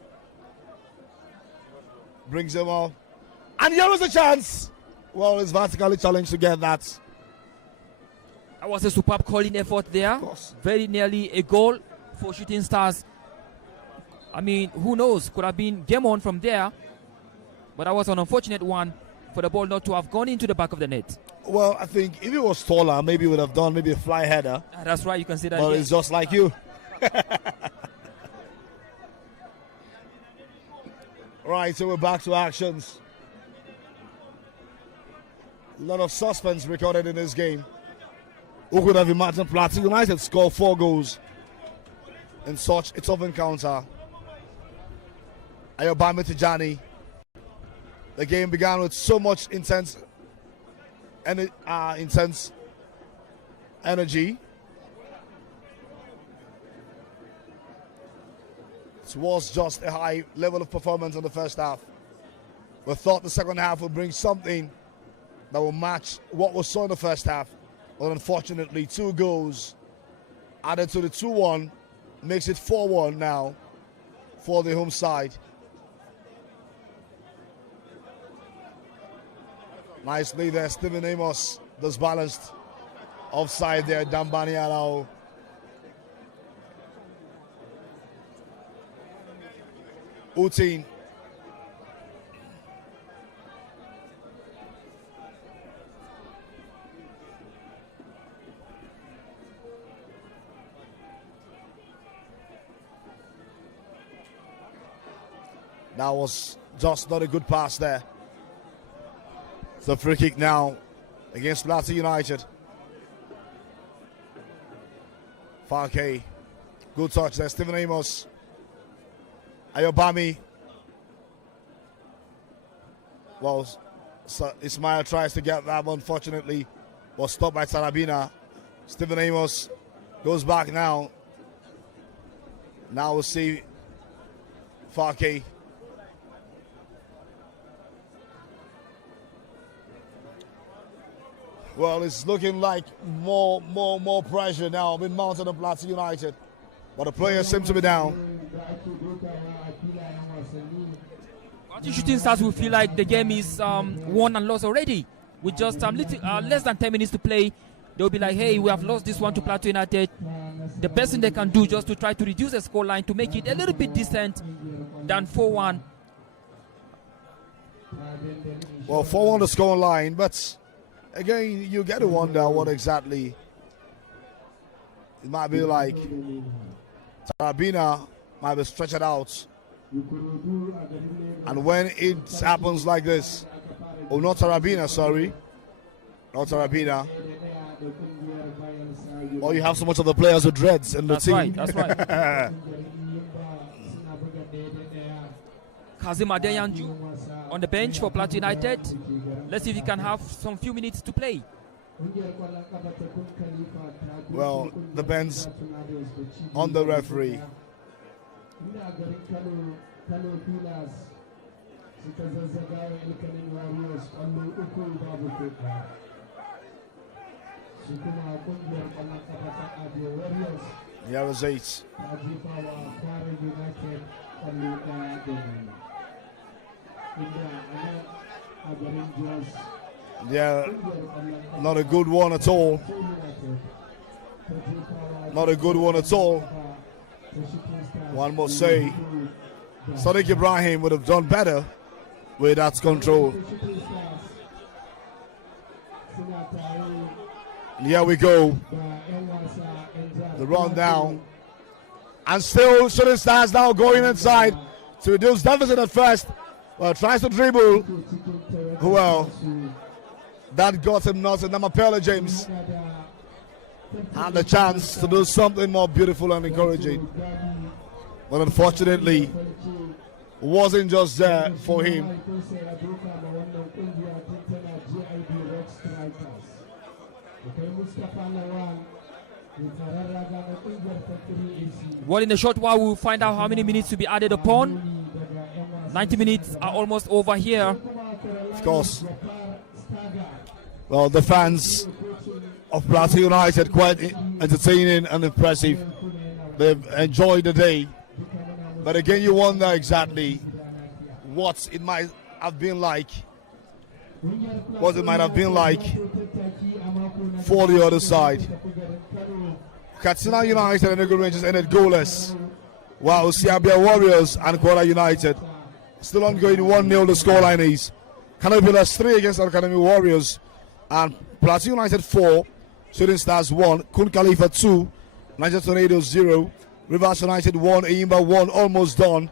Brings him off. And here was a chance. Well, it's vertically challenged to get that. That was a superb calling effort there. Very nearly a goal for Shooting Stars. I mean, who knows? Could have been game on from there. But that was an unfortunate one for the ball not to have gone into the back of the net. Well, I think if it was taller, maybe it would have done maybe a fly header. That's right, you can see that. Well, it's just like you. Right, so we're back to actions. A lot of suspense recorded in this game. Who could have imagined PLATEAU United score 4 goals in such a tough encounter? Ayobami Tijani. The game began with so much intense energy. It was just a high level of performance in the first half. We thought the second half would bring something that will match what we saw in the first half. But unfortunately, 2 goals added to the 2-1 makes it 4-1 now for the home side. Nicely there, Stephen Amos, disbalanced. Offside there, Dambani Arao. Utin. That was just not a good pass there. It's a free kick now against PLATEAU United. Falke. Good touch there, Stephen Amos. Ayobami. Well, Ismail tries to get that, but unfortunately was stopped by Tarabina. Stephen Amos goes back now. Now we'll see Falke. Well, it's looking like more pressure now being mounted on Plateau United. But the players seem to be down. The Shooting Stars will feel like the game is won and lost already. With just less than 10 minutes to play, they'll be like, hey, we have lost this one to Plateau United. The best thing they can do just to try to reduce the scoreline to make it a little bit decent than 4-1. Well, 4-1 the scoreline, but again, you get to wonder what exactly it might be like. Tarabina might be stretched out. And when it happens like this, oh, not Tarabina, sorry. Not Tarabina. Or you have so much of the players with dreads in the team. That's right. Kazim Adeyanju on the bench for Plateau United. Let's see if he can have some few minutes to play. Well, depends on the referee. Here is 8. Yeah, not a good one at all. Not a good one at all. One must say, Sadiq Ibrahim would have done better with that control. And here we go. The run down. And still, Shooting Stars now going inside to reduce deficit at first. Well, tries to dribble. Well, that got him nothing. Namapele James had the chance to do something more beautiful and encouraging. But unfortunately, wasn't just there for him. Well, in a short while, we'll find out how many minutes to be added upon. 90 minutes are almost over here. Of course. Well, the fans of Plateau United quite entertaining and impressive. They've enjoyed the day. But again, you wonder exactly what it might have been like. What it might have been like for the other side. Katsina United and Eagle Rangers ended goalless, while Siabia Warriors and Kwara United still ongoing 1-0 the scoreline is. Canopilas 3 against Academy Warriors, and Plateau United 4, Shooting Stars 1, Kun Khalifa 2, Niger Tornadoes 0, Rivers United 1, Eyimba 1, almost done.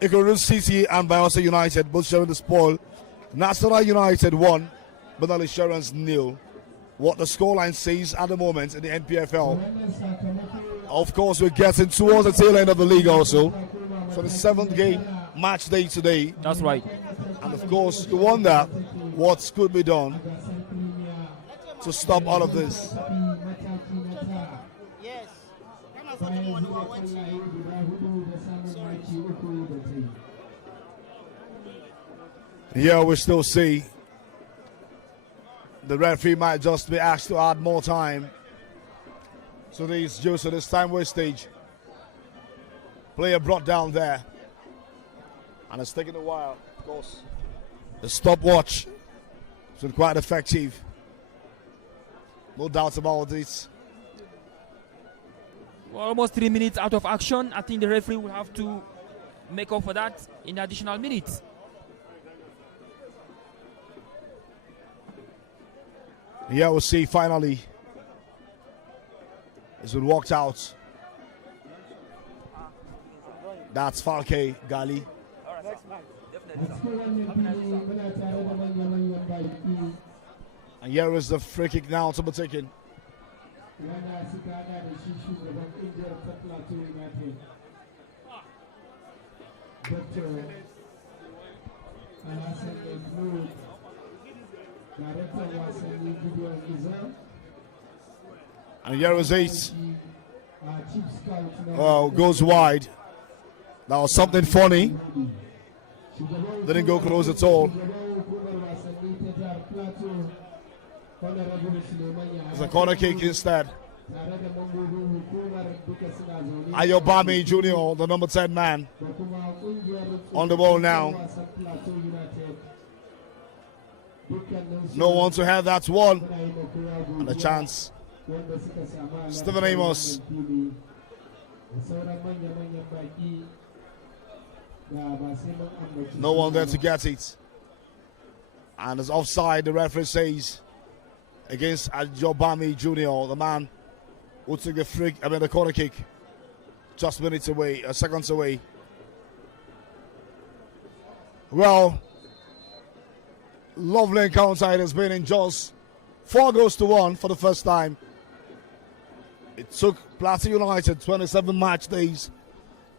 Ikorodu City and Bayelsa United both sharing the spoil. Nasarawa United 1, Banal Insurance 0. What the scoreline says at the moment in the NPFL. Of course, we're getting towards the tail end of the league also. So the 7th game, match day today. That's right. And of course, you wonder what could be done to stop all of this. Here we still see the referee might just be asked to add more time. So this due to this time wastage. Player brought down there. And it's taken a while, of course. The stopwatch has been quite effective. No doubts about this. Well, almost 3 minutes out of action. I think the referee will have to make up for that in additional minutes. Here we'll see finally it's been walked out. That's Falke Gali. And here is the free kick now to be taken. And here is 8. Oh, goes wide. That was something funny. Didn't go close at all. It's a corner kick instead. Ayobami Jr., the number 10 man, on the ball now. No one to have that one. And a chance. Stephen Amos. No one there to get it. And it's offside, the referee says, against Ayobami Jr., the man who took the corner kick just minutes away, seconds away. Well, lovely encounter it has been in Jos. 4-1 for the first time. It took PLATEAU United 27 match days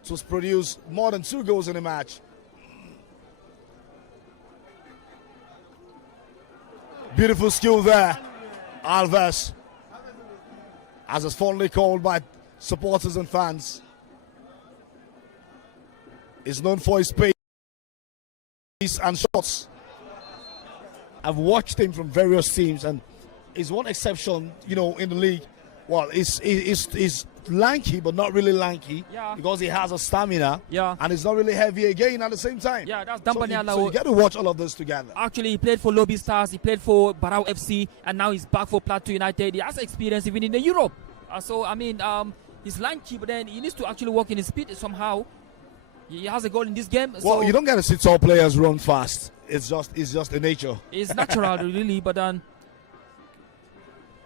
to produce more than 2 goals in a match. Beautiful skill there, Alves, as it's fondly called by supporters and fans. Is known for his pace and shots. I've watched him from various teams, and he's one exception, you know, in the league. Well, he's lanky, but not really lanky, because he has a stamina, and he's not really heavy again at the same time. Yeah, that's Dampani. So you get to watch all of this together. Actually, he played for Lobby Stars, he played for Barao FC, and now he's back for PLATEAU United. He has experience even in the Europe. So, I mean, he's lanky, but then he needs to actually work in his speed somehow. He has a goal in this game. Well, so you don't get to see tall players run fast. It's just a nature. It's natural, really, but then,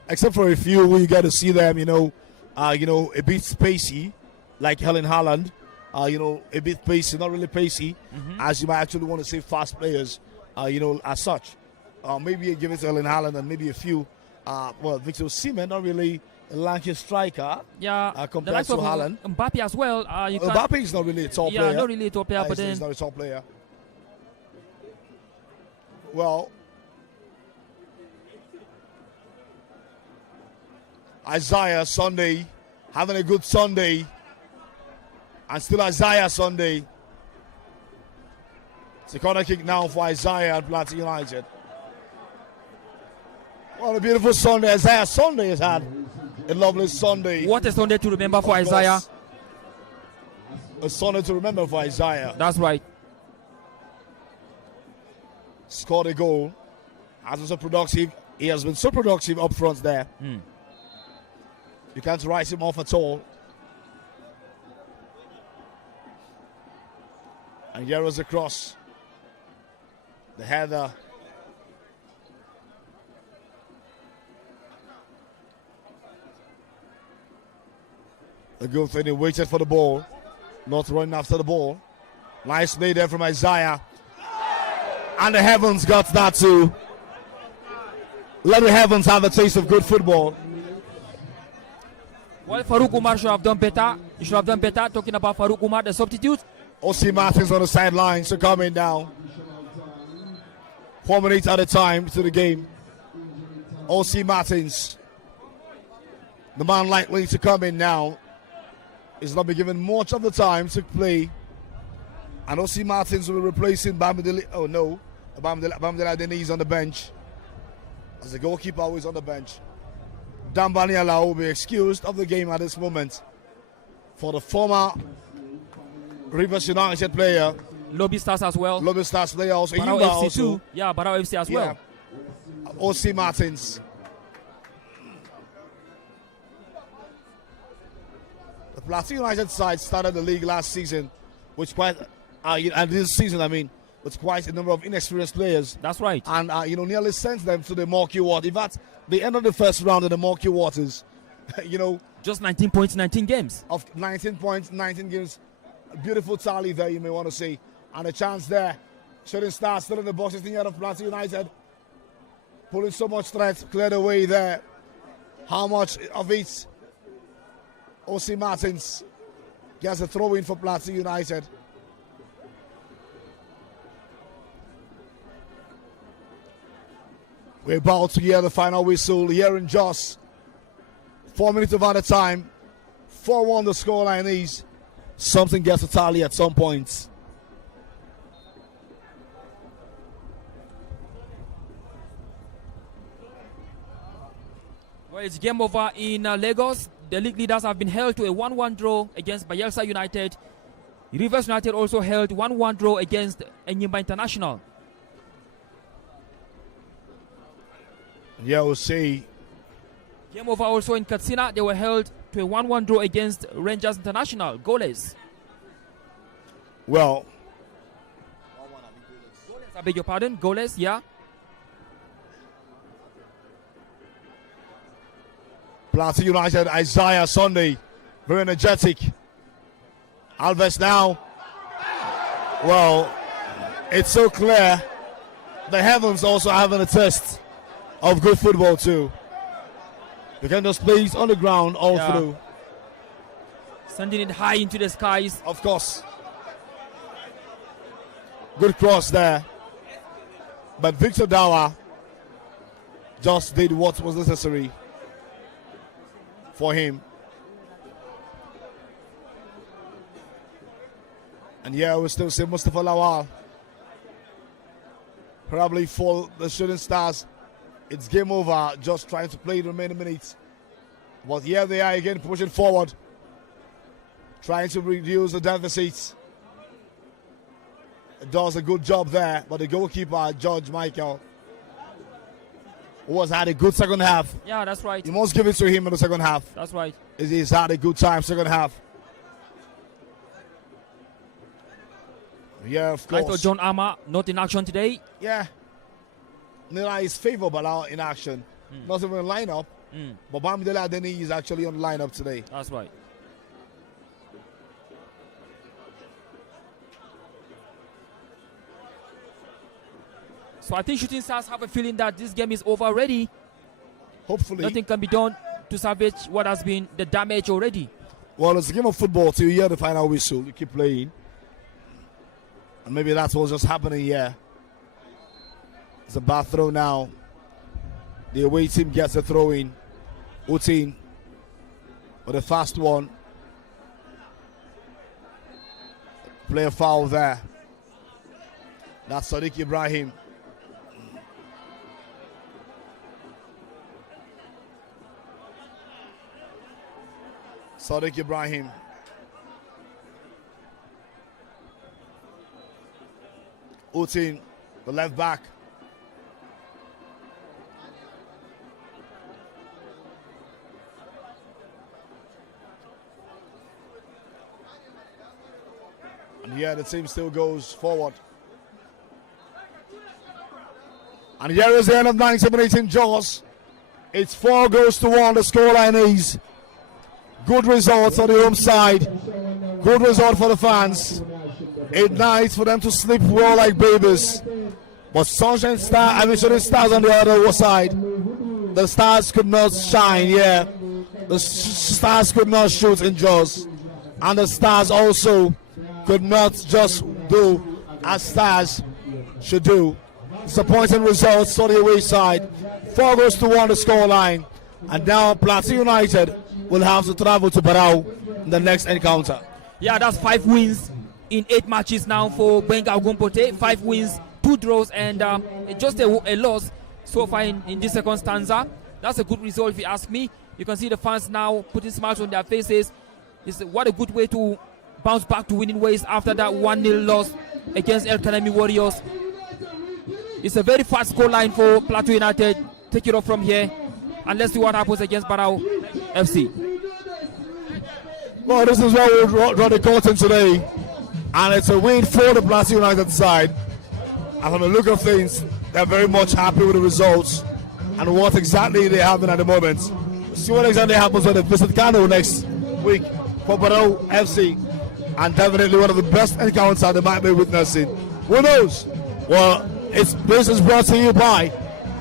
except for a few who you get to see them, you know, a bit spacey, like Helen Haaland, a bit pacey, not really pacey, as you might actually want to say fast players, as such. Maybe you give it to Helen Haaland and maybe a few, Victor Osimhen, not really a lanky striker. Compared to Haaland. Mbappe as well. Mbappe is not really a top player. Yeah, not really a top player, but then he's not a top player. Well, Isaiah Sunday having a good Sunday, and still Isaiah Sunday. It's a corner kick now for Isaiah at PLATEAU United. What a beautiful Sunday Isaiah Sunday has had. A lovely Sunday. What a Sunday to remember for Isaiah. A Sunday to remember for Isaiah. That's right. Scored a goal. Has been so productive. He has been so productive up front there. You can't write him off at all. And here was the cross. The header. The good thing, he waited for the ball. Not running after the ball. Nice play there from Isaiah. And the Heavens got that too. Let the Heavens have a taste of good football. Well, Farouk Umar should have done better. He should have done better. Talking about Farouk Umar, the substitute. O.C. Martins on the sidelines, so coming down. 4 minutes at a time to the game. O.C. Martins, the man likely to come in now, is not be given much of the time to play. And O.C. Martins will be replacing Bamidele. Oh no, Bamidele Denise on the bench. As the goalkeeper always on the bench. Dambani Alao will be excused of the game at this moment for the former Rivers United player. Lobby Stars as well. Lobby Stars player also. Barao FC too. Yeah, Barao FC as well. O.C. Martins. The PLATEAU United side started the league last season, which quite, and this season, I mean, with quite a number of inexperienced players. That's right. And, nearly sent them to the murky water. In fact, the end of the first round in the murky waters, Just 19 points, 19 games. Of 19 points, 19 games. A beautiful tally there, you may want to see. And a chance there. Shooting Star still in the box, thinking out of PLATEAU United. Pulling so much threat, cleared away there. How much of it? O.C. Martins gets a throw in for PLATEAU United. We're about to hear the final whistle here in Jos. 4 minutes of added time. 4-1 the scoreline is. Something gets a tally at some point. Well, it's game over in Lagos. The league leaders have been held to a 1-1 draw against Bayelsa United. Rivers United also held 1-1 draw against Enyimba International. Yeah, we'll see. Game over also in Katsina. They were held to a 1-1 draw against Rangers International. Goalless. Well, I beg your pardon. Goalless, yeah. Plateau United, Isaiah Sunday, very energetic. Alves now. Well, it's so clear. The heavens also having a test of good football too. You can just play on the ground all through. Sending it high into the skies. Of course. Good cross there. But Victor Dawa just did what was necessary for him. And yeah, we still see Mustafa Lawal. Probably for the Shooting Stars, it's game over, just trying to play the remaining minutes. But here they are again, pushing forward, trying to reduce the deficits. Does a good job there, but the goalkeeper, George Michael, who has had a good second half. Yeah, that's right. You must give it to him in the second half. That's right. He's had a good time second half. Yeah, of course. I thought John Ama not in action today. Yeah. Nila is favorable out in action. Not even in lineup. But Bamidele Adeni is actually on lineup today. That's right. So I think Shooting Stars have a feeling that this game is over already. Hopefully. Nothing can be done to salvage what has been the damage already. Well, it's a game of football till you hear the final whistle. You keep playing. And maybe that's what's just happening here. It's a bad throw now. The away team gets a throw in. Utin with a fast one. Play a foul there. That's Sadiq Ibrahim. Sadiq Ibrahim. Utin, the left back. And yeah, the team still goes forward. And here is the end of 97-18 Jaws. It's 4-1. The scoreline is good results on the home side. Good result for the fans. 8 nights for them to sleep well like babies. But Sunshine Star, Shooting Stars on the other side. The Stars could not shine, yeah. The Stars could not shoot in Jaws. And the Stars also could not just do as Stars should do. Disappointing results on the away side. 4-1 the scoreline. And now Plateau United will have to travel to Barao in the next encounter. Yeah, that's 5 wins in 8 matches now for Benga Ogumpote. 5 wins, 2 draws, and just a loss so far in this second stanza. That's a good result if you ask me. You can see the fans now putting smiles on their faces. What a good way to bounce back to winning ways after that 1-0 loss against El Kanemi Warriors. It's a very fast score line for Plateau United. Take it off from here, and let's see what happens against Barao FC. Well, this is where we'll draw the curtain today. And it's a win for the Plateau United side. And from the look of things, they're very much happy with the results and what exactly they're having at the moment. We'll see what exactly happens when they visit Kano next week for Barao FC. And definitely one of the best encounters they might be witnessing. Who knows? Well, this is brought to you by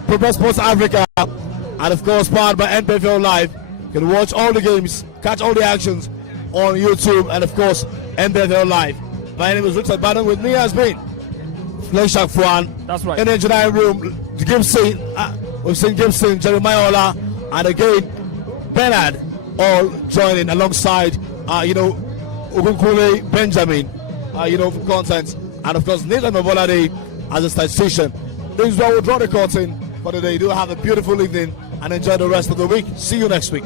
Progress Sports Africa. And of course, powered by NPFL Live. You can watch all the games, catch all the actions on YouTube, and of course, NPFL Live. My name is Richard Badon. With me has been Fleshak Fuan. That's right. In the engineering room, Gibson, we've seen Gibson, Jeremiah Ola, and again, Bernard, all joining alongside, Ogunkule Benjamin, for content. And of course, Nathan Mabolade as a statistician. This is where we'll draw the curtain for today. Do have a beautiful evening and enjoy the rest of the week. See you next week.